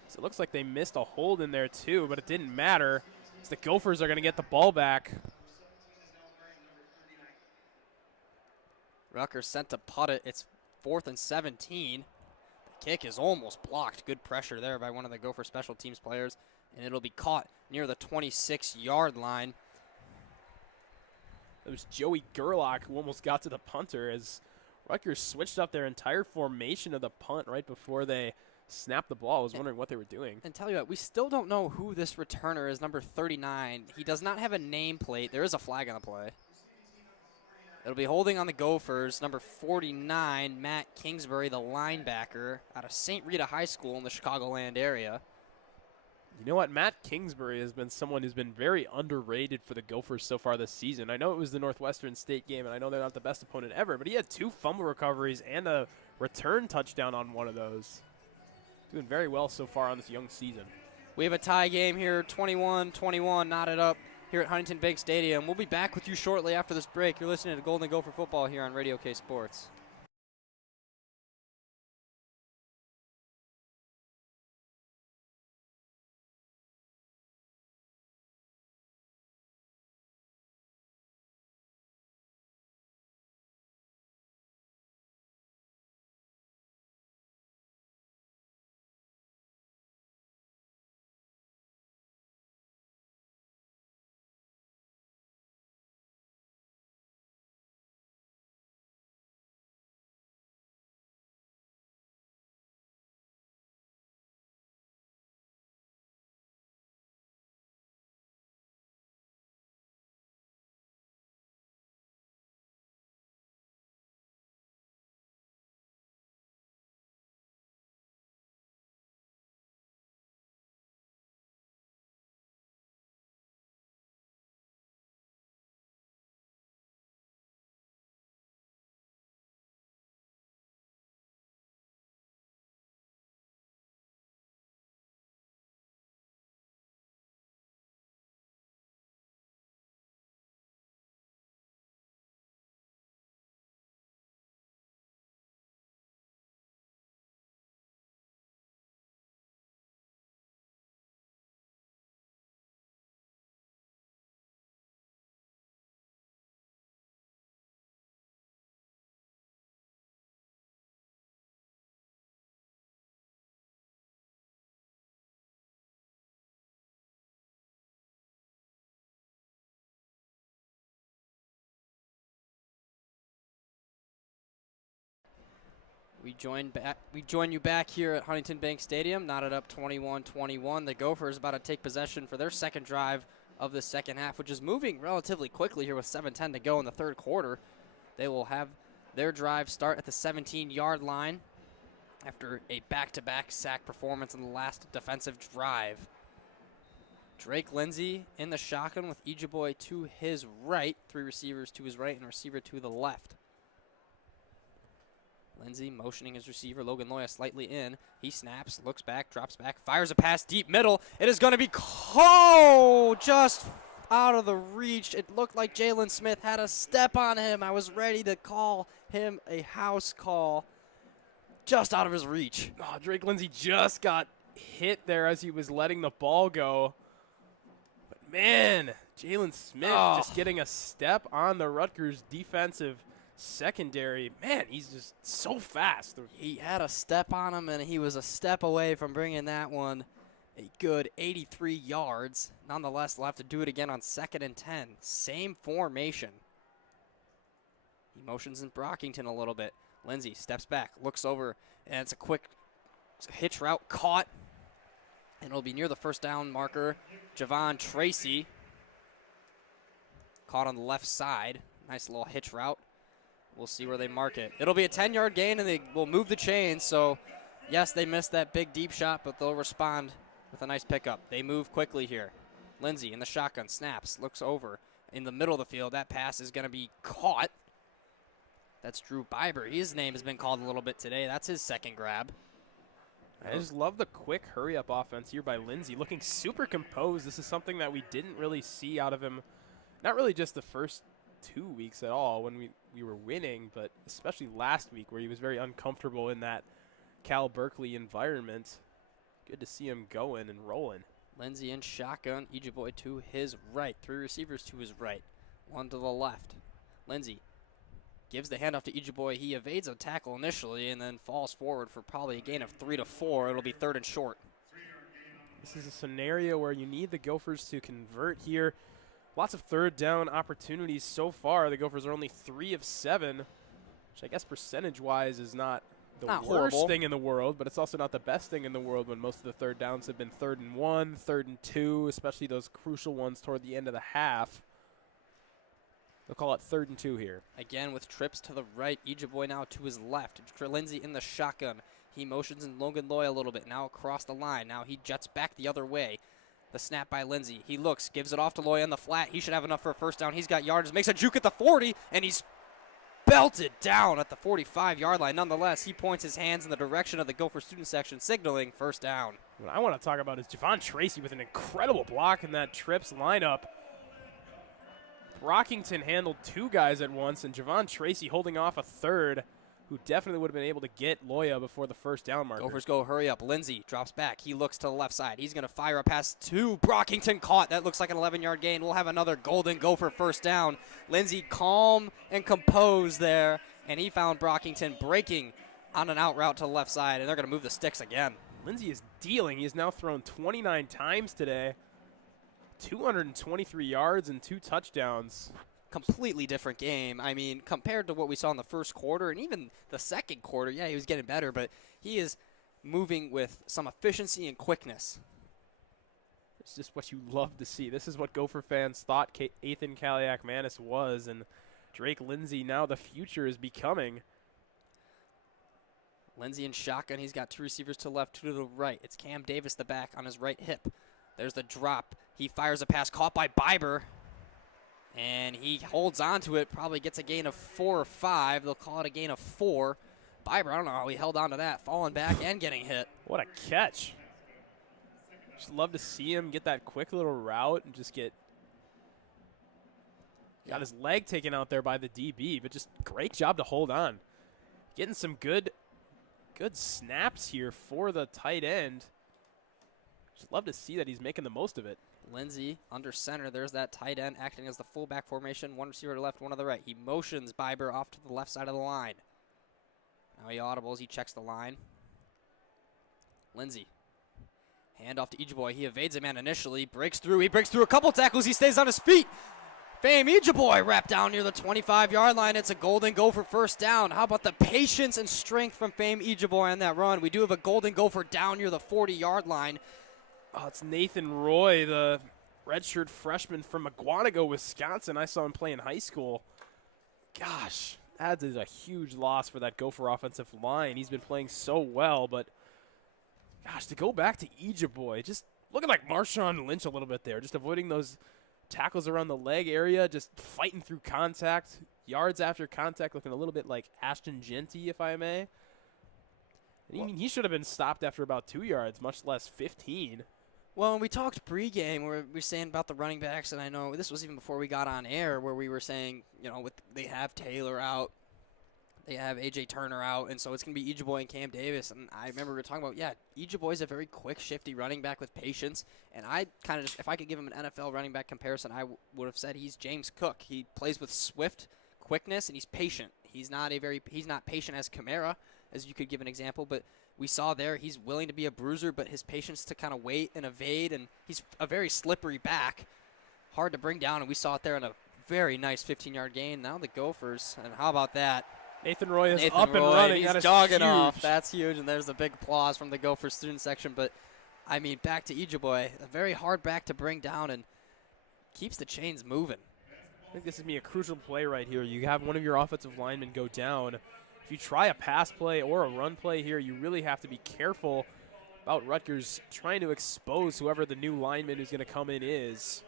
So it looks like they missed a hold in there too, but it didn't matter. So the Gophers are going to get the ball back. Rutgers sent to putt it. It's 4th and 17. The kick is almost blocked. Good pressure there by one of the Gopher special teams players, and it'll be caught near the 26-yard line. It was Joey Gerlach who almost got to the punter as Rutgers switched up their entire formation of the punt right before they snapped the ball. I was wondering what they were doing. And tell you what, we still don't know who this returner is, number 39. He does not have a nameplate. There is a flag on the play. It'll be holding on the Gophers, number 49, Matt Kingsbury, the linebacker out of St. Rita High School in the Chicagoland area. You know what? Matt Kingsbury has been someone who's been very underrated for the Gophers so far this season. I know it was the Northwestern State game, and I know they're not the best opponent ever, but he had 2 fumble recoveries and a return touchdown on one of those. Doing very well so far on this young season. We have a tie game here, 21-21, knotted up here at Huntington Bank Stadium. We'll be back with you shortly after this break. You're listening to Golden Gopher Football here on Radio K Sports. We join you back here at Huntington Bank Stadium, knotted up 21-21. The Gophers about to take possession for their second drive of the second half, which is moving relatively quickly here with 7:10 to go in the third quarter. They will have their drive start at the 17-yard line after a back-to-back sack performance in the last defensive drive. Drake Lindsay in the shotgun with Ijiboy to his right, 3 receivers to his right and a receiver to the left. Lindsay motioning his receiver, Logan Loya, slightly in. He snaps, looks back, drops back, fires a pass deep middle. It is going to be just out of the reach. It looked like Jalen Smith had a step on him. I was ready to call him a house call. Just out of his reach. Oh, Drake Lindsay just got hit there as he was letting the ball go. But, man, Jalen Smith just getting a step on the Rutgers defensive secondary. Man, he's just so fast. He had a step on him, and he was a step away from bringing that one a good 83 yards. Nonetheless, they'll have to do it again on 2nd and 10. Same formation. He motions in Brockington a little bit. Lindsey steps back, looks over, and it's a quick hitch route caught. And it'll be near the first down marker. Javon Tracy caught on the left side. Nice little hitch route. We'll see where they mark it. It'll be a 10-yard gain, and they will move the chains. So, yes, they missed that big deep shot, but they'll respond with a nice pickup. They move quickly here. Lindsey in the shotgun, snaps, looks over. In the middle of the field, that pass is going to be caught. That's Drew Biber. His name has been called a little bit today. That's his second grab. I just love the quick hurry-up offense here by Lindsey, looking super composed. This is something that we didn't really see out of him, not really just the first 2 weeks at all when we were winning, but especially last week where he was very uncomfortable in that Cal Berkeley environment. Good to see him going and rolling. Lindsey in shotgun, Ojibwe to his right. 3 receivers to his right, 1 to the left. Lindsey gives the handoff to Ojibwe. He evades a tackle initially and then falls forward for probably a gain of 3 to 4. It'll be 3rd and short. This is a scenario where you need the Gophers to convert here. Lots of 3rd down opportunities so far. The Gophers are only 3 of 7, which I guess percentage-wise is not the worst horrible thing in the world, but it's also not the best thing in the world when most of the 3rd downs have been 3rd and 1, 3rd and 2, especially those crucial ones toward the end of the half. They'll call it 3rd and 2 here. Again with trips to the right. Ojibwe now to his left. Lindsey in the shotgun. He motions in Logan Loy a little bit. Now across the line. Now he jets back the other way. The snap by Lindsey. He looks, gives it off to Loy on the flat. He should have enough for a first down. He's got yards. Makes a juke at the 40, and he's belted down at the 45-yard line. Nonetheless, he points his hands in the direction of the Gopher student section, signaling first down. What I want to talk about is Javon Tracy with an incredible block in that trips lineup. Brockington handled 2 guys at once, and Javon Tracy holding off a 3rd, who definitely would have been able to get Loya before the first down marker. Gophers go hurry up. Lindsey drops back. He looks to the left side. He's going to fire a pass to Brockington. Caught. That looks like an 11-yard gain. We'll have another golden Gopher first down. Lindsey calm and composed there, and he found Brockington breaking on an out route to the left side, and they're going to move the sticks again. Lindsey is dealing. He has now thrown 29 times today. 223 yards and 2 touchdowns. Completely different game. I mean, compared to what we saw in the first quarter and even the second quarter, yeah, he was getting better, but he is moving with some efficiency and quickness. It's just what you love to see. This is what Gopher fans thought Ethan Kaliak-Manis was, and Drake Lindsey now the future is becoming. Lindsey in shotgun. He's got 2 receivers to the left, 2 to the right. It's Cam Davis, the back, on his right hip. There's the drop. He fires a pass caught by Biber, and he holds on to it, probably gets a gain of 4 or 5. They'll call it a gain of 4. Biber, I don't know how he held on to that, falling back and getting hit. What a catch. Just love to see him get that quick little route and just got his leg taken out there by the DB, but just great job to hold on. Getting some good snaps here for the tight end. Just love to see that he's making the most of it. Lindsey under center. There's that tight end acting as the fullback formation. 1 receiver to the left, 1 to the right. He motions Biber off to the left side of the line. Now he audibles. He checks the line. Lindsey. Hand off to Ojibwe. He evades a man initially. Breaks through. He breaks through a couple tackles. He stays on his feet. Fame Ojibwe wrapped down near the 25-yard line. It's a golden Gopher first down. How about the patience and strength from Fame Ojibwe on that run? We do have a golden Gopher down near the 40-yard line. Oh, it's Nathan Roy, the redshirt freshman from McGuanago, Wisconsin. I saw him play in high school. Gosh, that is a huge loss for that Gopher offensive line. He's been playing so well, but gosh, to go back to Ojibwe, just looking like Marshawn Lynch a little bit there, just avoiding those tackles around the leg area, just fighting through contact, yards after contact, looking a little bit like Ashton Genty, if I may. And he should have been stopped after about 2 yards, much less 15. Well, when we talked pregame, we were saying about the running backs, and I know this was even before we got on air, where we were saying, you know, they have Taylor out, they have A.J. Turner out, and so it's going to be Ojibwe and Cam Davis. And I remember we were talking about, Ojibwe is a very quick, shifty running back with patience. And I kind of just, if I could give him an NFL running back comparison, I would have said he's James Cook. He plays with swift quickness, and he's patient. He's not patient as Kamara. as you could give an example, but we saw there he's willing to be a bruiser, but his patience to kind of wait and evade, and he's a very slippery back, hard to bring down, and we saw it there in a very nice 15-yard gain. Now the Gophers, and how about that? Nathan Roy is Nathan up and Roy, running. He's That is jogging huge. off. That's huge, and there's a big applause from the Gophers student section. But, I mean, back to Ijiboy, a very hard back to bring down and keeps the chains moving. I think this is a crucial play right here. You have one of your offensive linemen go down. If you try a pass play or a run play here, you really have to be careful about Rutgers trying to expose whoever the new lineman who's going to come in is.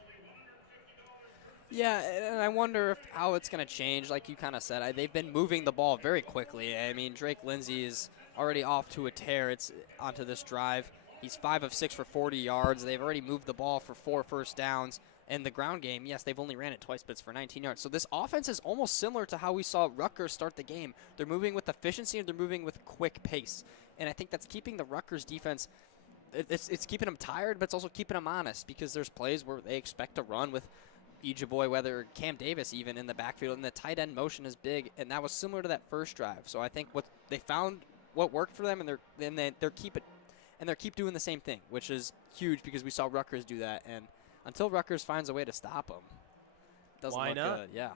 Yeah, and I wonder how it's going to change. Like you kind of said, they've been moving the ball very quickly. I mean, Drake Lindsey is already off to a tear. It's onto this drive. He's 5 of 6 for 40 yards. They've already moved the ball for 4 first downs. And the ground game, yes, they've only ran it twice, but it's for 19 yards. So this offense is almost similar to how we saw Rutgers start the game. They're moving with efficiency and they're moving with quick pace. And I think that's keeping the Rutgers defense, it's keeping them tired, but it's also keeping them honest, because there's plays where they expect to run with Ijiboy, whether Cam Davis even in the backfield, and the tight end motion is big, and that was similar to that first drive. So I think what they found what worked for them, and they're keep doing the same thing, which is huge because we saw Rutgers do that, and until Rutgers finds a way to stop them, it doesn't look good. Yeah.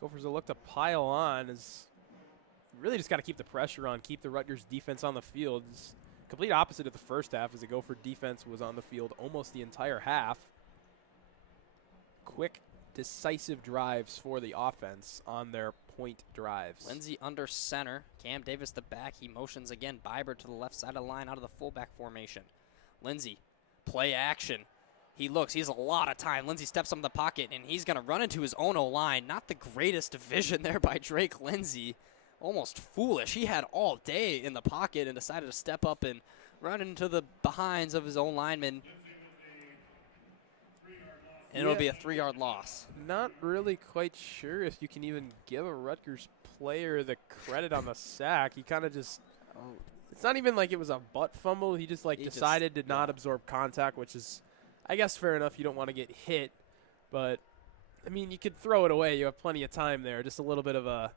Gophers will look to pile on. Is really just got to keep the pressure on, keep the Rutgers defense on the field. It's complete opposite of the first half, as the Gopher defense was on the field almost the entire half. Quick, decisive drives for the offense on their point drives. Lindsey under center. Cam Davis the back. He motions again. Biber to the left side of the line out of the fullback formation. Lindsey, play action. He looks. He has a lot of time. Lindsey steps on the pocket, and he's going to run into his own O-line. Not the greatest vision there by Drake Lindsey. Almost foolish. He had all day in the pocket and decided to step up and run into the behinds of his own lineman. And it'll be a 3-yard loss. Not really quite sure if you can even give a Rutgers player the credit on the sack. He kind of just it's not even like it was a butt fumble. He just decided to not absorb contact, which is, I guess, fair enough. You don't want to get hit. But, I mean, you could throw it away. You have plenty of time there. Just a little bit of a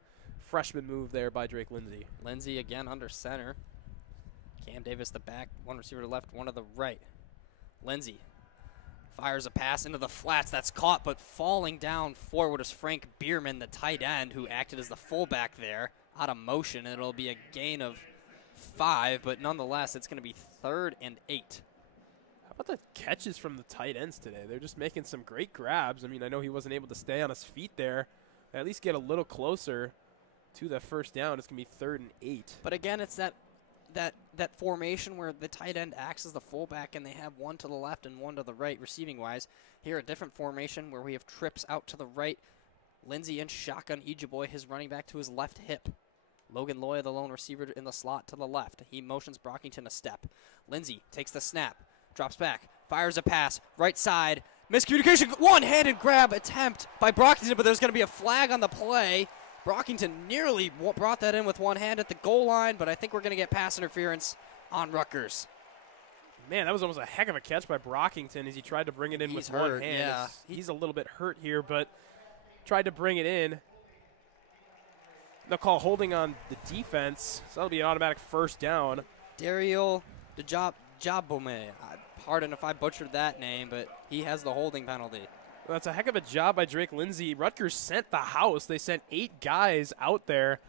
freshman move there by Drake Lindsey. Lindsey again under center. Cam Davis the back. One receiver to left, one to the right. Lindsey fires a pass into the flats. That's caught, but falling down forward is Frank Bierman, the tight end, who acted as the fullback there, out of motion. And it'll be a gain of 5, but nonetheless, it's going to be 3rd and 8. How about the catches from the tight ends today? They're just making some great grabs. I mean, I know he wasn't able to stay on his feet there. At least get a little closer to the first down. It's going to be 3rd and 8. But again, it's that formation where the tight end acts as the fullback, and they have one to the left and one to the right receiving-wise. Here, a different formation where we have trips out to the right. Lindsey in shotgun. Ijiboy, his running back, to his left hip. Logan Loya, the lone receiver, in the slot to the left. He motions Brockington a step. Lindsey takes the snap, drops back, fires a pass, right side. Miscommunication, one-handed grab attempt by Brockington, but there's going to be a flag on the play. Brockington nearly brought that in with one hand at the goal line, but I think we're going to get pass interference on Rutgers. Man, that was almost a heck of a catch by Brockington as he tried to bring it in with one hand. Yeah. He's a little bit hurt here, but tried to bring it in. They'll call holding on the defense, so that'll be an automatic first down. Daryl Jabome. Pardon if I butchered that name, but he has the holding penalty. Well, that's a heck of a job by Drake Lindsey. Rutgers sent the house. They sent 8 guys out there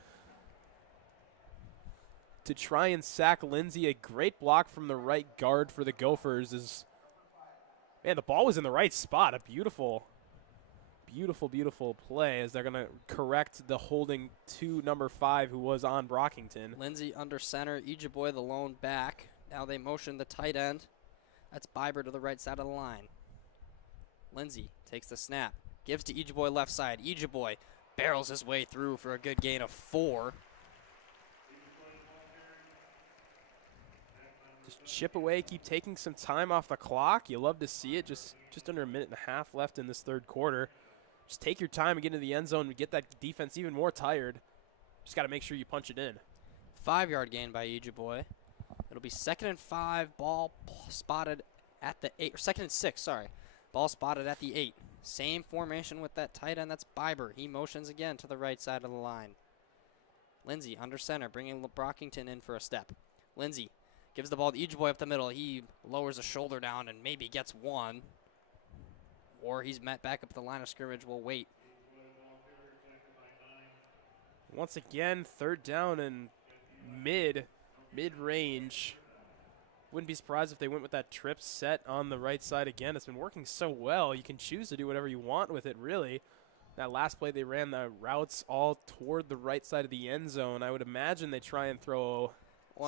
to try and sack Lindsey. A great block from the right guard for the Gophers. Man, the ball was in the right spot. A beautiful, beautiful, beautiful play as they're going to correct the holding to number 5 who was on Brockington. Lindsey under center. Ijiboy the lone back. Now they motion the tight end. That's Biber to the right side of the line. Lindsey takes the snap, gives to Ijiboy left side. Ijiboy barrels his way through for a good gain of 4. Just chip away, keep taking some time off the clock. You love to see it. Just under a minute and a half left in this third quarter. Just take your time and get into the end zone and get that defense even more tired. Just got to make sure you punch it in. 5-yard gain by Ijiboy. It'll be 2nd and 5. Ball spotted at the 8. Or 2nd and 6, sorry. Ball spotted at the 8. Same formation with that tight end. That's Biber. He motions again to the right side of the line. Lindsey under center, bringing Brockington in for a step. Lindsey gives the ball to Boy up the middle. He lowers a shoulder down and maybe gets one. Or he's met back up the line of scrimmage. We'll wait. Once again, third down and mid-range. Wouldn't be surprised if they went with that trip set on the right side again. It's been working so well. You can choose to do whatever you want with it, really. That last play, they ran the routes all toward the right side of the end zone. I would imagine they try and throw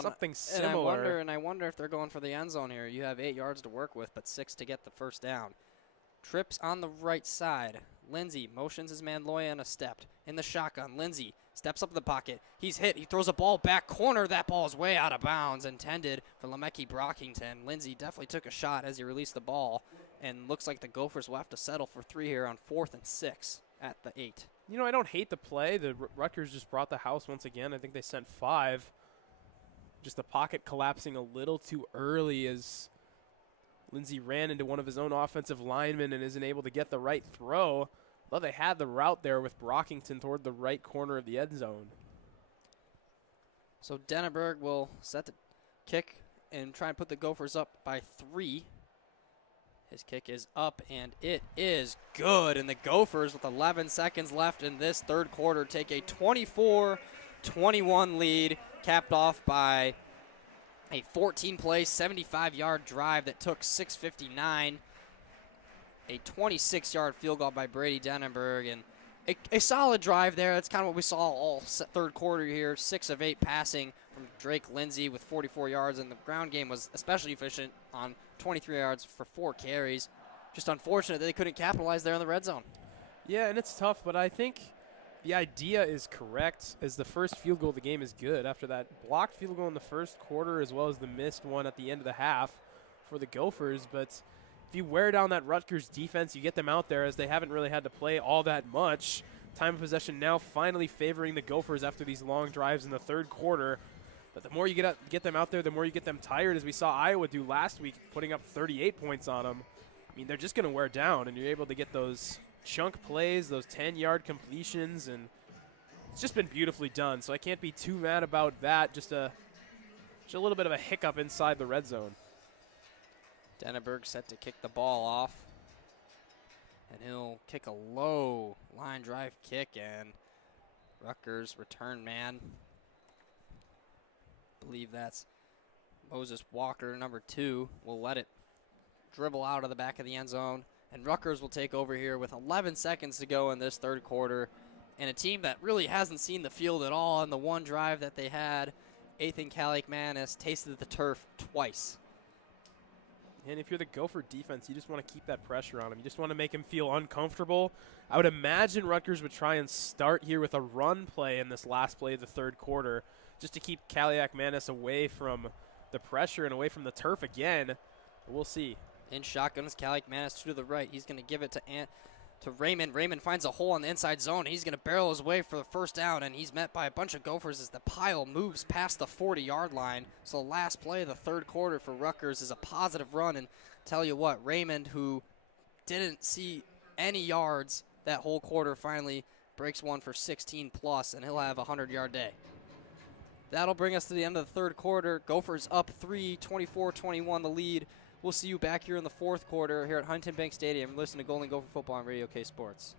something similar. And I wonder if they're going for the end zone here. You have 8 yards to work with, but 6 to get the first down. Trips on the right side. Lindsey motions his man Loya on a step. In the shotgun, Lindsey steps up the pocket. He's hit. He throws a ball back corner. That ball is way out of bounds. Intended for Lemecki Brockington. Lindsey definitely took a shot as he released the ball. And looks like the Gophers will have to settle for 3 here on 4th and 6 at the 8. You know, I don't hate the play. The Rutgers just brought the house once again. I think they sent 5. Just the pocket collapsing a little too early as Lindsey ran into one of his own offensive linemen and isn't able to get the right throw. Well, they had the route there with Brockington toward the right corner of the end zone. So Denneberg will set the kick and try and put the Gophers up by 3. His kick is up, and it is good. And the Gophers, with 11 seconds left in this third quarter, take a 24-21 lead, capped off by a 14-play, 75-yard drive that took 6:59. A 26-yard field goal by Brady Denneberg, and a solid drive there. That's kind of what we saw all third quarter here. 6 of 8 passing from Drake Lindsey with 44 yards, and the ground game was especially efficient on 23 yards for 4 carries. Just unfortunate that they couldn't capitalize there in the red zone. Yeah, and it's tough, but I think the idea is correct, as the first field goal of the game is good. After that blocked field goal in the first quarter, as well as the missed one at the end of the half for the Gophers. But if you wear down that Rutgers defense, you get them out there, as they haven't really had to play all that much. Time of possession now finally favoring the Gophers after these long drives in the third quarter. But the more you get them out there, the more you get them tired, as we saw Iowa do last week, putting up 38 points on them. I mean, they're just going to wear down, and you're able to get those chunk plays, those 10-yard completions, and it's just been beautifully done. So I can't be too mad about that. Just a little bit of a hiccup inside the red zone. Denneberg set to kick the ball off, and he'll kick a low line drive kick, and Rutgers return man, I believe that's Moses Walker, number 2, will let it dribble out of the back of the end zone. And Rutgers will take over here with 11 seconds to go in this third quarter. And a team that really hasn't seen the field at all on the one drive that they had. Ethan Kalik-Manis tasted the turf twice. And if you're the Gopher defense, you just want to keep that pressure on him. You just want to make him feel uncomfortable. I would imagine Rutgers would try and start here with a run play in this last play of the third quarter, just to keep Kaliak-Manis away from the pressure and away from the turf again. But we'll see. In shotgun is Kalik-Manis to the right. He's going to give it to Raymond. Raymond finds a hole in the inside zone. He's going to barrel his way for the first down, and he's met by a bunch of Gophers as the pile moves past the 40-yard line. So the last play of the third quarter for Rutgers is a positive run. And tell you what, Raymond, who didn't see any yards that whole quarter, finally breaks one for 16+, and he'll have a 100-yard day. That'll bring us to the end of the third quarter. Gophers up 3, 24-21 the lead. We'll see you back here in the fourth quarter here at Huntington Bank Stadium. Listen to Golden Gopher Football on Radio K Sports.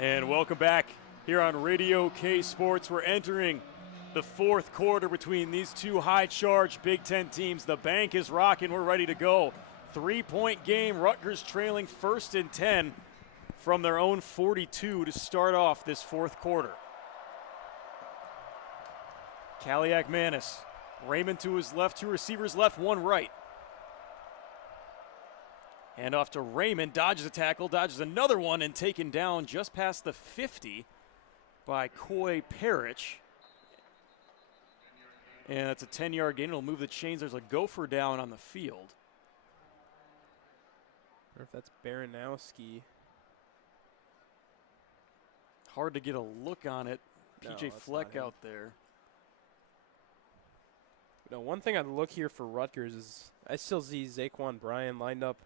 And welcome back here on Radio K Sports. We're entering the fourth quarter between these two high-charged Big Ten teams. The bank is rocking. We're ready to go. 3-point game. Rutgers trailing 1st and 10 from their own 42 to start off this fourth quarter. Kaliak Manis. Raymond to his left, 2 receivers left, 1 right. Hand off to Raymond, dodges a tackle, dodges another one, and taken down just past the 50 by Coy Parrish. And that's a 10-yard gain. It'll move the chains. There's a Gopher down on the field. I wonder if that's Baranowski. Hard to get a look on it. No, PJ that's Fleck not him. out there. No, one thing I'd look here for Rutgers is I still see Zaquan Bryan lined up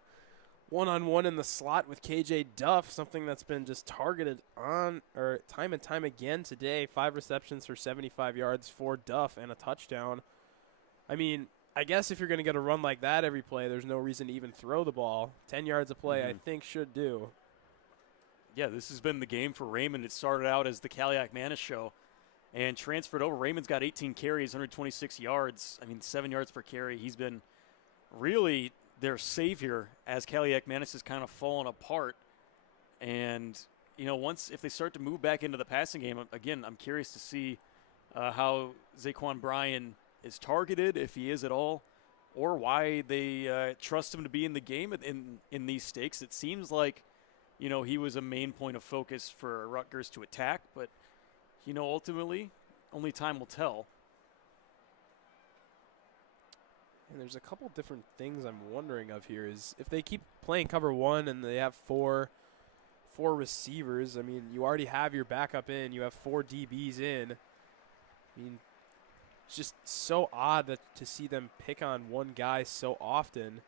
one-on-one in the slot with KJ Duff, something that's been just targeted on or time and time again today. 5 receptions for 75 yards for Duff and a touchdown. I mean, I guess if you're going to get a run like that every play, there's no reason to even throw the ball. 10 yards a play, I think, should do. Yeah, this has been the game for Raymond. It started out as the Kaliak Manis show and transferred over. Raymond's got 18 carries, 126 yards. I mean, 7 yards per carry. He's been really their savior as Kaliak Manis has kind of fallen apart. And, you know, if they start to move back into the passing game, again, I'm curious to see how Zaquan Bryan is targeted, if he is at all, or why they trust him to be in the game in these stakes. It seems like, you know, he was a main point of focus for Rutgers to attack, but, you know, ultimately, only time will tell. And there's a couple different things I'm wondering of here is if they keep playing cover 1 and they have four receivers, I mean, you already have your backup in. You have 4 DBs in. I mean, it's just so odd to see them pick on one guy so often.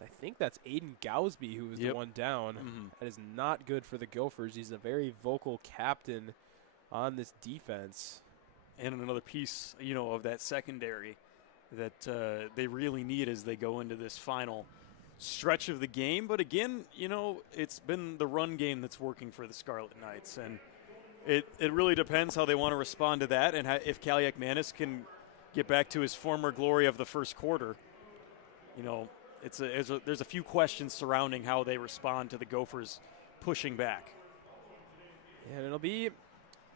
I think that's Aiden Gousby who was the one down. That is not good for the Gophers. He's a very vocal captain on this defense. And another piece, you know, of that secondary that they really need as they go into this final stretch of the game. But again, you know, it's been the run game that's working for the Scarlet Knights. And it really depends how they want to respond to that and if Kaliak Manis can get back to his former glory of the first quarter. You know, there's a few questions surrounding how they respond to the Gophers pushing back. Yeah, and it'll be,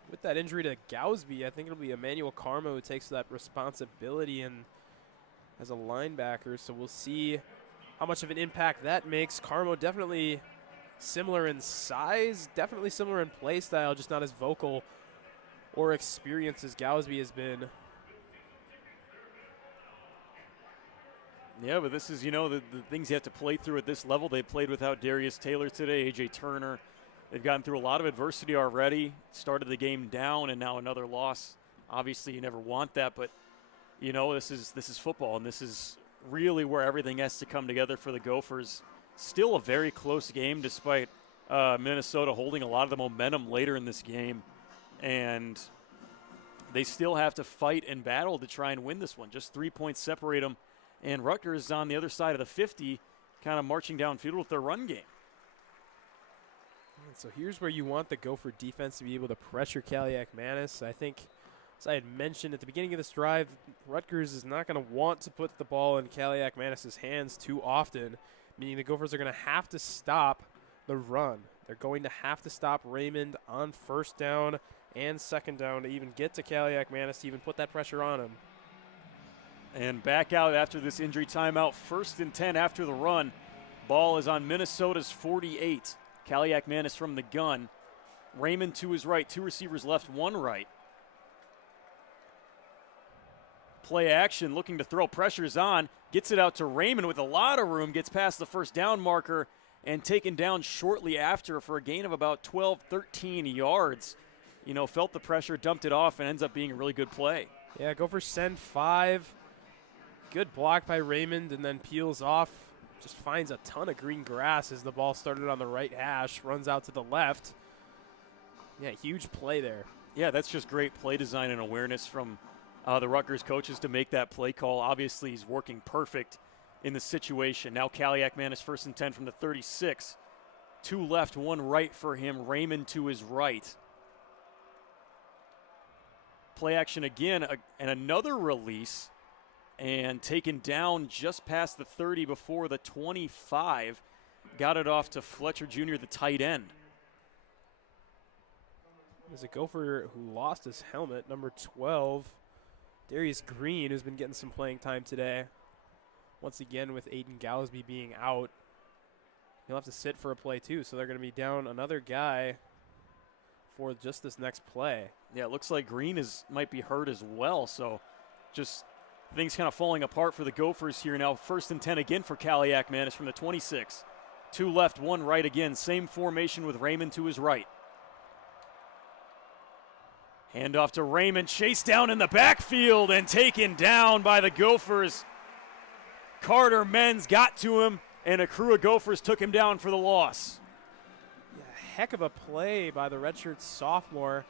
with that injury to Gousby, I think it'll be Emmanuel Carmo who takes that responsibility and as a linebacker. So we'll see how much of an impact that makes. Carmo definitely similar in size, definitely similar in play style, just not as vocal or experienced as Gousby has been. Yeah, but this is, you know, the things you have to play through at this level. They played without Darius Taylor today, A.J. Turner. They've gotten through a lot of adversity already, started the game down, and now another loss. Obviously, you never want that, but, you know, this is football, and this is really where everything has to come together for the Gophers. Still a very close game despite Minnesota holding a lot of the momentum later in this game, and they still have to fight and battle to try and win this one. Just 3 points separate them. And Rutgers on the other side of the 50, kind of marching downfield with their run game. And so here's where you want the Gopher defense to be able to pressure Kaliak Manis. I think, as I had mentioned at the beginning of this drive, Rutgers is not going to want to put the ball in Kaliak Manis' hands too often, meaning the Gophers are going to have to stop the run. They're going to have to stop Raymond on first down and second down to even get to Kaliak Manis to even put that pressure on him. And back out after this injury timeout. 1st and 10 after the run. Ball is on Minnesota's 48. Kaliak Manis from the gun. Raymond to his right. 2 receivers left, 1 right. Play action, looking to throw. Pressure's on. Gets it out to Raymond with a lot of room. Gets past the first down marker and taken down shortly after for a gain of about 12, 13 yards. You know, felt the pressure, dumped it off, and ends up being a really good play. Yeah, Gophers send 5. Good block by Raymond, and then peels off. Just finds a ton of green grass as the ball started on the right hash, runs out to the left. Yeah, huge play there. Yeah, that's just great play design and awareness from the Rutgers coaches to make that play call. Obviously, he's working perfect in the situation. Now Kaliak Manis 1st and 10 from the 36. 2 left, 1 right for him. Raymond to his right. Play action again, and another release, and taken down just past the 30 before the 25. Got it off to Fletcher Jr., the tight end. There's a Gopher who lost his helmet, number 12, Darius Green, who's been getting some playing time today. Once again, with Aiden Galsby being out, he'll have to sit for a play too, so they're going to be down another guy for just this next play. Yeah, it looks like Green might be hurt as well, so just things kind of falling apart for the Gophers here now. 1st and 10 again for Kaliak Manis from the 26. 2 left, 1 right again. Same formation with Raymond to his right. Handoff to Raymond, chased down in the backfield and taken down by the Gophers. Carter Menz got to him, and a crew of Gophers took him down for the loss. Yeah, heck of a play by the redshirt sophomore.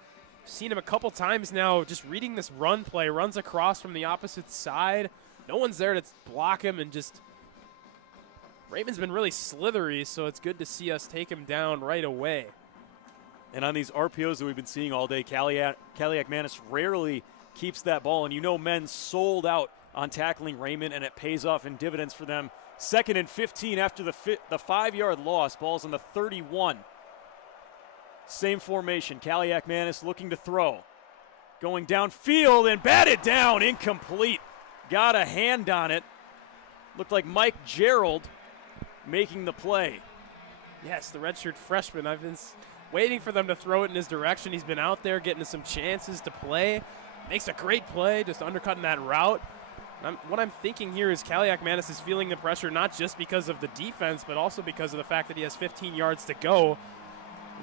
Seen him a couple times now just reading this run play, runs across from the opposite side. No one's there to block him, and just Raymond's been really slithery, so it's good to see us take him down right away. And on these RPOs that we've been seeing all day, Kaliak Manis rarely keeps that ball, and Menz sold out on tackling Raymond, and it pays off in dividends for them. 2nd and 15 after the 5-yard loss. Ball's on the 31. Same formation. Kaliak Manis looking to throw. Going downfield and batted down. Incomplete. Got a hand on it. Looked like Mike Gerald making the play. Yes, the redshirt freshman. I've been waiting for them to throw it in his direction. He's been out there getting some chances to play. Makes a great play, just undercutting that route. What I'm thinking here is Kaliak Manis is feeling the pressure not just because of the defense, but also because of the fact that he has 15 yards to go.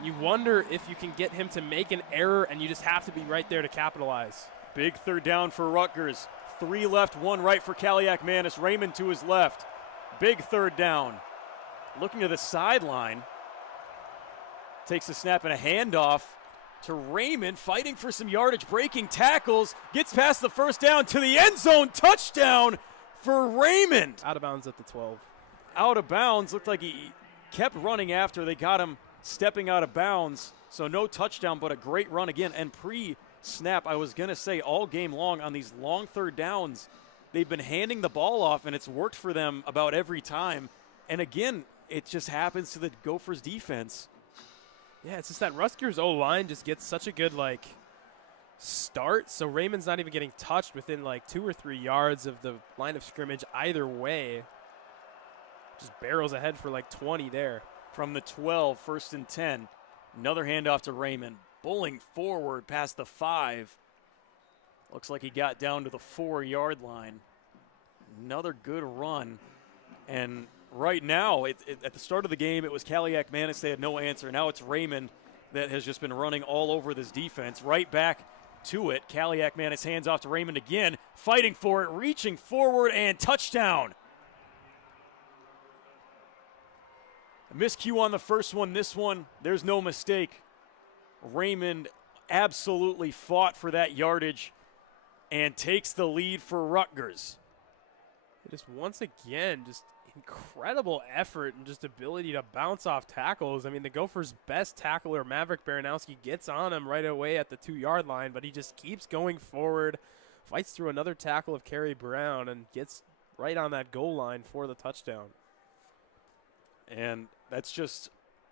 You wonder if you can get him to make an error, and you just have to be right there to capitalize. Big 3rd down for Rutgers. 3 left, 1 right for Kaliak Manis. Raymond to his left. Big 3rd down. Looking to the sideline. Takes a snap and a handoff to Raymond, fighting for some yardage, breaking tackles, gets past the 1st down to the end zone. Touchdown for Raymond. Out of bounds at the 12. Out of bounds. Looked like he kept running after. They got him stepping out of bounds. So no touchdown, but a great run again. And pre-snap, I was going to say all game long on these long 3rd downs, they've been handing the ball off, and it's worked for them about every time. And again, it just happens to the Gophers defense. Yeah, it's just that Rutgers O-line just gets such a good, start. So Raymond's not even getting touched within, 2 or 3 yards of the line of scrimmage either way. Just barrels ahead for, 20 there. From the 12, 1st and 10. Another handoff to Raymond. Bowling forward past the 5. Looks like he got down to the 4-yard line. Another good run. And right now, at the start of the game, it was Kaliak Manis. They had no answer. Now it's Raymond that has just been running all over this defense. Right back to it. Kaliak Manis hands off to Raymond again. Fighting for it, reaching forward, and touchdown. A miscue on the first one. This one, there's no mistake. Raymond absolutely fought for that yardage and takes the lead for Rutgers. Just once again, just incredible effort and just ability to bounce off tackles. I mean, the Gophers' best tackler, Maverick Baranowski, gets on him right away at the 2-yard line, but he just keeps going forward, fights through another tackle of Kerry Brown, and gets right on that goal line for the touchdown. And that's just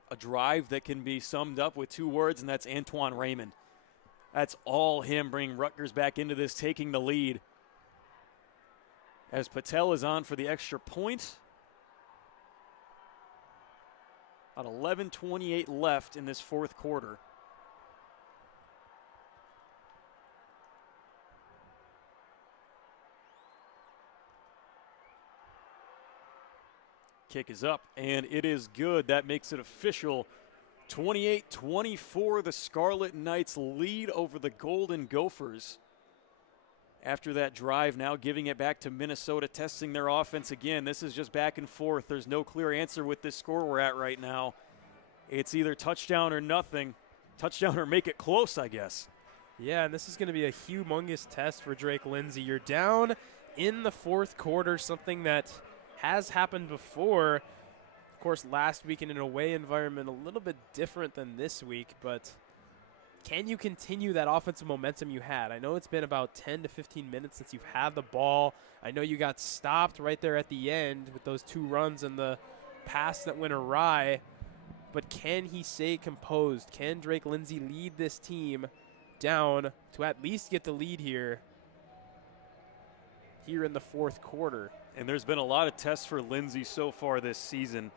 a drive that can be summed up with 2 words, and that's Antoine Raymond. That's all him, bringing Rutgers back into this, taking the lead. As Patel is on for the extra point. About 11:28 left in this 4th quarter. Kick is up, and it is good. That makes it official. 28-24, the Scarlet Knights lead over the Golden Gophers. After that drive, now giving it back to Minnesota, testing their offense again. This is just back and forth. There's no clear answer with this score we're at right now. It's either touchdown or nothing. Touchdown or make it close, I guess. Yeah, and this is going to be a humongous test for Drake Lindsay. You're down in the 4th quarter, something that has happened before. Of course, last week in an away environment, a little bit different than this week, but can you continue that offensive momentum you had? I know it's been about 10 to 15 minutes since you've had the ball. I know you got stopped right there at the end with those 2 runs and the pass that went awry, but can he stay composed? Can Drake Lindsey lead this team down to at least get the lead here in the fourth quarter? And there's been a lot of tests for Lindsey so far this season,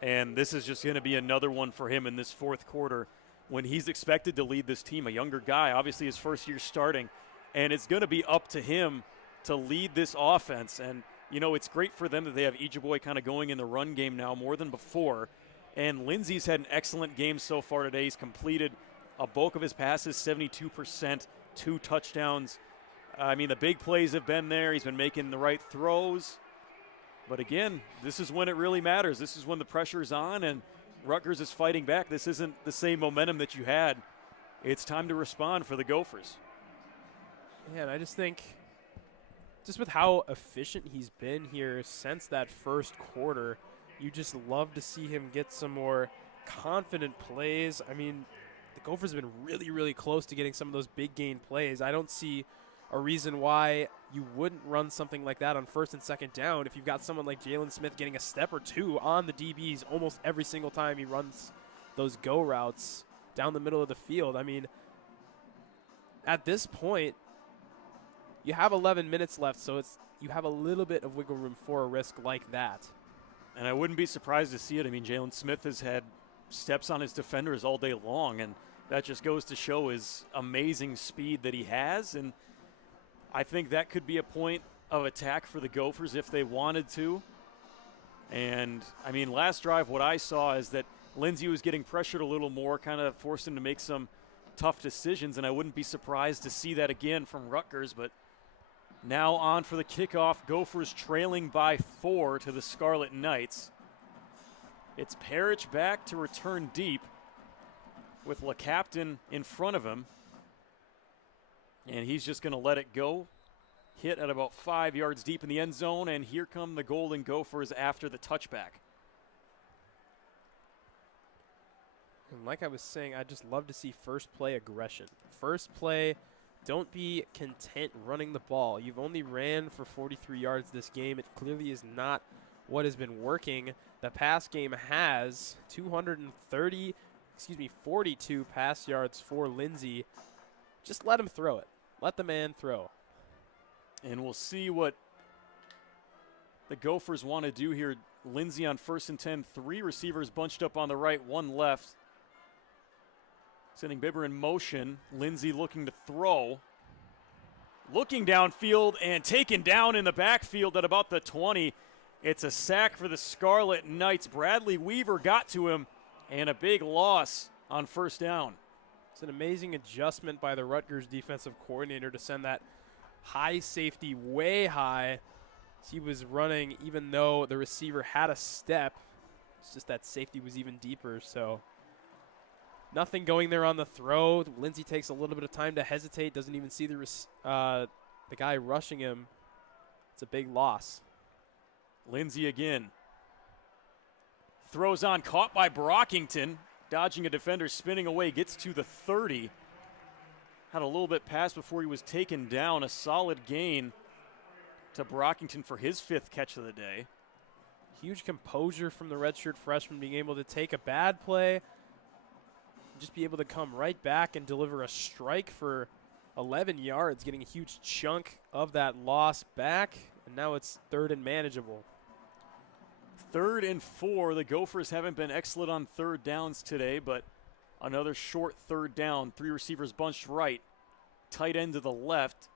and this is just going to be another one for him in this fourth quarter when he's expected to lead this team. A younger guy, obviously his first year starting, and it's going to be up to him to lead this offense. And, you know, it's great for them that they have Ejeboy kind of going in the run game now more than before. And Lindsey's had an excellent game so far today. He's completed a bulk of his passes, 72%, 2 touchdowns. I mean, the big plays have been there. He's been making the right throws. But again, this is when it really matters. This is when the pressure's on and Rutgers is fighting back. This isn't the same momentum that you had. It's time to respond for the Gophers. Yeah, and I just think just with how efficient he's been here since that first quarter, you just love to see him get some more confident plays. I mean, the Gophers have been really, really close to getting some of those big gain plays. I don't see a reason why you wouldn't run something like that on first and second down if you've got someone like Jalen Smith getting a step or 2 on the DBs almost every single time he runs those go routes down the middle of the field. I mean, at this point, you have 11 minutes left, so you have a little bit of wiggle room for a risk like that. And I wouldn't be surprised to see it. I mean, Jalen Smith has had steps on his defenders all day long, and that just goes to show his amazing speed that he has. And I think that could be a point of attack for the Gophers if they wanted to. And, I mean, last drive, what I saw is that Lindsey was getting pressured a little more, kind of forced him to make some tough decisions, and I wouldn't be surprised to see that again from Rutgers. But now on for the kickoff, Gophers trailing by 4 to the Scarlet Knights. It's Parrish back to return deep with LeCaptain in front of him. And he's just going to let it go. Hit at about 5 yards deep in the end zone, and here come the Golden Gophers after the touchback. And like I was saying, I just love to see first play aggression. First play, don't be content running the ball. You've only ran for 43 yards this game. It clearly is not what has been working. The pass game has 42 pass yards for Lindsey. Just let him throw it. Let the man throw. And we'll see what the Gophers want to do here. Lindsey on 1st and 10, 3 receivers bunched up on the right, 1 left. Sending Bibber in motion. Lindsey looking to throw. Looking downfield and taken down in the backfield at about the 20. It's a sack for the Scarlet Knights. Bradley Weaver got to him, and a big loss on 1st down. It's an amazing adjustment by the Rutgers defensive coordinator to send that high safety way high. He was running even though the receiver had a step. It's just that safety was even deeper, so nothing going there on the throw. Lindsey takes a little bit of time to hesitate, doesn't even see the guy rushing him. It's a big loss. Lindsey again. Throws on, caught by Brockington. Dodging a defender, spinning away, gets to the 30. Had a little bit past before he was taken down. A solid gain to Brockington for his 5th catch of the day. Huge composure from the redshirt freshman, being able to take a bad play, just be able to come right back and deliver a strike for 11 yards, getting a huge chunk of that loss back, and now it's 3rd and manageable. 3rd and 4. The Gophers haven't been excellent on 3rd downs today, but another short 3rd down. 3 receivers bunched right. Tight end to the left.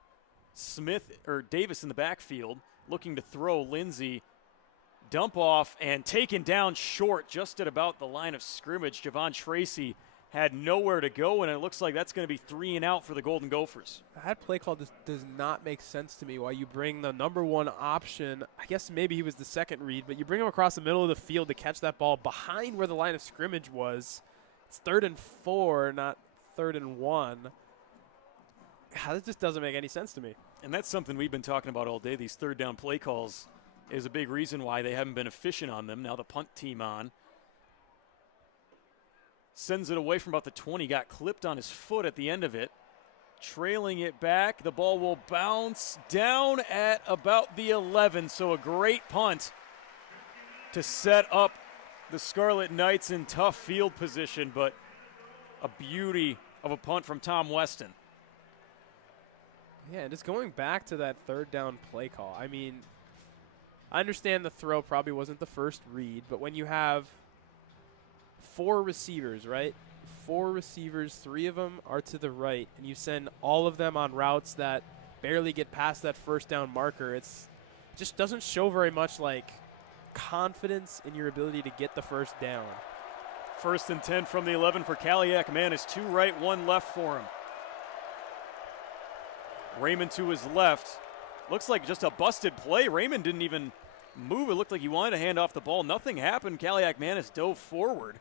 Davis in the backfield looking to throw. Lindsey dump off and taken down short just at about the line of scrimmage. Javon Tracy had nowhere to go, and it looks like that's going to be 3 and out for the Golden Gophers. That play call does not make sense to me. Why you bring the number 1 option, I guess maybe he was the second read, but you bring him across the middle of the field to catch that ball behind where the line of scrimmage was. It's 3rd and 4, not 3rd and 1. That just doesn't make any sense to me. And that's something we've been talking about all day, these 3rd down play calls. is a big reason why they haven't been efficient on them. Now the punt team on. Sends it away from about the 20. Got clipped on his foot at the end of it. Trailing it back. The ball will bounce down at about the 11. So a great punt to set up the Scarlet Knights in tough field position, but a beauty of a punt from Tom Weston. Yeah, and just going back to that third down play call. I mean, I understand the throw probably wasn't the first read, but when you have 4 receivers, right? 4 receivers, 3 of them are to the right, and you send all of them on routes that barely get past that first down marker. It's just doesn't show very much like confidence in your ability to get the first down. 1st and 10 from the 11 for Kaliak Manis. 2 right, 1 left for him. Raymond to his left. Looks like just a busted play. Raymond didn't even move. It looked like he wanted to hand off the ball. Nothing happened. Kaliak Manis dove forward.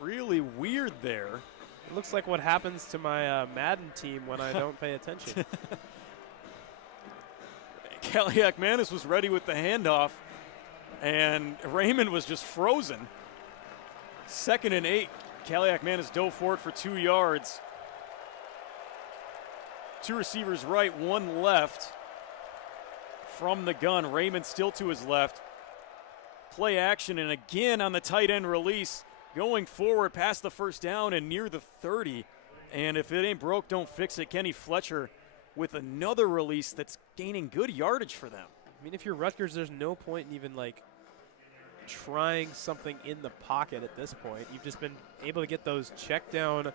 Really weird there. It looks like what happens to my Madden team when I don't pay attention. Kaliak Manis was ready with the handoff, and Raymond was just frozen. 2nd and 8. Kaliak Manis dove forward for 2 yards. 2 receivers right, 1 left. From the gun, Raymond still to his left. Play action, and again on the tight end release, going forward past the first down and near the 30. And if it ain't broke, don't fix it. Kenny Fletcher with another release that's gaining good yardage for them. I mean, if you're Rutgers, there's no point in even like trying something in the pocket at this point. You've just been able to get those check down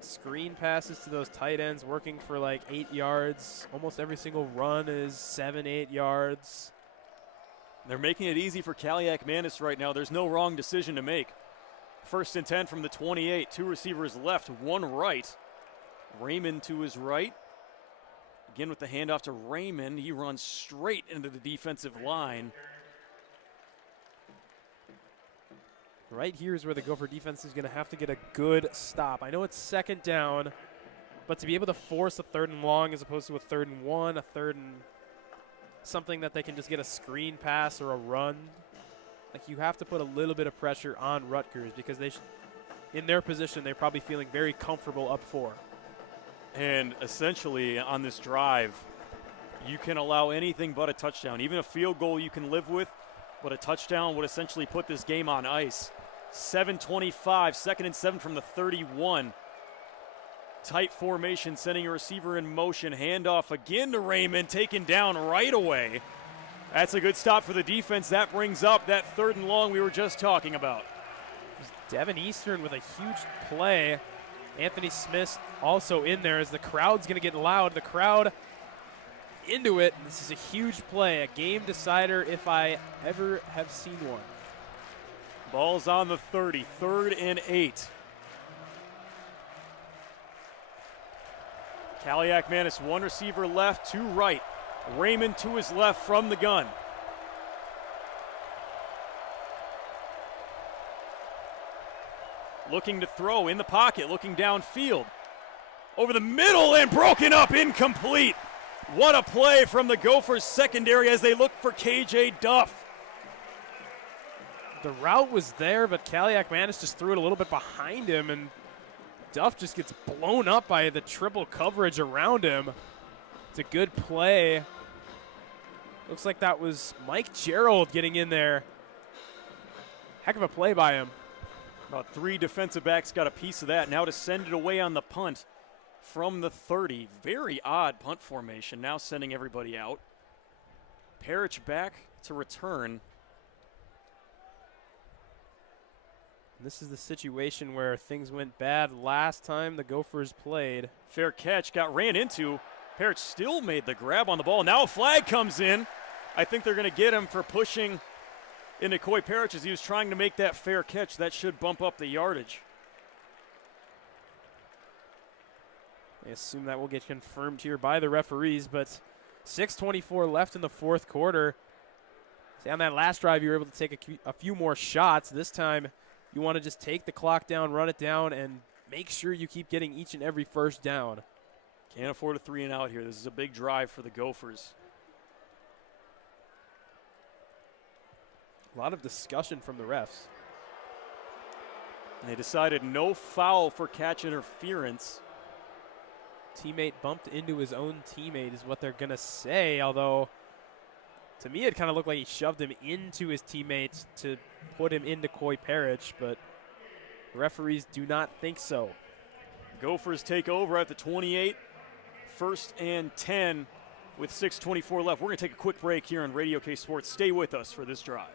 screen passes to those tight ends working for like 8 yards. Almost every single run is 7-8 yards. They're making it easy for Kaliak Manis right now. There's no wrong decision to make. 1st and 10 from the 28. 2 receivers left, 1 right. Raymond to his right. Again with the handoff to Raymond. He runs straight into the defensive line. Right here is where the Gopher defense is going to have to get a good stop. I know it's 2nd down, but to be able to force a 3rd and long as opposed to a 3rd and 1, a 3rd and something that they can just get a screen pass or a run, like you have to put a little bit of pressure on Rutgers because they, in their position, they're probably feeling very comfortable up 4. And essentially on this drive, you can allow anything but a touchdown. Even a field goal you can live with, but a touchdown would essentially put this game on ice. 7:25, 2nd and 7 from the 31. Tight formation, sending a receiver in motion. Handoff again to Raymond, taken down right away. That's a good stop for the defense. That brings up that 3rd and long we were just talking about. Devin Eastern with a huge play. Anthony Smith also in there as the crowd's going to get loud. The crowd into it. This is a huge play, a game decider if I ever have seen one. Ball's on the 30, 3rd and 8. Kaliak Manis, 1 receiver left, 2 right. Raymond to his left from the gun. Looking to throw in the pocket, looking downfield. Over the middle and broken up, incomplete. What a play from the Gophers secondary as they look for KJ Duff. The route was there, but Kaliak Manis just threw it a little bit behind him, and Duff just gets blown up by the triple coverage around him. It's a good play. Looks like that was Mike Gerald getting in there. Heck of a play by him. About 3 defensive backs got a piece of that. Now to send it away on the punt from the 30. Very odd punt formation. Now sending everybody out. Parrish back to return. This is the situation where things went bad last time the Gophers played. Fair catch, got ran into. Parrish still made the grab on the ball. Now a flag comes in. I think they're going to get him for pushing into Coy Parrish as he was trying to make that fair catch. That should bump up the yardage. I assume that will get confirmed here by the referees, but 6:24 left in the 4th quarter. See, on that last drive, you were able to take a few more shots. This time, you want to just take the clock down, run it down, and make sure you keep getting each and every first down. Can't afford a 3 and out here. This is a big drive for the Gophers. A lot of discussion from the refs. And they decided no foul for catch interference. Teammate bumped into his own teammate is what they're going to say, although to me it kind of looked like he shoved him into his teammates to put him into Coy Parrish, but referees do not think so. Gophers take over at the 28, 1st and 10 with 6:24 left. We're going to take a quick break here on Radio K Sports. Stay with us for this drive.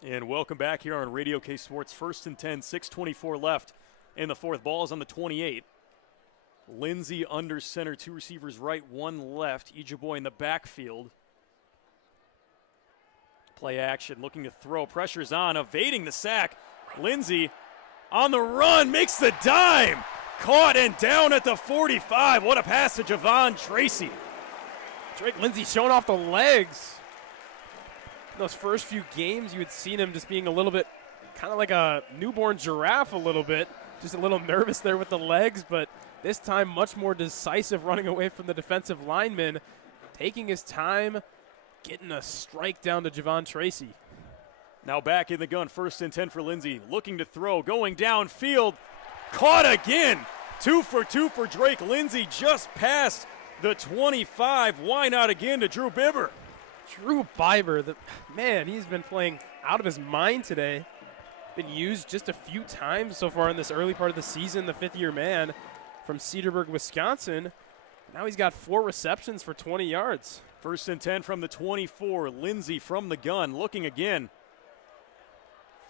And welcome back here on Radio K Sports. 1st and 10, 6:24 left in the fourth. Ball is on the 28. Lindsey under center, 2 receivers right, 1 left. Ijiboy in the backfield. Play action, looking to throw. Pressure's on, evading the sack. Lindsey on the run, makes the dime. Caught and down at the 45. What a pass to Javon Tracy. Drake Lindsey showing off the legs. In those first few games, you had seen him just being a little bit kind of like a newborn giraffe a little bit. Just a little nervous there with the legs, but this time much more decisive, running away from the defensive lineman, taking his time, getting a strike down to Javon Tracy. Now back in the gun, 1st and 10 for Lindsey, looking to throw, going downfield, caught again. 2 for 2 for Drake Lindsey, just past the 25. Why not again to Drew Bibber? Drew Biber, man, he's been playing out of his mind today. Been used just a few times so far in this early part of the season, the 5th-year man from Cedarburg, Wisconsin. Now he's got 4 receptions for 20 yards. 1st and 10 from the 24. Lindsey from the gun, looking again.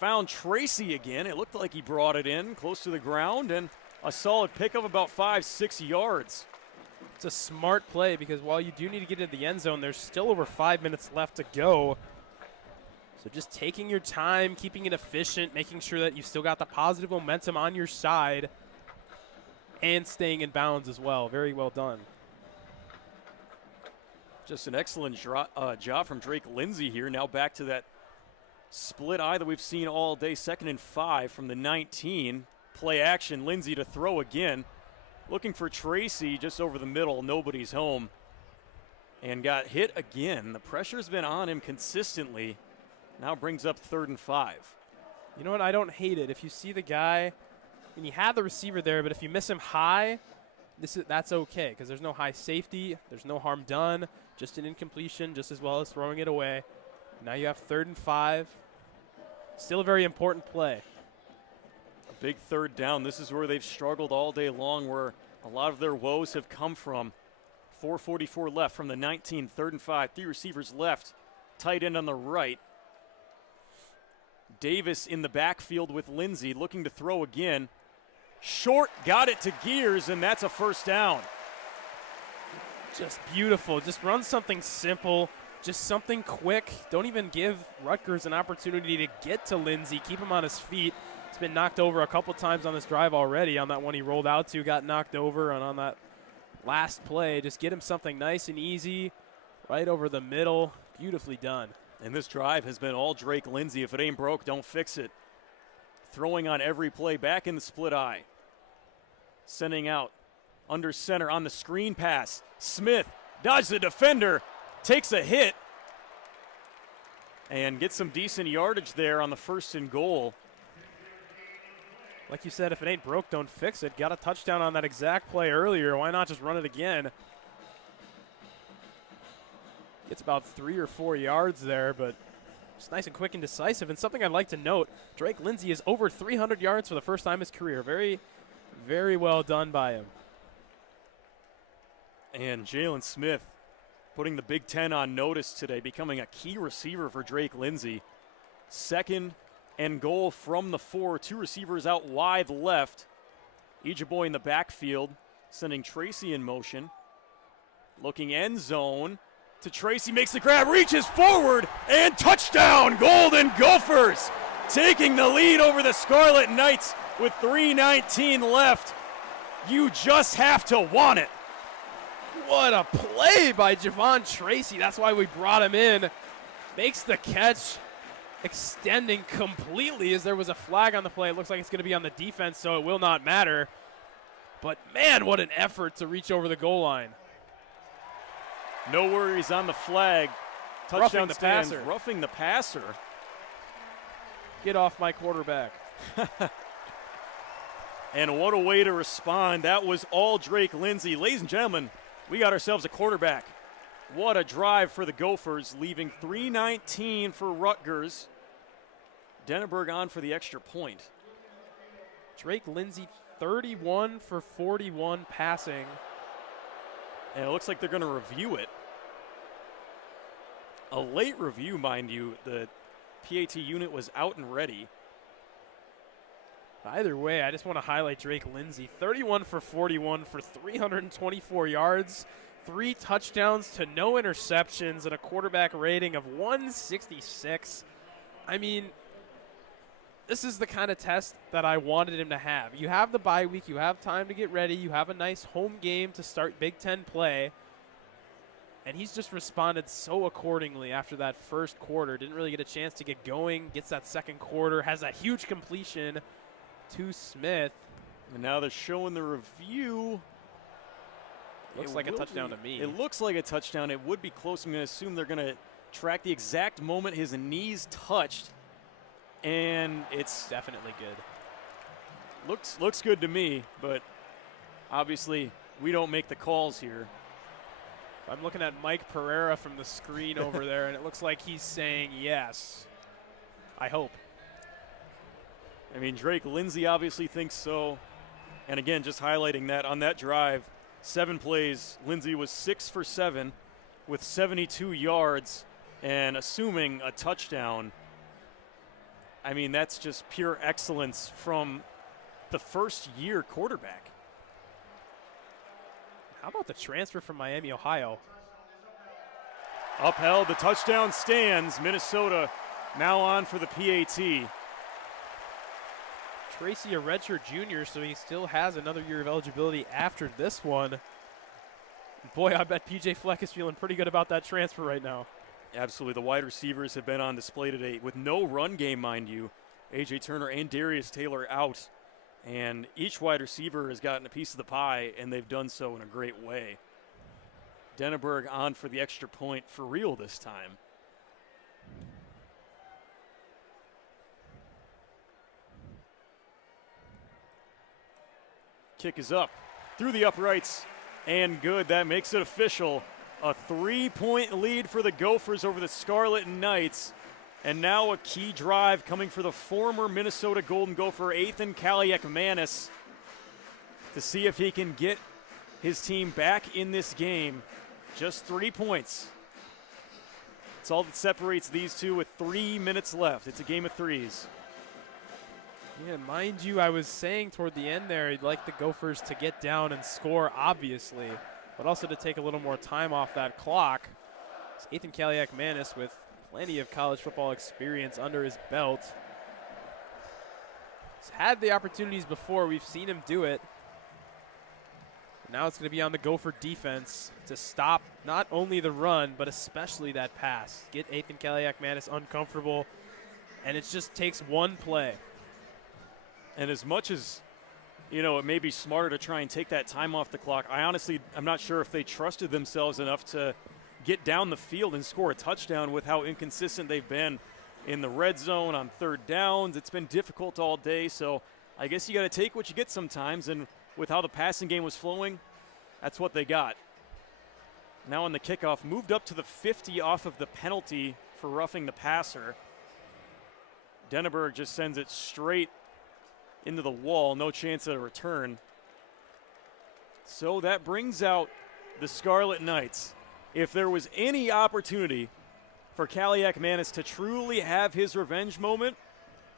Found Tracy again. It looked like he brought it in close to the ground, and a solid pickup about 5-6 yards. It's a smart play because while you do need to get into the end zone, there's still over 5 minutes left to go. So just taking your time, keeping it efficient, making sure that you've still got the positive momentum on your side, and staying in bounds as well. Very well done. Just an excellent job from Drake Lindsey here. Now back to that split eye that we've seen all day. 2nd and 5 from the 19. Play action, Lindsey to throw again. Looking for Tracy just over the middle. Nobody's home. And got hit again. The pressure's been on him consistently. Now brings up 3rd and 5. You know what? I don't hate it. If you see the guy, and you have the receiver there, but if you miss him high, that's okay because there's no high safety. There's no harm done. Just an incompletion just as well as throwing it away. Now you have 3rd and 5. Still a very important play. A big 3rd down. This is where they've struggled all day long, where a lot of their woes have come from. 4:44 left from the 19, 3rd and 5. 3 receivers left, tight end on the right. Davis in the backfield with Lindsey, looking to throw again. Short, got it to Gears, and that's a first down. Just beautiful. Just run something simple, just something quick. Don't even give Rutgers an opportunity to get to Lindsey. Keep him on his feet. He's been knocked over a couple times on this drive already. On that one he rolled out to, got knocked over, and on that last play, just get him something nice and easy, right over the middle. Beautifully done. And this drive has been all Drake Lindsey. If it ain't broke, don't fix it. Throwing on every play, back in the split eye. Sending out under center on the screen pass. Smith dodges the defender, takes a hit, and gets some decent yardage there on the 1st and goal. Like you said, if it ain't broke, don't fix it. Got a touchdown on that exact play earlier. Why not just run it again? Gets about 3 or 4 yards there, but it's nice and quick and decisive. And something I'd like to note, Drake Lindsey is over 300 yards for the first time in his career. Very, very well done by him. And Jalen Smith putting the Big Ten on notice today, becoming a key receiver for Drake Lindsey. 2nd and goal from the 4. 2 receivers out wide left. Ejiboy in the backfield, sending Tracy in motion. Looking end zone to Tracy, makes the grab, reaches forward, and touchdown, Golden Gophers, taking the lead over the Scarlet Knights with 3:19 left. You just have to want it. What a play by Javon Tracy. That's why we brought him in. Makes the catch, extending completely as there was a flag on the play. It looks like it's going to be on the defense, so it will not matter. But, man, what an effort to reach over the goal line. No worries on the flag. Touchdown Roughing the stands, passer. roughing the passer. Get off my quarterback. And what a way to respond. That was all Drake Lindsey. Ladies and gentlemen, we got ourselves a quarterback. What a drive for the Gophers, leaving 3:19 for Rutgers. Denneberg on for the extra point. Drake Lindsey, 31 for 41 passing. And it looks like they're going to review it. A late review, mind you. The PAT unit was out and ready. Either way, I just want to highlight Drake Lindsey. 31 for 41 for 324 yards, 3 touchdowns to no interceptions, and a quarterback rating of 166. I mean, this is the kind of test that I wanted him to have. You have the bye week. You have time to get ready. You have a nice home game to start Big Ten play. And he's just responded so accordingly after that first quarter. Didn't really get a chance to get going. Gets that second quarter. Has that huge completion to Smith. And now they're showing the review. Looks like a touchdown to me. It looks like a touchdown. It would be close. I'm going to assume they're going to track the exact moment his knees touched. And it's Definitely good. looks good to me, but obviously we don't make the calls here. I'm looking at Mike Pereira from the screen over there, and it looks like he's saying yes. I hope. I mean, Drake Lindsey obviously thinks so. And again, just highlighting that on that drive, 7 plays, Lindsey was 6 for 7 with 72 yards and assuming a touchdown. I mean, that's just pure excellence from the first-year quarterback. How about the transfer from Miami, Ohio? Upheld, the touchdown stands. Minnesota now on for the PAT. Tracy, a redshirt junior, so he still has another year of eligibility after this one. Boy, I bet PJ Fleck is feeling pretty good about that transfer right now. Absolutely. The wide receivers have been on display today with no run game, mind you. A.J. Turner and Darius Taylor out. And each wide receiver has gotten a piece of the pie, and they've done so in a great way. Denneberg on for the extra point for real this time. Kick is up through the uprights and good. That makes it official. A 3-point lead for the Gophers over the Scarlet Knights. And now a key drive coming for the former Minnesota Golden Gopher, Ethan Kaliak-Manis, to see if he can get his team back in this game. Just 3 points. It's all that separates these two with 3 minutes left. It's a game of threes. Yeah, mind you, I was saying toward the end there, I'd like the Gophers to get down and score, obviously, but also to take a little more time off that clock. It's Ethan Kaliak-Manis with plenty of college football experience under his belt. He's had the opportunities before. We've seen him do it. Now it's going to be on the Gopher defense to stop not only the run, but especially that pass. Get Ethan Kaliak-Manis uncomfortable, and it just takes one play. And as much as, it may be smarter to try and take that time off the clock, I'm not sure if they trusted themselves enough to get down the field and score a touchdown with how inconsistent they've been in the red zone on third downs. It's been difficult all day, so I guess you got to take what you get sometimes, and with how the passing game was flowing, that's what they got. Now on the kickoff, moved up to the 50 off of the penalty for roughing the passer. Denneberg just sends it straight into the wall, no chance at a return. So that brings out the Scarlet Knights. If there was any opportunity for Kaliak-Manis to truly have his revenge moment,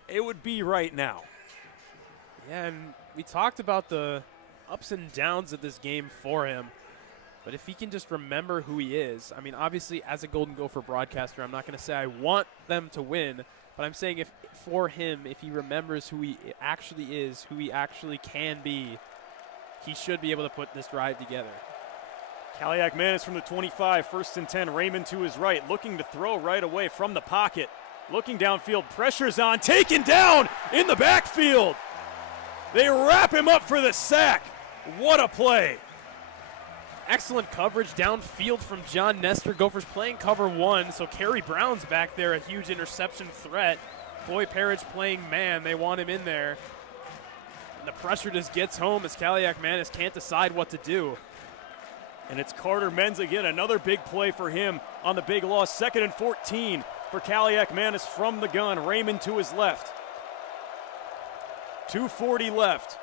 it would be right now. Yeah, and we talked about the ups and downs of this game for him, but if he can just remember who he is, I mean, obviously as a Golden Gopher broadcaster, I'm not going to say I want them to win, but I'm saying if for him, if he remembers who he actually is, who he actually can be, he should be able to put this drive together. Kaliak-Manis from the 25, 1st and 10, Raymond to his right, looking to throw right away from the pocket. Looking downfield, pressure's on, taken down in the backfield. They wrap him up for the sack. What a play. Excellent coverage downfield from John Nestor. Gophers playing cover one, so Kerry Brown's back there, a huge interception threat. Boy Parrish playing man. They want him in there. And the pressure just gets home as Kaliak-Manis can't decide what to do. And it's Carter Menz again, another big play for him on the big loss. 2nd and 14 for Kaliak-Manis from the gun. Raymond to his left. 2:40 left.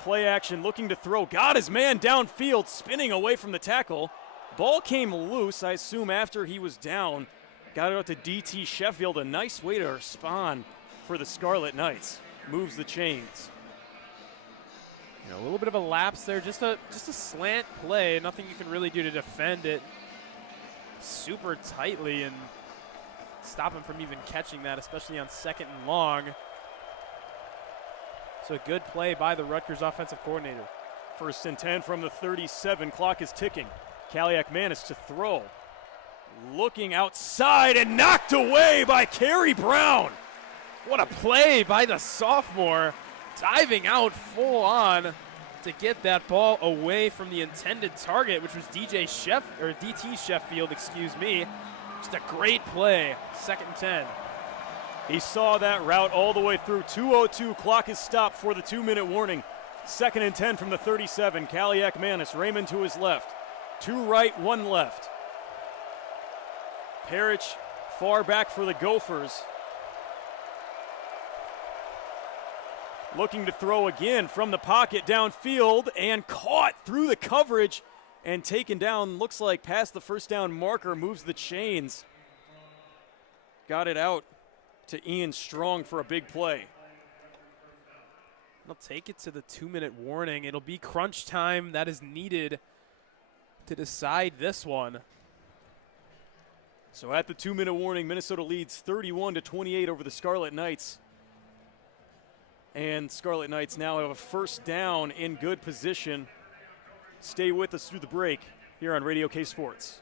Play action, looking to throw. Got his man downfield, spinning away from the tackle. Ball came loose, I assume, after he was down. Got it out to DT Sheffield. A nice way to respond for the Scarlet Knights. Moves the chains. A little bit of a lapse there, just a slant play. Nothing you can really do to defend it super tightly and stop him from even catching that, especially on 2nd and long. So a good play by the Rutgers offensive coordinator. 1st and 10 from the 37. Clock is ticking. Kaliak-Manis to throw. Looking outside and knocked away by Kerry Brown. What a play by the sophomore, diving out full on to get that ball away from the intended target, which was DT Sheffield, excuse me. Just a great play. 2nd and 10. He saw that route all the way through. 2:02, clock is stopped for the 2-minute warning. 2nd and 10 from the 37. Kaliak-Manis, Raymond to his left. 2 right, 1 left. Parrish far back for the Gophers. Looking to throw again from the pocket downfield and caught through the coverage and taken down. Looks like past the 1st down marker, moves the chains. Got it out to Ian Strong for a big play. They'll take it to the 2-minute warning. It'll be crunch time that is needed to decide this one. So at the 2-minute warning, Minnesota leads 31-28 over the Scarlet Knights. And Scarlet Knights now have a 1st down in good position. Stay with us through the break here on Radio K Sports.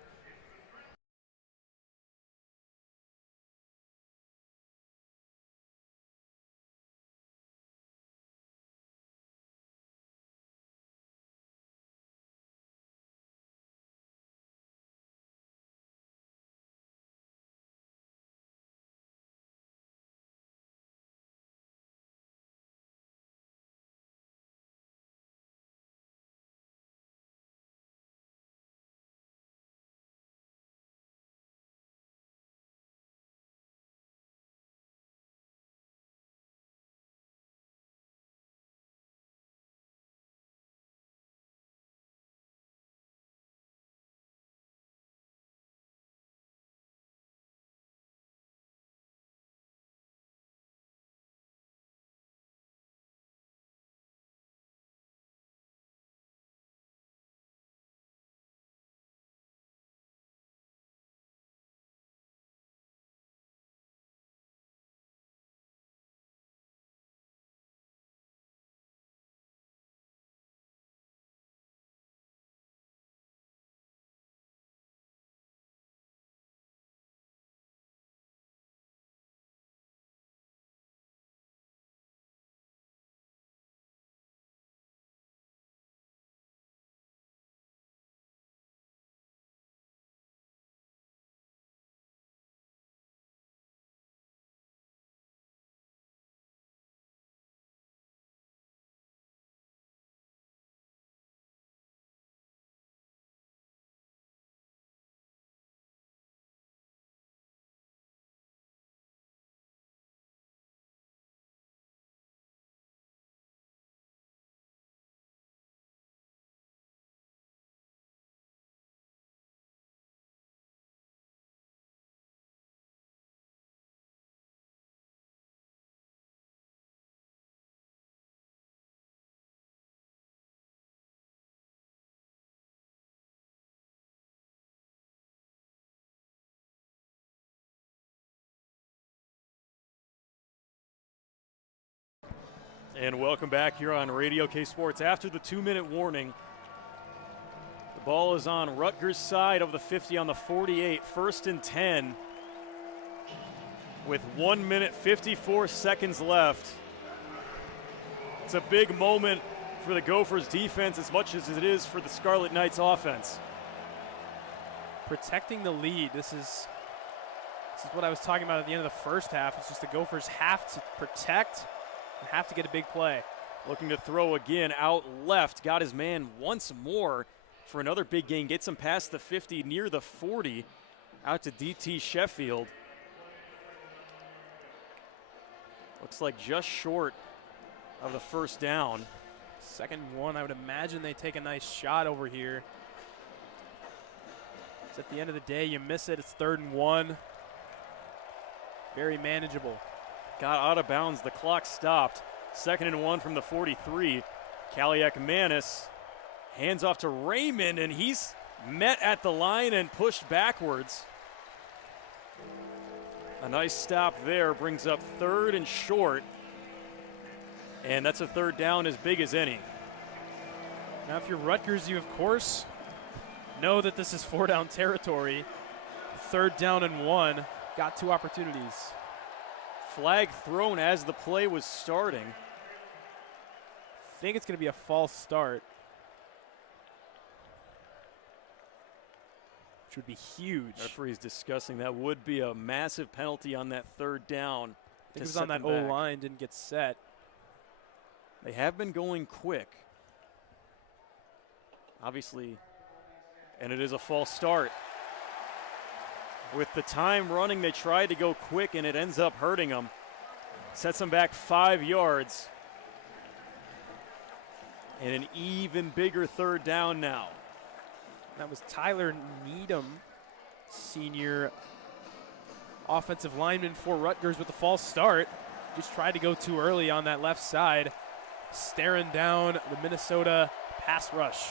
And welcome back here on Radio K Sports. After the 2-minute warning, the ball is on Rutgers' side of the 50 on the 48, 1st and 10, with 1 minute 54 seconds left. It's a big moment for the Gophers defense as much as it is for the Scarlet Knights offense. Protecting the lead. This is what I was talking about at the end of the first half. It's just the Gophers have to protect and have to get a big play. Looking to throw again out left. Got his man once more for another big gain. Gets him past the 50, near the 40, out to DT Sheffield. Looks like just short of the first down. 2nd and 1. I would imagine they take a nice shot over here. It's at the end of the day, you miss it. It's 3rd and 1. Very manageable. Got out of bounds. The clock stopped. 2nd and 1 from the 43. Kaliak-Manis hands off to Raymond, and he's met at the line and pushed backwards. A nice stop there brings up 3rd and short. And that's a 3rd down as big as any. Now, if you're Rutgers, you, of course, know that this is 4-down territory. 3rd down and 1. Got 2 opportunities. Flag thrown as the play was starting. I think it's going to be a false start, which would be huge. Referee's discussing that would be a massive penalty on that 3rd down. I think it was on that O-line, didn't get set. They have been going quick, obviously, and it is a false start. With the time running, they tried to go quick, and it ends up hurting them. Sets them back 5 yards. And an even bigger 3rd down now. That was Tyler Needham, senior offensive lineman for Rutgers, with the false start. Just tried to go too early on that left side, staring down the Minnesota pass rush.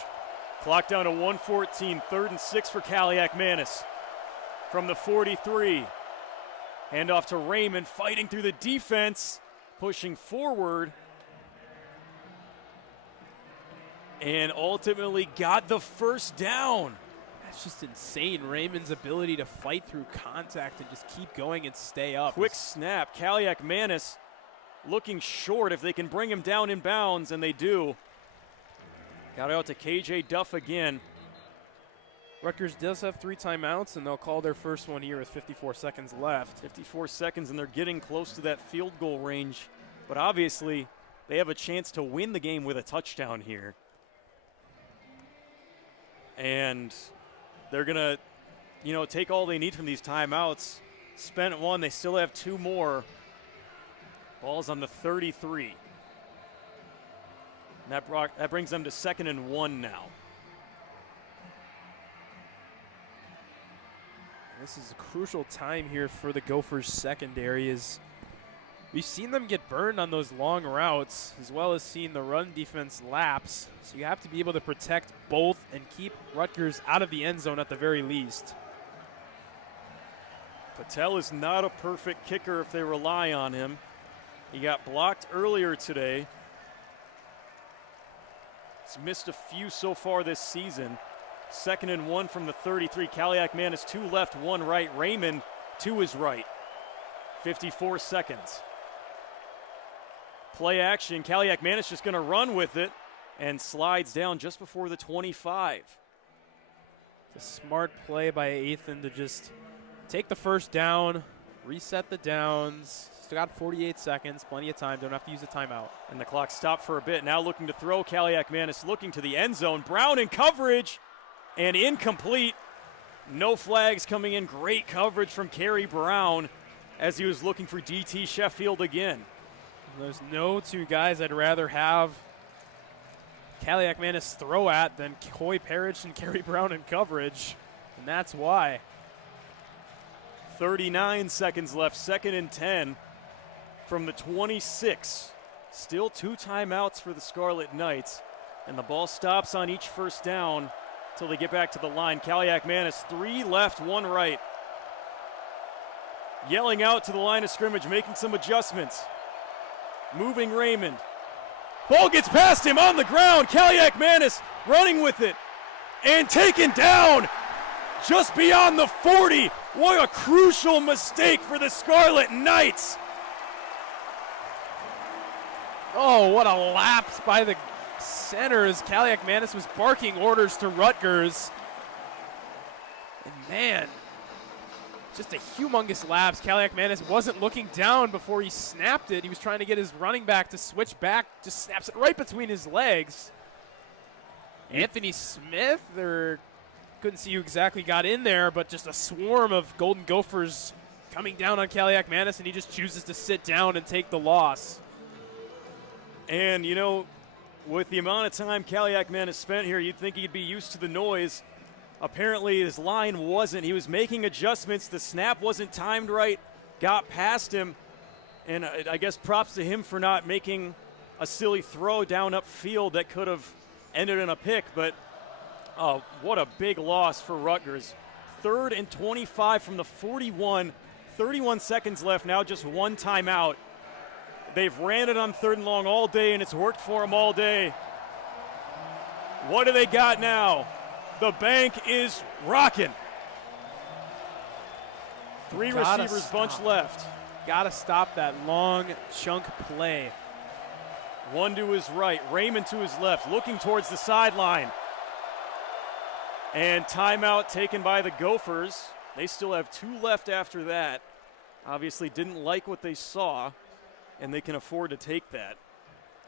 Clock down to 1:14, 3rd and 6 for Kaliak-Manis. From the 43, handoff to Raymond, fighting through the defense, pushing forward, and ultimately got the 1st down. That's just insane. Raymond's ability to fight through contact and just keep going and stay up. Quick snap. Kaliak-Manis looking short if they can bring him down in bounds, and they do. Got out to KJ Duff again. Rutgers does have 3 timeouts, and they'll call their first one here with 54 seconds left. 54 seconds, and they're getting close to that field goal range. But obviously, they have a chance to win the game with a touchdown here. And they're going to, take all they need from these timeouts. Spent 1, they still have 2 more. Ball's on the 33. And that brings them to 2nd and 1 now. This is a crucial time here for the Gophers secondary, as we've seen them get burned on those long routes, as well as seeing the run defense lapse. So you have to be able to protect both and keep Rutgers out of the end zone at the very least. Patel is not a perfect kicker if they rely on him. He got blocked earlier today. He's missed a few so far this season. 2nd and 1 from the 33. Kaliak-Manis 2 left, 1 right. Raymond to his right. 54 seconds. Play action. Kaliak-Manis just going to run with it and slides down just before the 25. It's a smart play by Ethan to just take the 1st down, reset the downs. Still got 48 seconds, plenty of time. Don't have to use a timeout. And the clock stopped for a bit. Now looking to throw. Kaliak-Manis looking to the end zone. Brown in coverage. And incomplete. No flags coming in. Great coverage from Kerry Brown as he was looking for DT Sheffield again. There's no 2 guys I'd rather have Kaliak-Manis throw at than Coy Parrish and Kerry Brown in coverage, and that's why. 39 seconds left, 2nd and 10 from the 26. Still 2 timeouts for the Scarlet Knights, and the ball stops on each 1st down until they get back to the line. Kaliak-Manis, 3 left, 1 right. Yelling out to the line of scrimmage, making some adjustments. Moving Raymond. Ball gets past him on the ground. Kaliakmanis running with it and taken down just beyond the 40. What a crucial mistake for the Scarlet Knights. Oh, what a lapse by the center as Kaliakmanis was barking orders to Rutgers. And man, just a humongous lapse. Kaliakmanis wasn't looking down before he snapped it. He was trying to get his running back to switch back, just snaps it right between his legs. Anthony Smith, couldn't see who exactly got in there, but just a swarm of Golden Gophers coming down on Kaliakmanis, and he just chooses to sit down and take the loss. And, you know, with the amount of time Kaliakmanis spent here, you'd think he'd be used to the noise. Apparently his line wasn't. He was making adjustments. The snap wasn't timed right, got past him. And I guess props to him for not making a silly throw down upfield that could have ended in a pick. But what a big loss for Rutgers. 3rd and 25 from the 41. 31 seconds left, now just one timeout. They've ran it on 3rd and long all day, and it's worked for them all day. What do they got now? The bank is rocking. 3 receivers bunch left. Gotta stop that long chunk play. One to his right, Raymond to his left, looking towards the sideline. And timeout taken by the Gophers. They still have 2 left after that. Obviously didn't like what they saw, and they can afford to take that.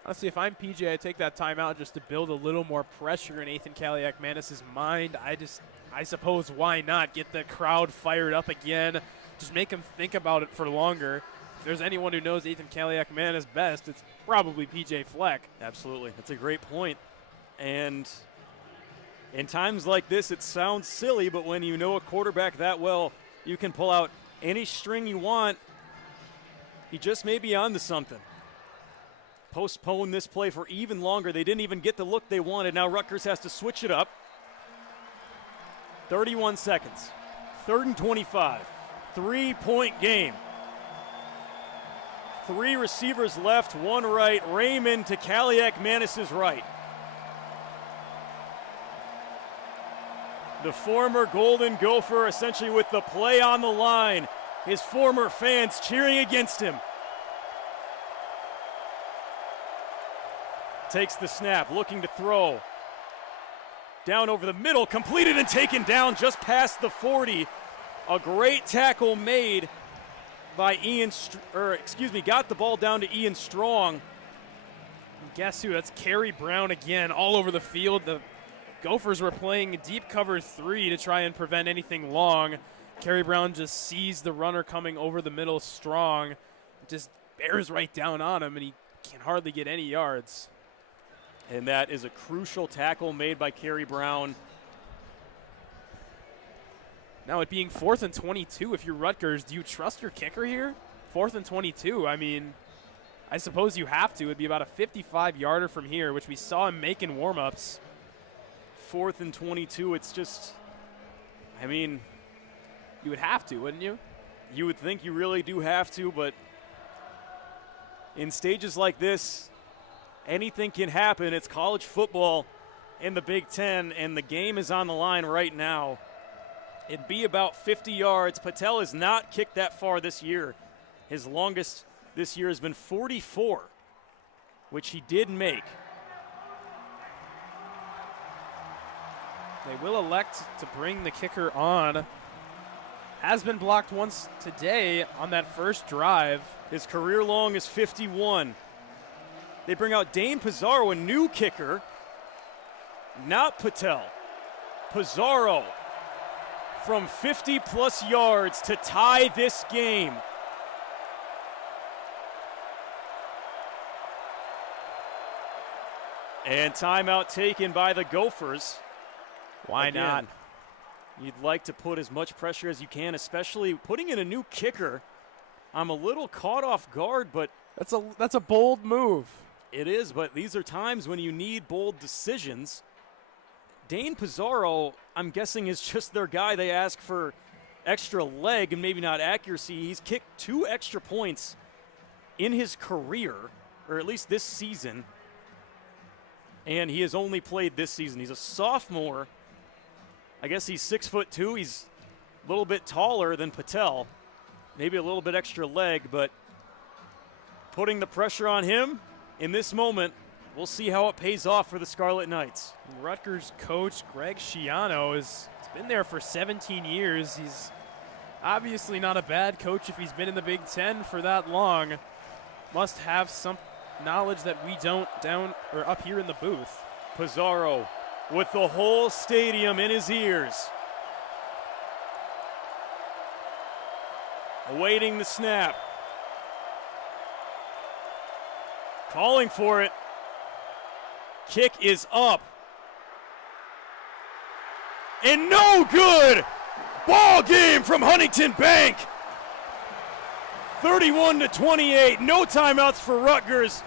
Honestly, if I'm PJ, I take that timeout just to build a little more pressure in Ethan Kaliakmanis' mind. I suppose why not get the crowd fired up again? Just make them think about it for longer. If there's anyone who knows Ethan Kaliakmanis best, it's probably PJ Fleck. Absolutely. That's a great point. And in times like this, it sounds silly, but when you know a quarterback that well, you can pull out any string you want. He just may be onto something. Postpone this play for even longer. They didn't even get the look they wanted. Now Rutgers has to switch it up. 31 seconds. 3rd and 25. 3-point game. 3 receivers left, 1 right. Raymond to Kaliakmanis' right. The former Golden Gopher essentially with the play on the line. His former fans cheering against him. Takes the snap, looking to throw. Down over the middle, completed and taken down just past the 40. A great tackle made by got the ball down to Ian Strong. And guess who? That's Kerry Brown again, all over the field. The Gophers were playing deep cover 3 to try and prevent anything long. Kerry Brown just sees the runner coming over the middle strong, just bears right down on him, and he can hardly get any yards. And that is a crucial tackle made by Kerry Brown. Now it being 4th and 22, if you're Rutgers, do you trust your kicker here? 4th and 22, I mean, I suppose you have to. It'd be about a 55-yarder from here, which we saw him make in warm-ups. 4th and 22, it's just, I mean, you would have to, wouldn't you? You would think you really do have to, but in stages like this, anything can happen. It's college football in the Big Ten, and the game is on the line right now. It'd be about 50 yards. Patel has not kicked that far this year. His longest this year has been 44, which he did make. They will elect to bring the kicker on. Has been blocked once today on that first drive. His career long is 51. They bring out Dane Pizarro, a new kicker. Not Patel. Pizarro from 50-plus yards to tie this game. And timeout taken by the Gophers. Why Again, not? You'd like to put as much pressure as you can, especially putting in a new kicker. I'm a little caught off guard, but That's a bold move. it is, but these are times when you need bold decisions. Dane Pizarro, I'm guessing, is just their guy. They ask for extra leg and maybe not accuracy. He's kicked 2 extra points in his career, or at least this season. and he has only played this season. He's a sophomore. I guess he's 6'2". He's a little bit taller than Patel, maybe a little bit extra leg, but putting the pressure on him in this moment, we'll see how it pays off for the Scarlet Knights. Rutgers coach Greg Schiano has been there for 17 years. He's obviously not a bad coach if he's been in the Big Ten for that long. Must have some knowledge that we don't down or up here in the booth. Pizarro with the whole stadium in his ears. Awaiting the snap. Calling for it. Kick is up. And no good! Ball game from Huntington Bank. 31-28, no timeouts for Rutgers.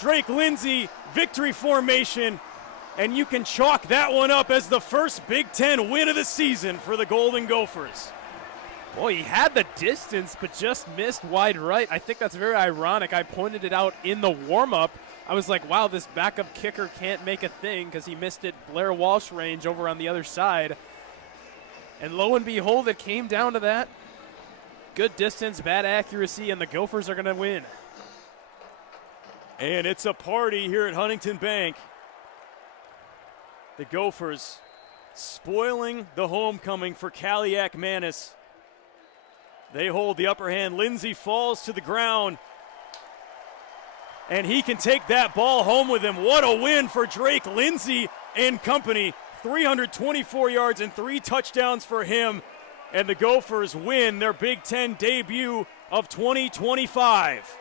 Drake Lindsay, victory formation, and you can chalk that one up as the first Big Ten win of the season for the Golden Gophers. Boy, he had the distance, but just missed wide right. I think that's very ironic. I pointed it out in the warm-up. I was like, wow, this backup kicker can't make a thing because he missed it Blair Walsh range over on the other side. And lo and behold, it came down to that. Good distance, bad accuracy, and the Gophers are going to win. And it's a party here at Huntington Bank. The Gophers spoiling the homecoming for Kaliak Manis. They hold the upper hand. Lindsay falls to the ground, and he can take that ball home with him. What a win for Drake Lindsay and company. 324 yards and 3 touchdowns for him. And the Gophers win their Big Ten debut of 2025.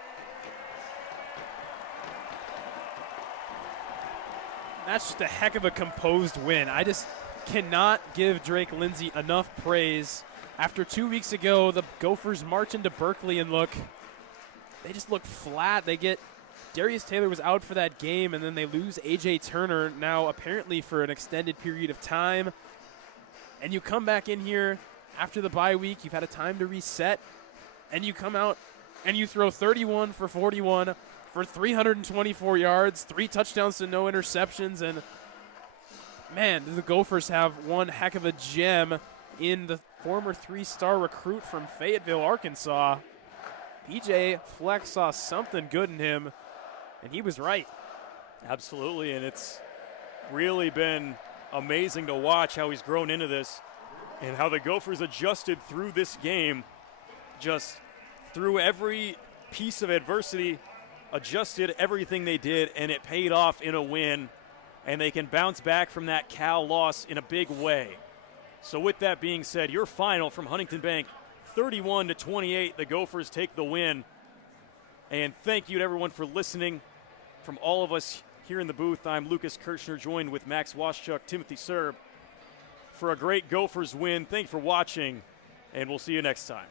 That's just a heck of a composed win. I just cannot give Drake Lindsay enough praise. After 2 weeks ago, the Gophers march into Berkeley and they just look flat. Darius Taylor was out for that game, and then they lose A.J. Turner now apparently for an extended period of time. And you come back in here after the bye week, you've had a time to reset, and you come out and you throw 31 for 41 for 324 yards, 3 touchdowns to no interceptions, and man, the Gophers have one heck of a gem in the former 3-star recruit from Fayetteville, Arkansas. PJ Fleck saw something good in him, and he was right. Absolutely, and it's really been amazing to watch how he's grown into this and how the Gophers adjusted through this game, just through every piece of adversity, adjusted everything they did, and it paid off in a win, and they can bounce back from that Cal loss in a big way. So with that being said, your final from Huntington Bank, 31-28, the Gophers take the win. And thank you to everyone for listening. From all of us here in the booth, I'm Lucas Kirchner, joined with Max Waschuk, Timothy Serb, for a great Gophers win. Thank you for watching, and we'll see you next time.